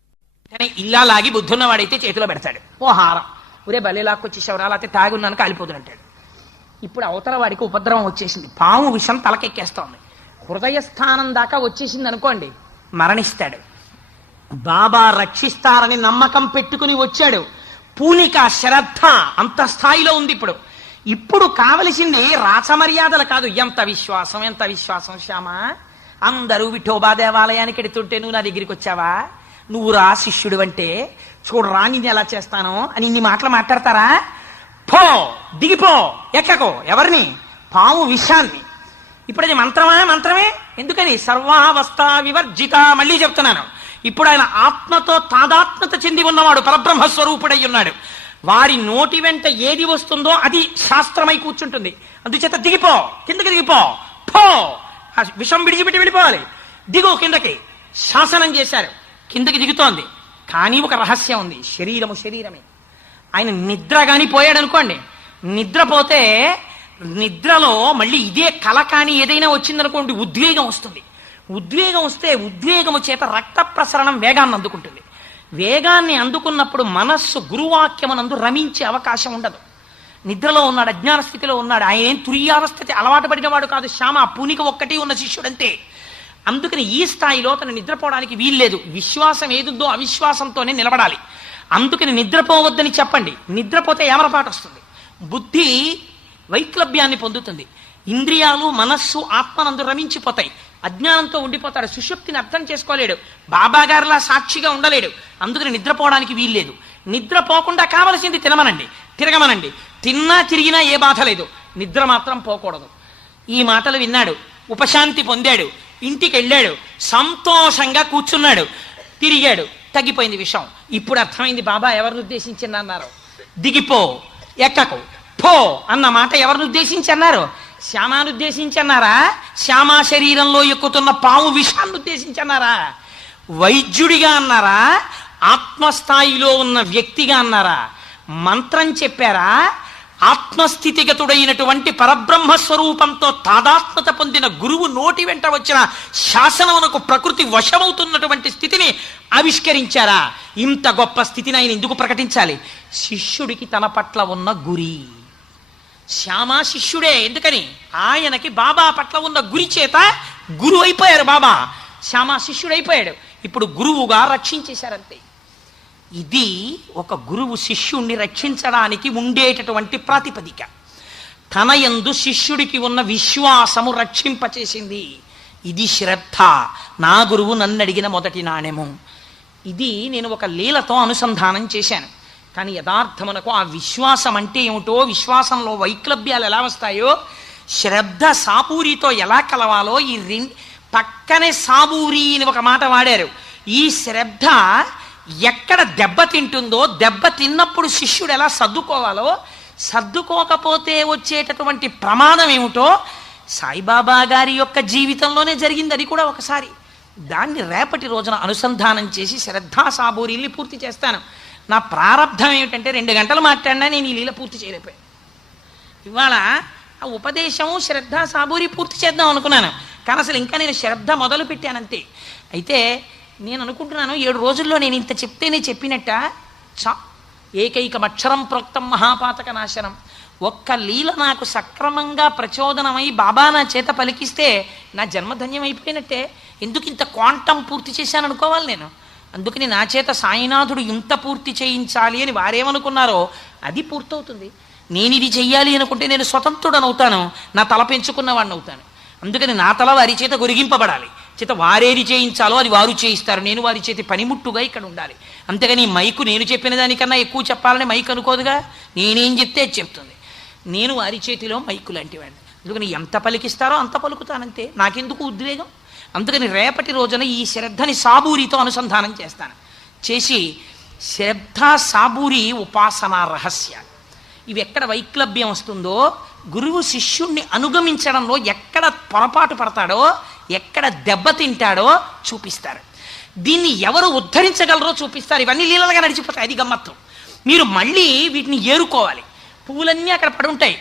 కానీ ఇలా లాగి బుద్ధున్నవాడైతే చేతిలో పెడతాడు ఓ హారం, ఒరే బలి లాక్కొచ్చేసేవరా, లేకపోతే తాగి ఉన్నాను కాలిపోతున్నట్టాడు. ఇప్పుడు అవతల వాడికి ఉపద్రవం వచ్చేసింది, పాము విషం తలకెక్కేస్తోంది, హృదయస్థానం దాకా వచ్చేసింది అనుకోండి, మరణిస్తాడు. బాబా రక్షిస్తారని నమ్మకం పెట్టుకుని వచ్చాడు, పూనిక శ్రద్ధ అంత స్థాయిలో ఉంది. ఇప్పుడు కావలసింది రాచమర్యాదలు కాదు, ఎంత విశ్వాసం శ్యామ, అందరూ విఠోబా దేవాలయానికి ఎడుతుంటే నువ్వు నా దగ్గరికి వచ్చావా, నువ్వు రా శిష్యుడు అంటే చూడరా నిన్ను ఎలా చేస్తానో అని ఇన్ని మాటలు మాట్లాడతారా? పో, దిగిపో, ఎక్కకో. ఎవరిని? పాము విషాన్ని. ఇప్పుడు అది మంత్రమే. ఎందుకని? సర్వావస్థ వివర్జిత. మళ్ళీ చెప్తున్నాను, ఇప్పుడు ఆయన ఆత్మతో తాదాత్మ్యత చెంది ఉన్నవాడు, పరబ్రహ్మస్వరూపుడై ఉన్నాడు. వారి నోటి వెంట ఏది వస్తుందో అది శాస్త్రమై కూర్చుంటుంది. అందుచేత దిగిపో, కిందకి దిగిపో, పో, ఆ విషం విడిచిపెట్టి వెళ్ళిపోవాలి, దిగు కిందకి. శాసనం చేశారు, కిందకి దిగుతోంది. కానీ ఒక రహస్యం ఉంది, శరీరమే. ఆయన నిద్ర గాని పోయాడు అనుకోండి, నిద్రపోతే నిద్రలో మళ్ళీ ఇదే కల కానీ ఏదైనా వచ్చిందనుకోండి, ఉద్వేగం వస్తుంది. ఉద్వేగం వస్తే ఉద్వేగము చేత రక్త ప్రసరణం వేగాన్ని అందుకుంటుంది. వేగాన్ని అందుకున్నప్పుడు మనస్సు గురువాక్యమునందు రమించే అవకాశం ఉండదు. నిద్రలో ఉన్నాడు, అజ్ఞాన స్థితిలో ఉన్నాడు, ఆయన ఏం తురియావస్థితి అలవాటు పడిన వాడు కాదు. శ్యామ పూనిక ఒక్కటి ఉన్న శిష్యుడంతే. అందుకని ఈ స్థాయిలో తను నిద్రపోవడానికి వీల్లేదు. విశ్వాసం ఏదుందో అవిశ్వాసంతోనే నిలబడాలి. అందుకని నిద్రపోవద్దని చెప్పండి. నిద్రపోతే ఏమరపాటు వస్తుంది, బుద్ధి వైక్లభ్యాన్ని పొందుతుంది, ఇంద్రియాలు మనస్సు ఆత్మనందు రమించిపోతాయి, అజ్ఞానంతో ఉండిపోతాడు, సుషుప్తిని అర్థం చేసుకోలేడు, బాబాగారిలా సాక్షిగా ఉండలేడు. అందుకని నిద్రపోవడానికి వీల్లేదు. నిద్రపోకుండా కావలసింది తిరగమనండి. తిన్నా తిరిగినా ఏ బాధ లేదు, నిద్ర మాత్రం పోకూడదు. ఈ మాటలు విన్నాడు, ఉపశాంతి పొందాడు, ఇంటికి వెళ్ళాడు, సంతోషంగా కూర్చున్నాడు, తిరిగాడు, తగ్గిపోయింది విషయం. ఇప్పుడు అర్థమైంది బాబా ఎవరిని ఉద్దేశించి అన్నారు, దిగిపో, ఎక్కకు, పో అన్న మాట ఎవరిని ఉద్దేశించి అన్నారు? శ్యామాను ఉద్దేశించి అన్నారా? శ్యామా శరీరంలో ఎక్కుతున్న పాము విషాన్ని ఉద్దేశించి అన్నారా? వైద్యుడిగా అన్నారా? ఆత్మస్థాయిలో ఉన్న వ్యక్తిగా అన్నారా? మంత్రం చెప్పారా? ఆత్మస్థితిగతుడైనటువంటి పరబ్రహ్మస్వరూపంతో తాదాత్మత పొందిన గురువు నోటి వెంట వచ్చిన శాసనమునకు ప్రకృతి వశమవుతున్నటువంటి స్థితిని ఆవిష్కరించారా? ఇంత గొప్ప స్థితిని ఆయన ఎందుకు ప్రకటించాలి? శిష్యుడికి తన పట్ల ఉన్న గురి. శ్యామా శిష్యుడే, ఎందుకని? ఆయనకి బాబా పట్ల ఉన్న గురి చేత గురువు అయిపోయారు బాబా. శ్యామా శిష్యుడైపోయాడు, ఇప్పుడు గురువుగా రక్షించేశారంతే. ఇది ఒక గురువు శిష్యుణ్ణి రక్షించడానికి ఉండేటటువంటి ప్రాతిపదిక. తన యందు శిష్యుడికి ఉన్న విశ్వాసము రక్షింపచేసింది. ఇది శ్రద్ధ. నా గురువు నన్ను అడిగిన మొదటి నాణ్యము. ఇది నేను ఒక లీలతో అనుసంధానం చేశాను. కానీ యథార్థమునకు ఆ విశ్వాసం అంటే ఏమిటో, విశ్వాసంలో వైక్లభ్యాలు ఎలా వస్తాయో, శ్రద్ధ సాబూరితో ఎలా కలవాలో, ఈ పక్కనే సాబూరి అని ఒక మాట వాడారు. ఈ శ్రద్ధ ఎక్కడ దెబ్బతింటుందో, దెబ్బ తిన్నప్పుడు శిష్యుడు ఎలా సర్దుకోవాలో, సర్దుకోకపోతే వచ్చేటటువంటి ప్రమాదం ఏమిటో సాయిబాబా గారి యొక్క జీవితంలోనే జరిగింది. అది కూడా ఒకసారి. దాన్ని రేపటి రోజున అనుసంధానం చేసి శ్రద్ధా సాబూరీల్ని పూర్తి చేస్తాను. నా ప్రారంధం ఏమిటంటే 2 గంటలు మాట్లాడినా నేను ఈ లీల పూర్తి చేయలేకపోయాను. ఇవాళ ఆ ఉపదేశం శ్రద్ధా సాబూరి పూర్తి చేద్దాం అనుకున్నాను, కానీ అసలు ఇంకా నేను శ్రద్ధ మొదలు పెట్టానంతే. అయితే నేను అనుకుంటున్నాను 7 రోజుల్లో నేను ఇంత చెప్తేనే చెప్పినట్ట. ఏకైకమక్షరం ప్రోక్తం మహాపాతక నాశనం. ఒక్క లీల నాకు సక్రమంగా ప్రచోదనమై బాబా నా చేత పలికిస్తే నా జన్మధన్యం అయిపోయినట్టే. ఎందుకు ఇంత క్వాంటం పూర్తి చేశాను అనుకోవాలి నేను. అందుకని నా చేత సాయినాథుడు ఇంత పూర్తి చేయించాలి అని వారేమనుకున్నారో అది పూర్తవుతుంది. నేను ఇది చెయ్యాలి అనుకుంటే నేను స్వతంత్రుడని అవుతాను, నా తల పెంచుకున్నవాడిని అవుతాను. అందుకని నా తల వారి చేత గొరిగింపబడాలి. చేత వారేది చేయించాలో అది వారు చేయిస్తారు, నేను వారి చేతి పనిముట్టుగా ఇక్కడ ఉండాలి. అంతేగాని మైకు నేను చెప్పిన దానికన్నా ఎక్కువ చెప్పాలని మైక్ అనుకోదుగా, నేనేం చెప్తే అది చెప్తుంది. నేను వారి చేతిలో మైకు లాంటి వాడిని. అందుకని ఎంత పలికిస్తారో అంత పలుకుతానంతే, నాకెందుకు ఉద్వేగం. అందుకని రేపటి రోజున ఈ శ్రద్ధని సాబూరితో అనుసంధానం చేస్తాను. చేసి శ్రద్ధ సాబూరి ఉపాసనా రహస్యాలు ఇవి ఎక్కడ వైక్లభ్యం వస్తుందో, గురువు శిష్యుణ్ణి అనుగమించడంలో ఎక్కడ పొరపాటు పడతాడో, ఎక్కడ దెబ్బతింటాడో చూపిస్తారు. దీన్ని ఎవరు ఉద్ధరించగలరో చూపిస్తారు. ఇవన్నీ లీలలుగా నడిచిపోతాయి. అది గమ్మత్తు. మీరు మళ్ళీ వీటిని ఏరుకోవాలి. పువ్వులన్నీ అక్కడ పడి ఉంటాయి.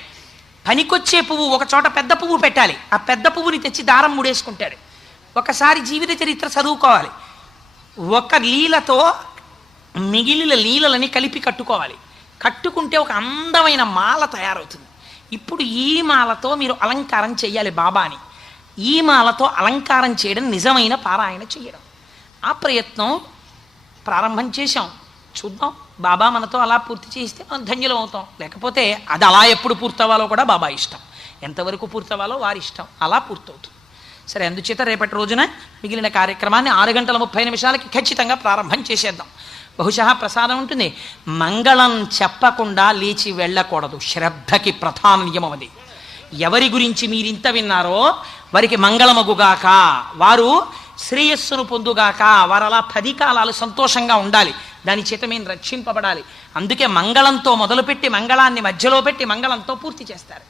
పనికొచ్చే పువ్వు ఒక చోట పెద్ద పువ్వు పెట్టాలి. ఆ పెద్ద పువ్వుని తెచ్చి దారం ముడేసుకుంటాడు. ఒకసారి జీవిత చరిత్ర చదువుకోవాలి. ఒక లీలతో మిగిలిన లీలలని కలిపి కట్టుకోవాలి. కట్టుకుంటే ఒక అందమైన మాల తయారవుతుంది. ఇప్పుడు ఈ మాలతో మీరు అలంకారం చేయాలి బాబాని. ఈ మాలతో అలంకారం చేయడం నిజమైన పారాయణ చేయడం. ఆ ప్రయత్నం ప్రారంభం చేశాం. చూద్దాం, బాబా మనతో అలా పూర్తి చేస్తే మనం ధన్యులం అవుతాం. లేకపోతే అది అలా ఎప్పుడు పూర్తవ్వాలో కూడా బాబా ఇష్టం. ఎంతవరకు పూర్తవ్వాలో వారి ఇష్టం. అలా పూర్తవుతుంది. సరే, అందుచేత రేపటి రోజున మిగిలిన కార్యక్రమాన్ని 6:30 ఖచ్చితంగా ప్రారంభం చేసేద్దాం. బహుశా ప్రసాదం ఉంటుంది. మంగళం చెప్పకుండా లేచి వెళ్ళకూడదు. శ్రద్ధకి ప్రధాన నియమం అది. ఎవరి గురించి మీరింత విన్నారో వారికి మంగళమగుగాక, వారు శ్రేయస్సును పొందుగాక, వారు అలా 10 కాలాలు సంతోషంగా ఉండాలి. దాని చేత మేము రక్షింపబడాలి. అందుకే మంగళంతో మొదలుపెట్టి మంగళాన్ని మధ్యలో పెట్టి మంగళంతో పూర్తి చేస్తారు.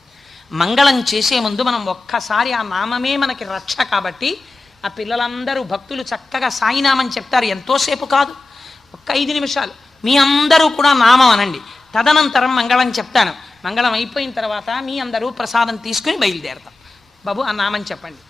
మంగళం చేసే ముందు మనం ఒక్కసారి ఆ నామమే మనకి రక్ష. కాబట్టి ఆ పిల్లలందరూ భక్తులు చక్కగా సాయినామం చెప్తారు. ఎంతోసేపు కాదు, ఒక్క 5 నిమిషాలు మీ అందరూ కూడా నామం అనండి. తదనంతరం మంగళం చెప్తాను. మంగళం అయిపోయిన తర్వాత మీ అందరూ ప్రసాదం తీసుకుని బయలుదేరతాం. బాబు ఆ నామం చెప్పండి.